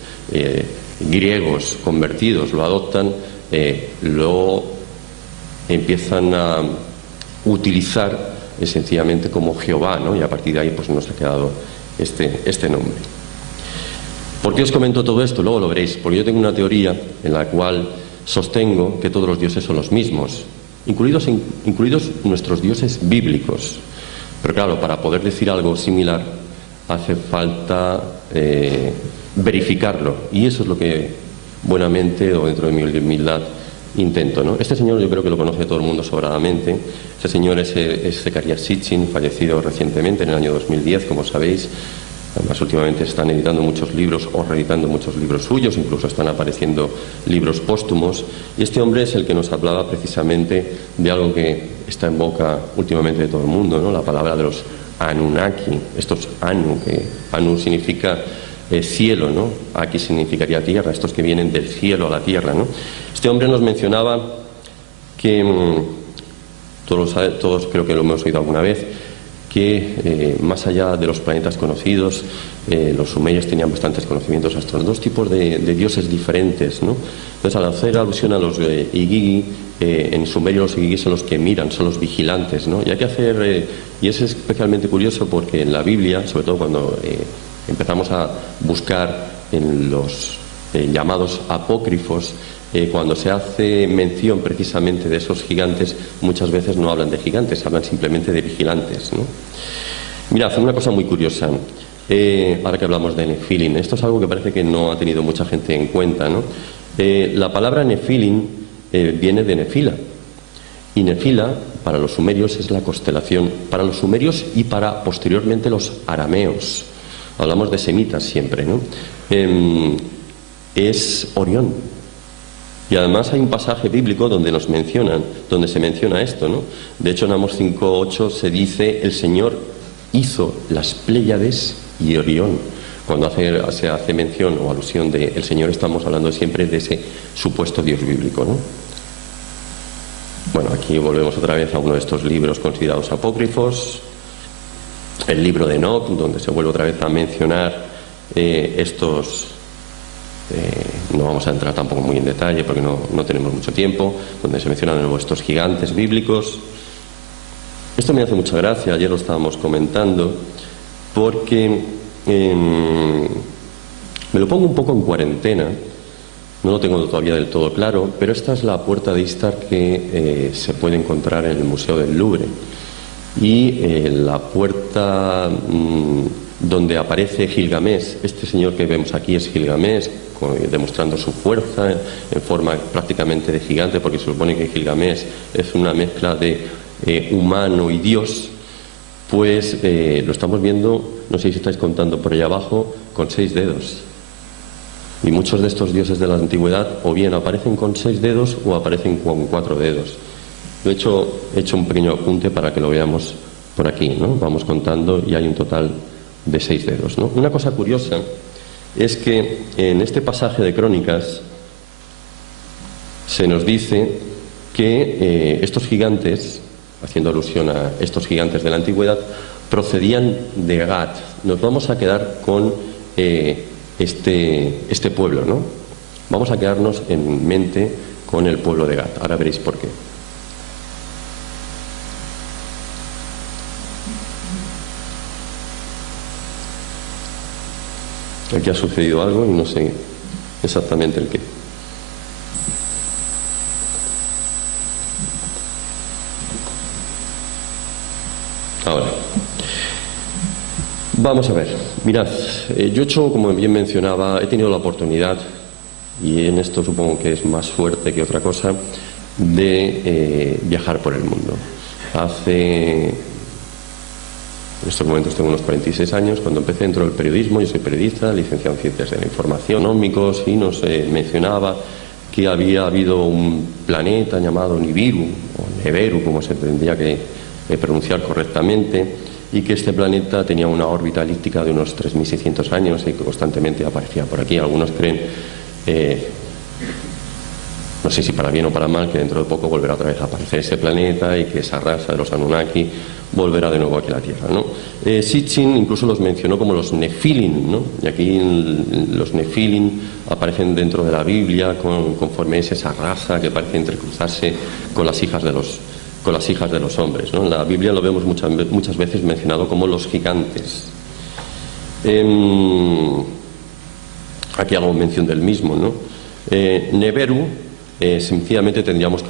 griegos convertidos lo adoptan, lo empiezan a utilizar sencillamente como Jehová, ¿no? Y a partir de ahí pues nos ha quedado este nombre. ¿Por qué os comento todo esto? Luego lo veréis, porque yo tengo una teoría en la cual sostengo que todos los dioses son los mismos, incluidos nuestros dioses bíblicos. Pero claro, para poder decir algo similar hace falta verificarlo, y eso es lo que buenamente, o dentro de mi humildad, intento, ¿no? Este señor yo creo que lo conoce todo el mundo sobradamente. Este señor es Zecarías Sitchin, fallecido recientemente en el año 2010, como sabéis. Además, últimamente están editando muchos libros o reeditando muchos libros suyos, incluso están apareciendo libros póstumos. Y este hombre es el que nos hablaba precisamente de algo que está en boca últimamente de todo el mundo, ¿no? La palabra de los Anunnaki, estos Anu, que Anu significa cielo, ¿no? Aquí significaría tierra, estos que vienen del cielo a la tierra, ¿no? Este hombre nos mencionaba que, todos creo que lo hemos oído alguna vez, que más allá de los planetas conocidos, los sumerios tenían bastantes conocimientos astronómicos, dos tipos de dioses diferentes, ¿no? Entonces, al hacer alusión a los Igigi, en sumerio los Igigi son los que miran, son los vigilantes, ¿no? Y hay que hacer, y es especialmente curioso porque en la Biblia, sobre todo cuando empezamos a buscar en los llamados apócrifos, cuando se hace mención precisamente de esos gigantes, muchas veces no hablan de gigantes, hablan simplemente de vigilantes, ¿no? Mirad, una cosa muy curiosa, ahora que hablamos de Nefilim, esto es algo que parece que no ha tenido mucha gente en cuenta, ¿no? La palabra Nefilim viene de Nefila, y Nefila para los sumerios es la constelación, para los sumerios y para posteriormente los arameos, hablamos de semitas siempre, ¿no? Es Orión. Y además hay un pasaje bíblico donde se menciona esto, ¿no? De hecho, en Amos 5:8 se dice: el Señor hizo las Pléyades y Orión. Cuando se hace mención o alusión de el Señor, estamos hablando siempre de ese supuesto Dios bíblico, ¿no? Bueno, aquí volvemos otra vez a uno de estos libros considerados apócrifos, el libro de Enoc, donde se vuelve otra vez a mencionar estos... no vamos a entrar tampoco muy en detalle porque no tenemos mucho tiempo, donde se mencionan de nuevo estos gigantes bíblicos. Esto me hace mucha gracia, ayer lo estábamos comentando, porque me lo pongo un poco en cuarentena, no lo tengo todavía del todo claro, pero esta es la puerta de Istar que se puede encontrar en el Museo del Louvre. Y la puerta donde aparece Gilgamesh, este señor que vemos aquí es Gilgamesh, demostrando su fuerza en forma prácticamente de gigante, porque se supone que Gilgamesh es una mezcla de humano y Dios, pues lo estamos viendo, no sé si estáis contando por allá abajo, con 6 dedos. Y muchos de estos dioses de la antigüedad o bien aparecen con 6 dedos o aparecen con 4 dedos. De hecho, he hecho un pequeño apunte para que lo veamos por aquí, ¿no? Vamos contando y hay un total de 6 dedos, ¿no? Una cosa curiosa es que en este pasaje de Crónicas se nos dice que estos gigantes, haciendo alusión a estos gigantes de la antigüedad, procedían de Gad. Nos vamos a quedar con este pueblo, ¿no? Vamos a quedarnos en mente con el pueblo de Gad. Ahora veréis por qué. Aquí ha sucedido algo y no sé exactamente el qué. Ahora, vamos a ver. Mirad, yo he hecho, como bien mencionaba, he tenido la oportunidad, y en esto supongo que es más suerte que otra cosa, de viajar por el mundo. En estos momentos tengo unos 46 años. Cuando empecé dentro del periodismo, yo soy periodista, licenciado en Ciencias de la Información, económicos, y nos mencionaba que había habido un planeta llamado Nibiru, o Neberu, como se tendría que pronunciar correctamente, y que este planeta tenía una órbita elíptica de unos 3.600 años y que constantemente aparecía por aquí. Algunos creen, no sé si para bien o para mal, que dentro de poco volverá otra vez a aparecer ese planeta y que esa raza de los Anunnaki volverá de nuevo aquí a la Tierra, ¿no? Sitchin incluso los mencionó como los Nefilim, ¿no? Y aquí los Nefilim aparecen dentro de la Biblia conforme es esa raza que parece entrecruzarse con las hijas de los hombres, ¿no? En la Biblia lo vemos muchas veces mencionado como los gigantes. Aquí hago mención del mismo, ¿no? Neberu, sencillamente tendríamos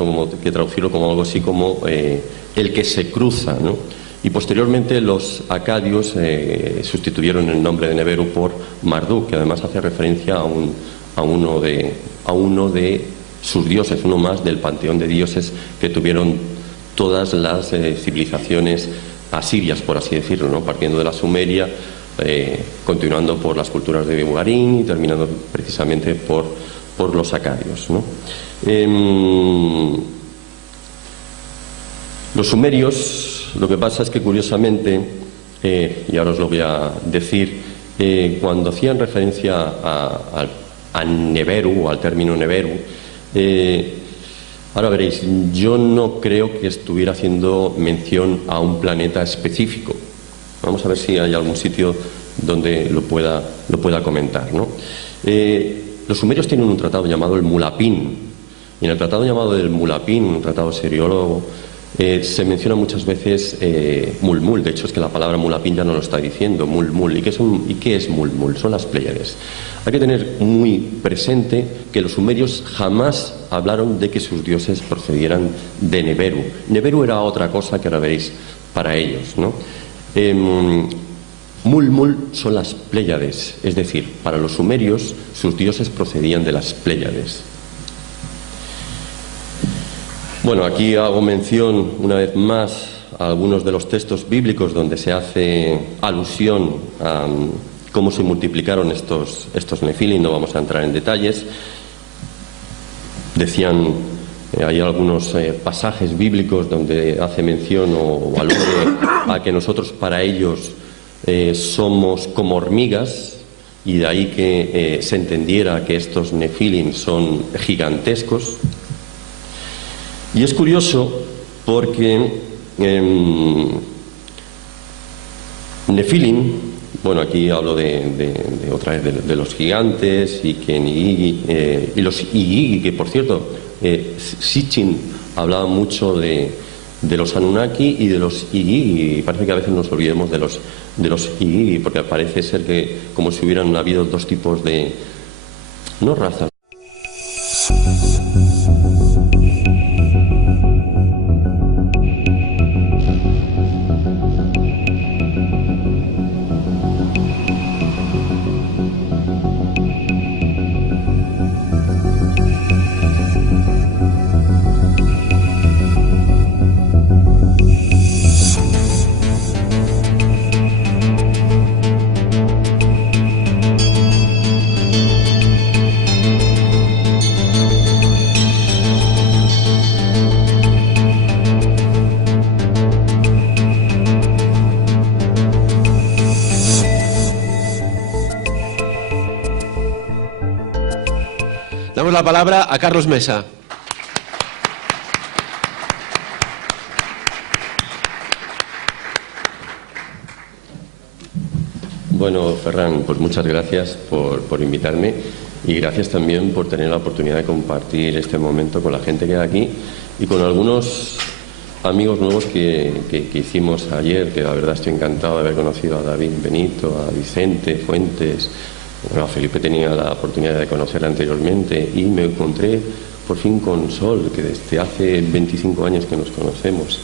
que traducirlo como algo así como el que se cruza, ¿no? Y posteriormente los acadios sustituyeron el nombre de Neberu por Marduk, que además hace referencia a uno de sus dioses, uno más del panteón de dioses que tuvieron todas las civilizaciones asirias, por así decirlo, ¿no? Partiendo de la Sumeria, continuando por las culturas de Bugarín y terminando precisamente por los acadios, ¿no? Los sumerios, lo que pasa es que curiosamente y ahora os lo voy a decir. Cuando hacían referencia a Neberu, o al término Neberu, ahora veréis, yo no creo que estuviera haciendo mención a un planeta específico. Vamos a ver si hay algún sitio donde lo pueda comentar, ¿no? Los sumerios tienen un tratado llamado el Mulapín, y en el tratado llamado del Mulapín, un tratado seriólogo, se menciona muchas veces Mulmul. De hecho, es que la palabra Mulapín ya no lo está diciendo, Mulmul. ¿Y qué es Mulmul? Son las Pléyades. Hay que tener muy presente que los sumerios jamás hablaron de que sus dioses procedieran de Neberu. Neberu era otra cosa que ahora veréis para ellos, ¿no? Mulmul son las Pléyades, es decir, para los sumerios sus dioses procedían de las Pléyades. Bueno, aquí hago mención una vez más a algunos de los textos bíblicos donde se hace alusión a cómo se multiplicaron estos nefilim. No vamos a entrar en detalles. Decían, hay algunos pasajes bíblicos donde hace mención o alude a que nosotros para ellos somos como hormigas, y de ahí que se entendiera que estos nefilim son gigantescos. Y es curioso porque nefilim, bueno, aquí hablo otra vez de los gigantes, y que y los Igigi, que por cierto, Sitchin hablaba mucho de los Anunnaki y de los Igigi, y parece que a veces nos olvidemos de los Igigi, porque parece ser que como si hubieran habido dos tipos de, no razas. Damos la palabra a Carlos Mesa. Bueno, Ferran, pues muchas gracias por invitarme, y gracias también por tener la oportunidad de compartir este momento con la gente que hay aquí y con algunos amigos nuevos que hicimos ayer, que la verdad estoy encantado de haber conocido a David Benito, a Vicente Fuentes. Bueno, a Felipe tenía la oportunidad de conocer anteriormente, y me encontré por fin con Sol, que desde hace 25 años que nos conocemos.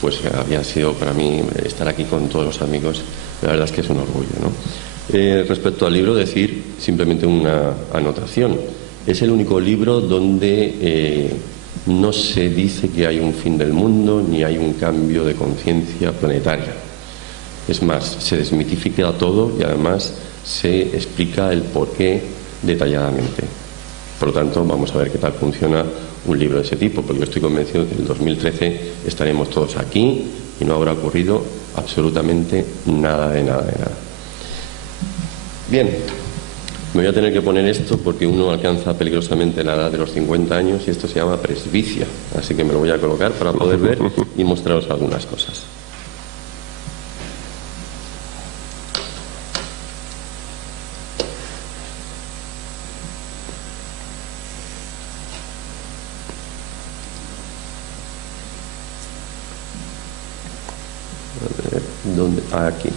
Pues había sido para mí estar aquí con todos los amigos, la verdad es que es un orgullo, ¿no? Respecto al libro, decir simplemente una anotación. Es el único libro donde no se dice que hay un fin del mundo ni hay un cambio de conciencia planetaria. Es más, se desmitifica todo y además se explica el porqué detalladamente. Por lo tanto, vamos a ver qué tal funciona un libro de ese tipo, porque yo estoy convencido de que en el 2013 estaremos todos aquí y no habrá ocurrido absolutamente nada de nada. Bien, me voy a tener que poner esto porque uno alcanza peligrosamente la edad de los 50 años y esto se llama presbicia, así que me lo voy a colocar para poder ver y mostraros algunas cosas. ¿Dónde? Aquí.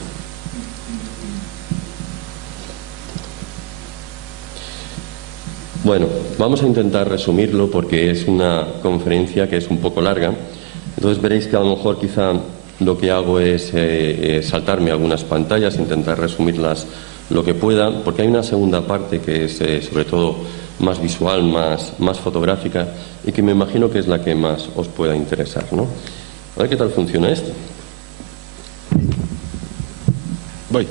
Bueno, vamos a intentar resumirlo porque es una conferencia que es un poco larga. Entonces veréis que a lo mejor quizá lo que hago es saltarme algunas pantallas, intentar resumirlas lo que pueda, porque hay una segunda parte que es sobre todo más visual, más fotográfica, y que me imagino que es la que más os pueda interesar, ¿no? A ver qué tal funciona esto. Voy.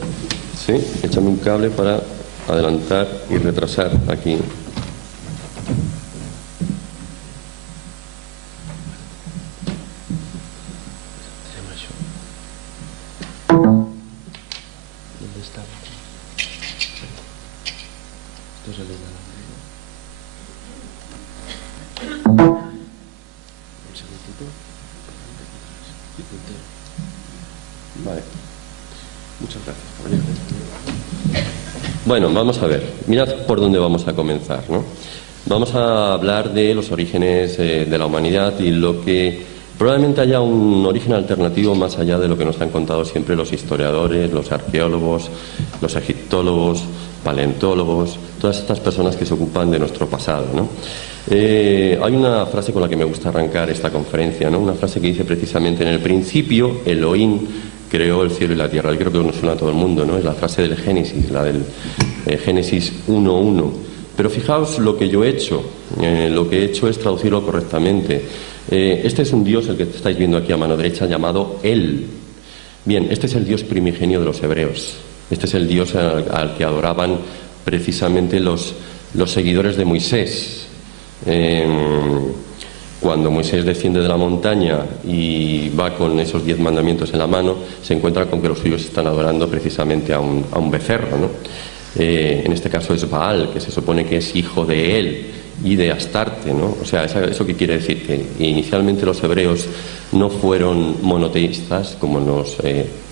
Sí, échame un cable para adelantar y retrasar aquí. Vale. Muchas gracias, caballero. Bueno, vamos a ver. Mirad por dónde vamos a comenzar, ¿no? Vamos a hablar de los orígenes de la humanidad y lo que probablemente haya un origen alternativo más allá de lo que nos han contado siempre los historiadores, los arqueólogos, los egiptólogos, paleontólogos, todas estas personas que se ocupan de nuestro pasado, ¿no? Hay una frase con la que me gusta arrancar esta conferencia, ¿no? Una frase que dice precisamente: en el principio Elohim creó el cielo y la tierra. Yo creo que nos suena a todo el mundo, ¿no? Es la frase del Génesis, la del Génesis 1:1. Pero fijaos lo que yo he hecho. Lo que he hecho es traducirlo correctamente. Este es un Dios, el que estáis viendo aquí a mano derecha, llamado El. Bien, este es el Dios primigenio de los hebreos. Este es el Dios al que adoraban precisamente los seguidores de Moisés. Cuando Moisés desciende de la montaña y va con esos 10 mandamientos en la mano, se encuentra con que los suyos están adorando precisamente a un becerro, ¿no? En este caso es Baal, que se supone que es hijo de él y de Astarte, ¿no? O sea, ¿eso qué quiere decir? Que inicialmente los hebreos no fueron monoteístas, como nos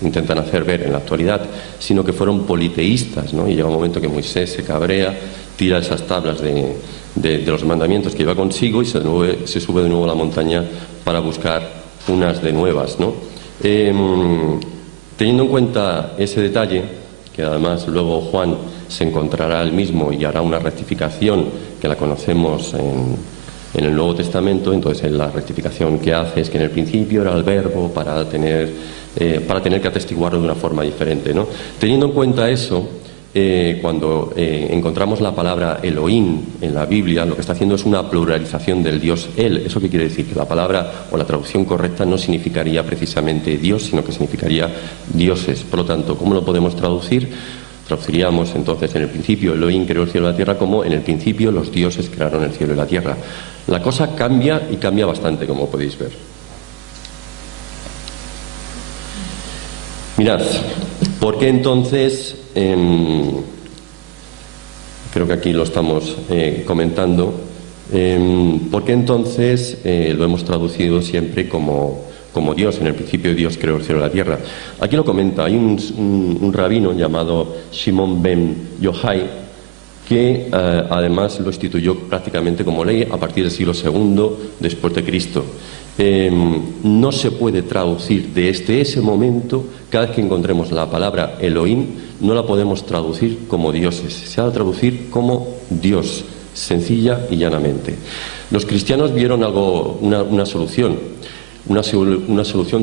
intentan hacer ver en la actualidad, sino que fueron politeístas, ¿no? Y llega un momento que Moisés se cabrea, tira esas tablas de los mandamientos que lleva consigo y se sube de nuevo a la montaña para buscar unas de nuevas, ¿no? Teniendo en cuenta ese detalle, que además luego Juan se encontrará él mismo y hará una rectificación que la conocemos en el Nuevo Testamento. Entonces la rectificación que hace es que en el principio era el verbo para tener que atestiguarlo de una forma diferente, ¿no? Teniendo en cuenta eso, cuando encontramos la palabra Elohim en la Biblia, lo que está haciendo es una pluralización del Dios El. ¿Eso qué quiere decir? Que la palabra o la traducción correcta no significaría precisamente Dios, sino que significaría dioses. Por lo tanto, ¿cómo lo podemos traducir? Traduciríamos entonces: en el principio Elohim creó el cielo y la tierra, como en el principio los dioses crearon el cielo y la tierra. La cosa cambia y cambia bastante, como podéis ver. Mirad, ¿por qué entonces, creo que aquí lo estamos comentando, por qué entonces lo hemos traducido siempre como Dios? En el principio Dios creó el cielo y la tierra. Aquí lo comenta, hay un rabino llamado Shimon ben Yochai, que además lo instituyó prácticamente como ley a partir del siglo II después de Cristo. No se puede traducir desde ese momento, cada vez que encontremos la palabra Elohim, no la podemos traducir como dioses, se ha de traducir como Dios, sencilla y llanamente. Los cristianos vieron una solución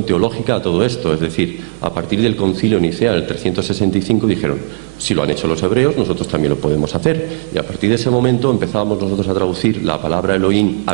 teológica a todo esto, es decir, a partir del Concilio Nicea del 365 dijeron: si lo han hecho los hebreos, nosotros también lo podemos hacer. Y a partir de ese momento empezábamos nosotros a traducir la palabra Elohim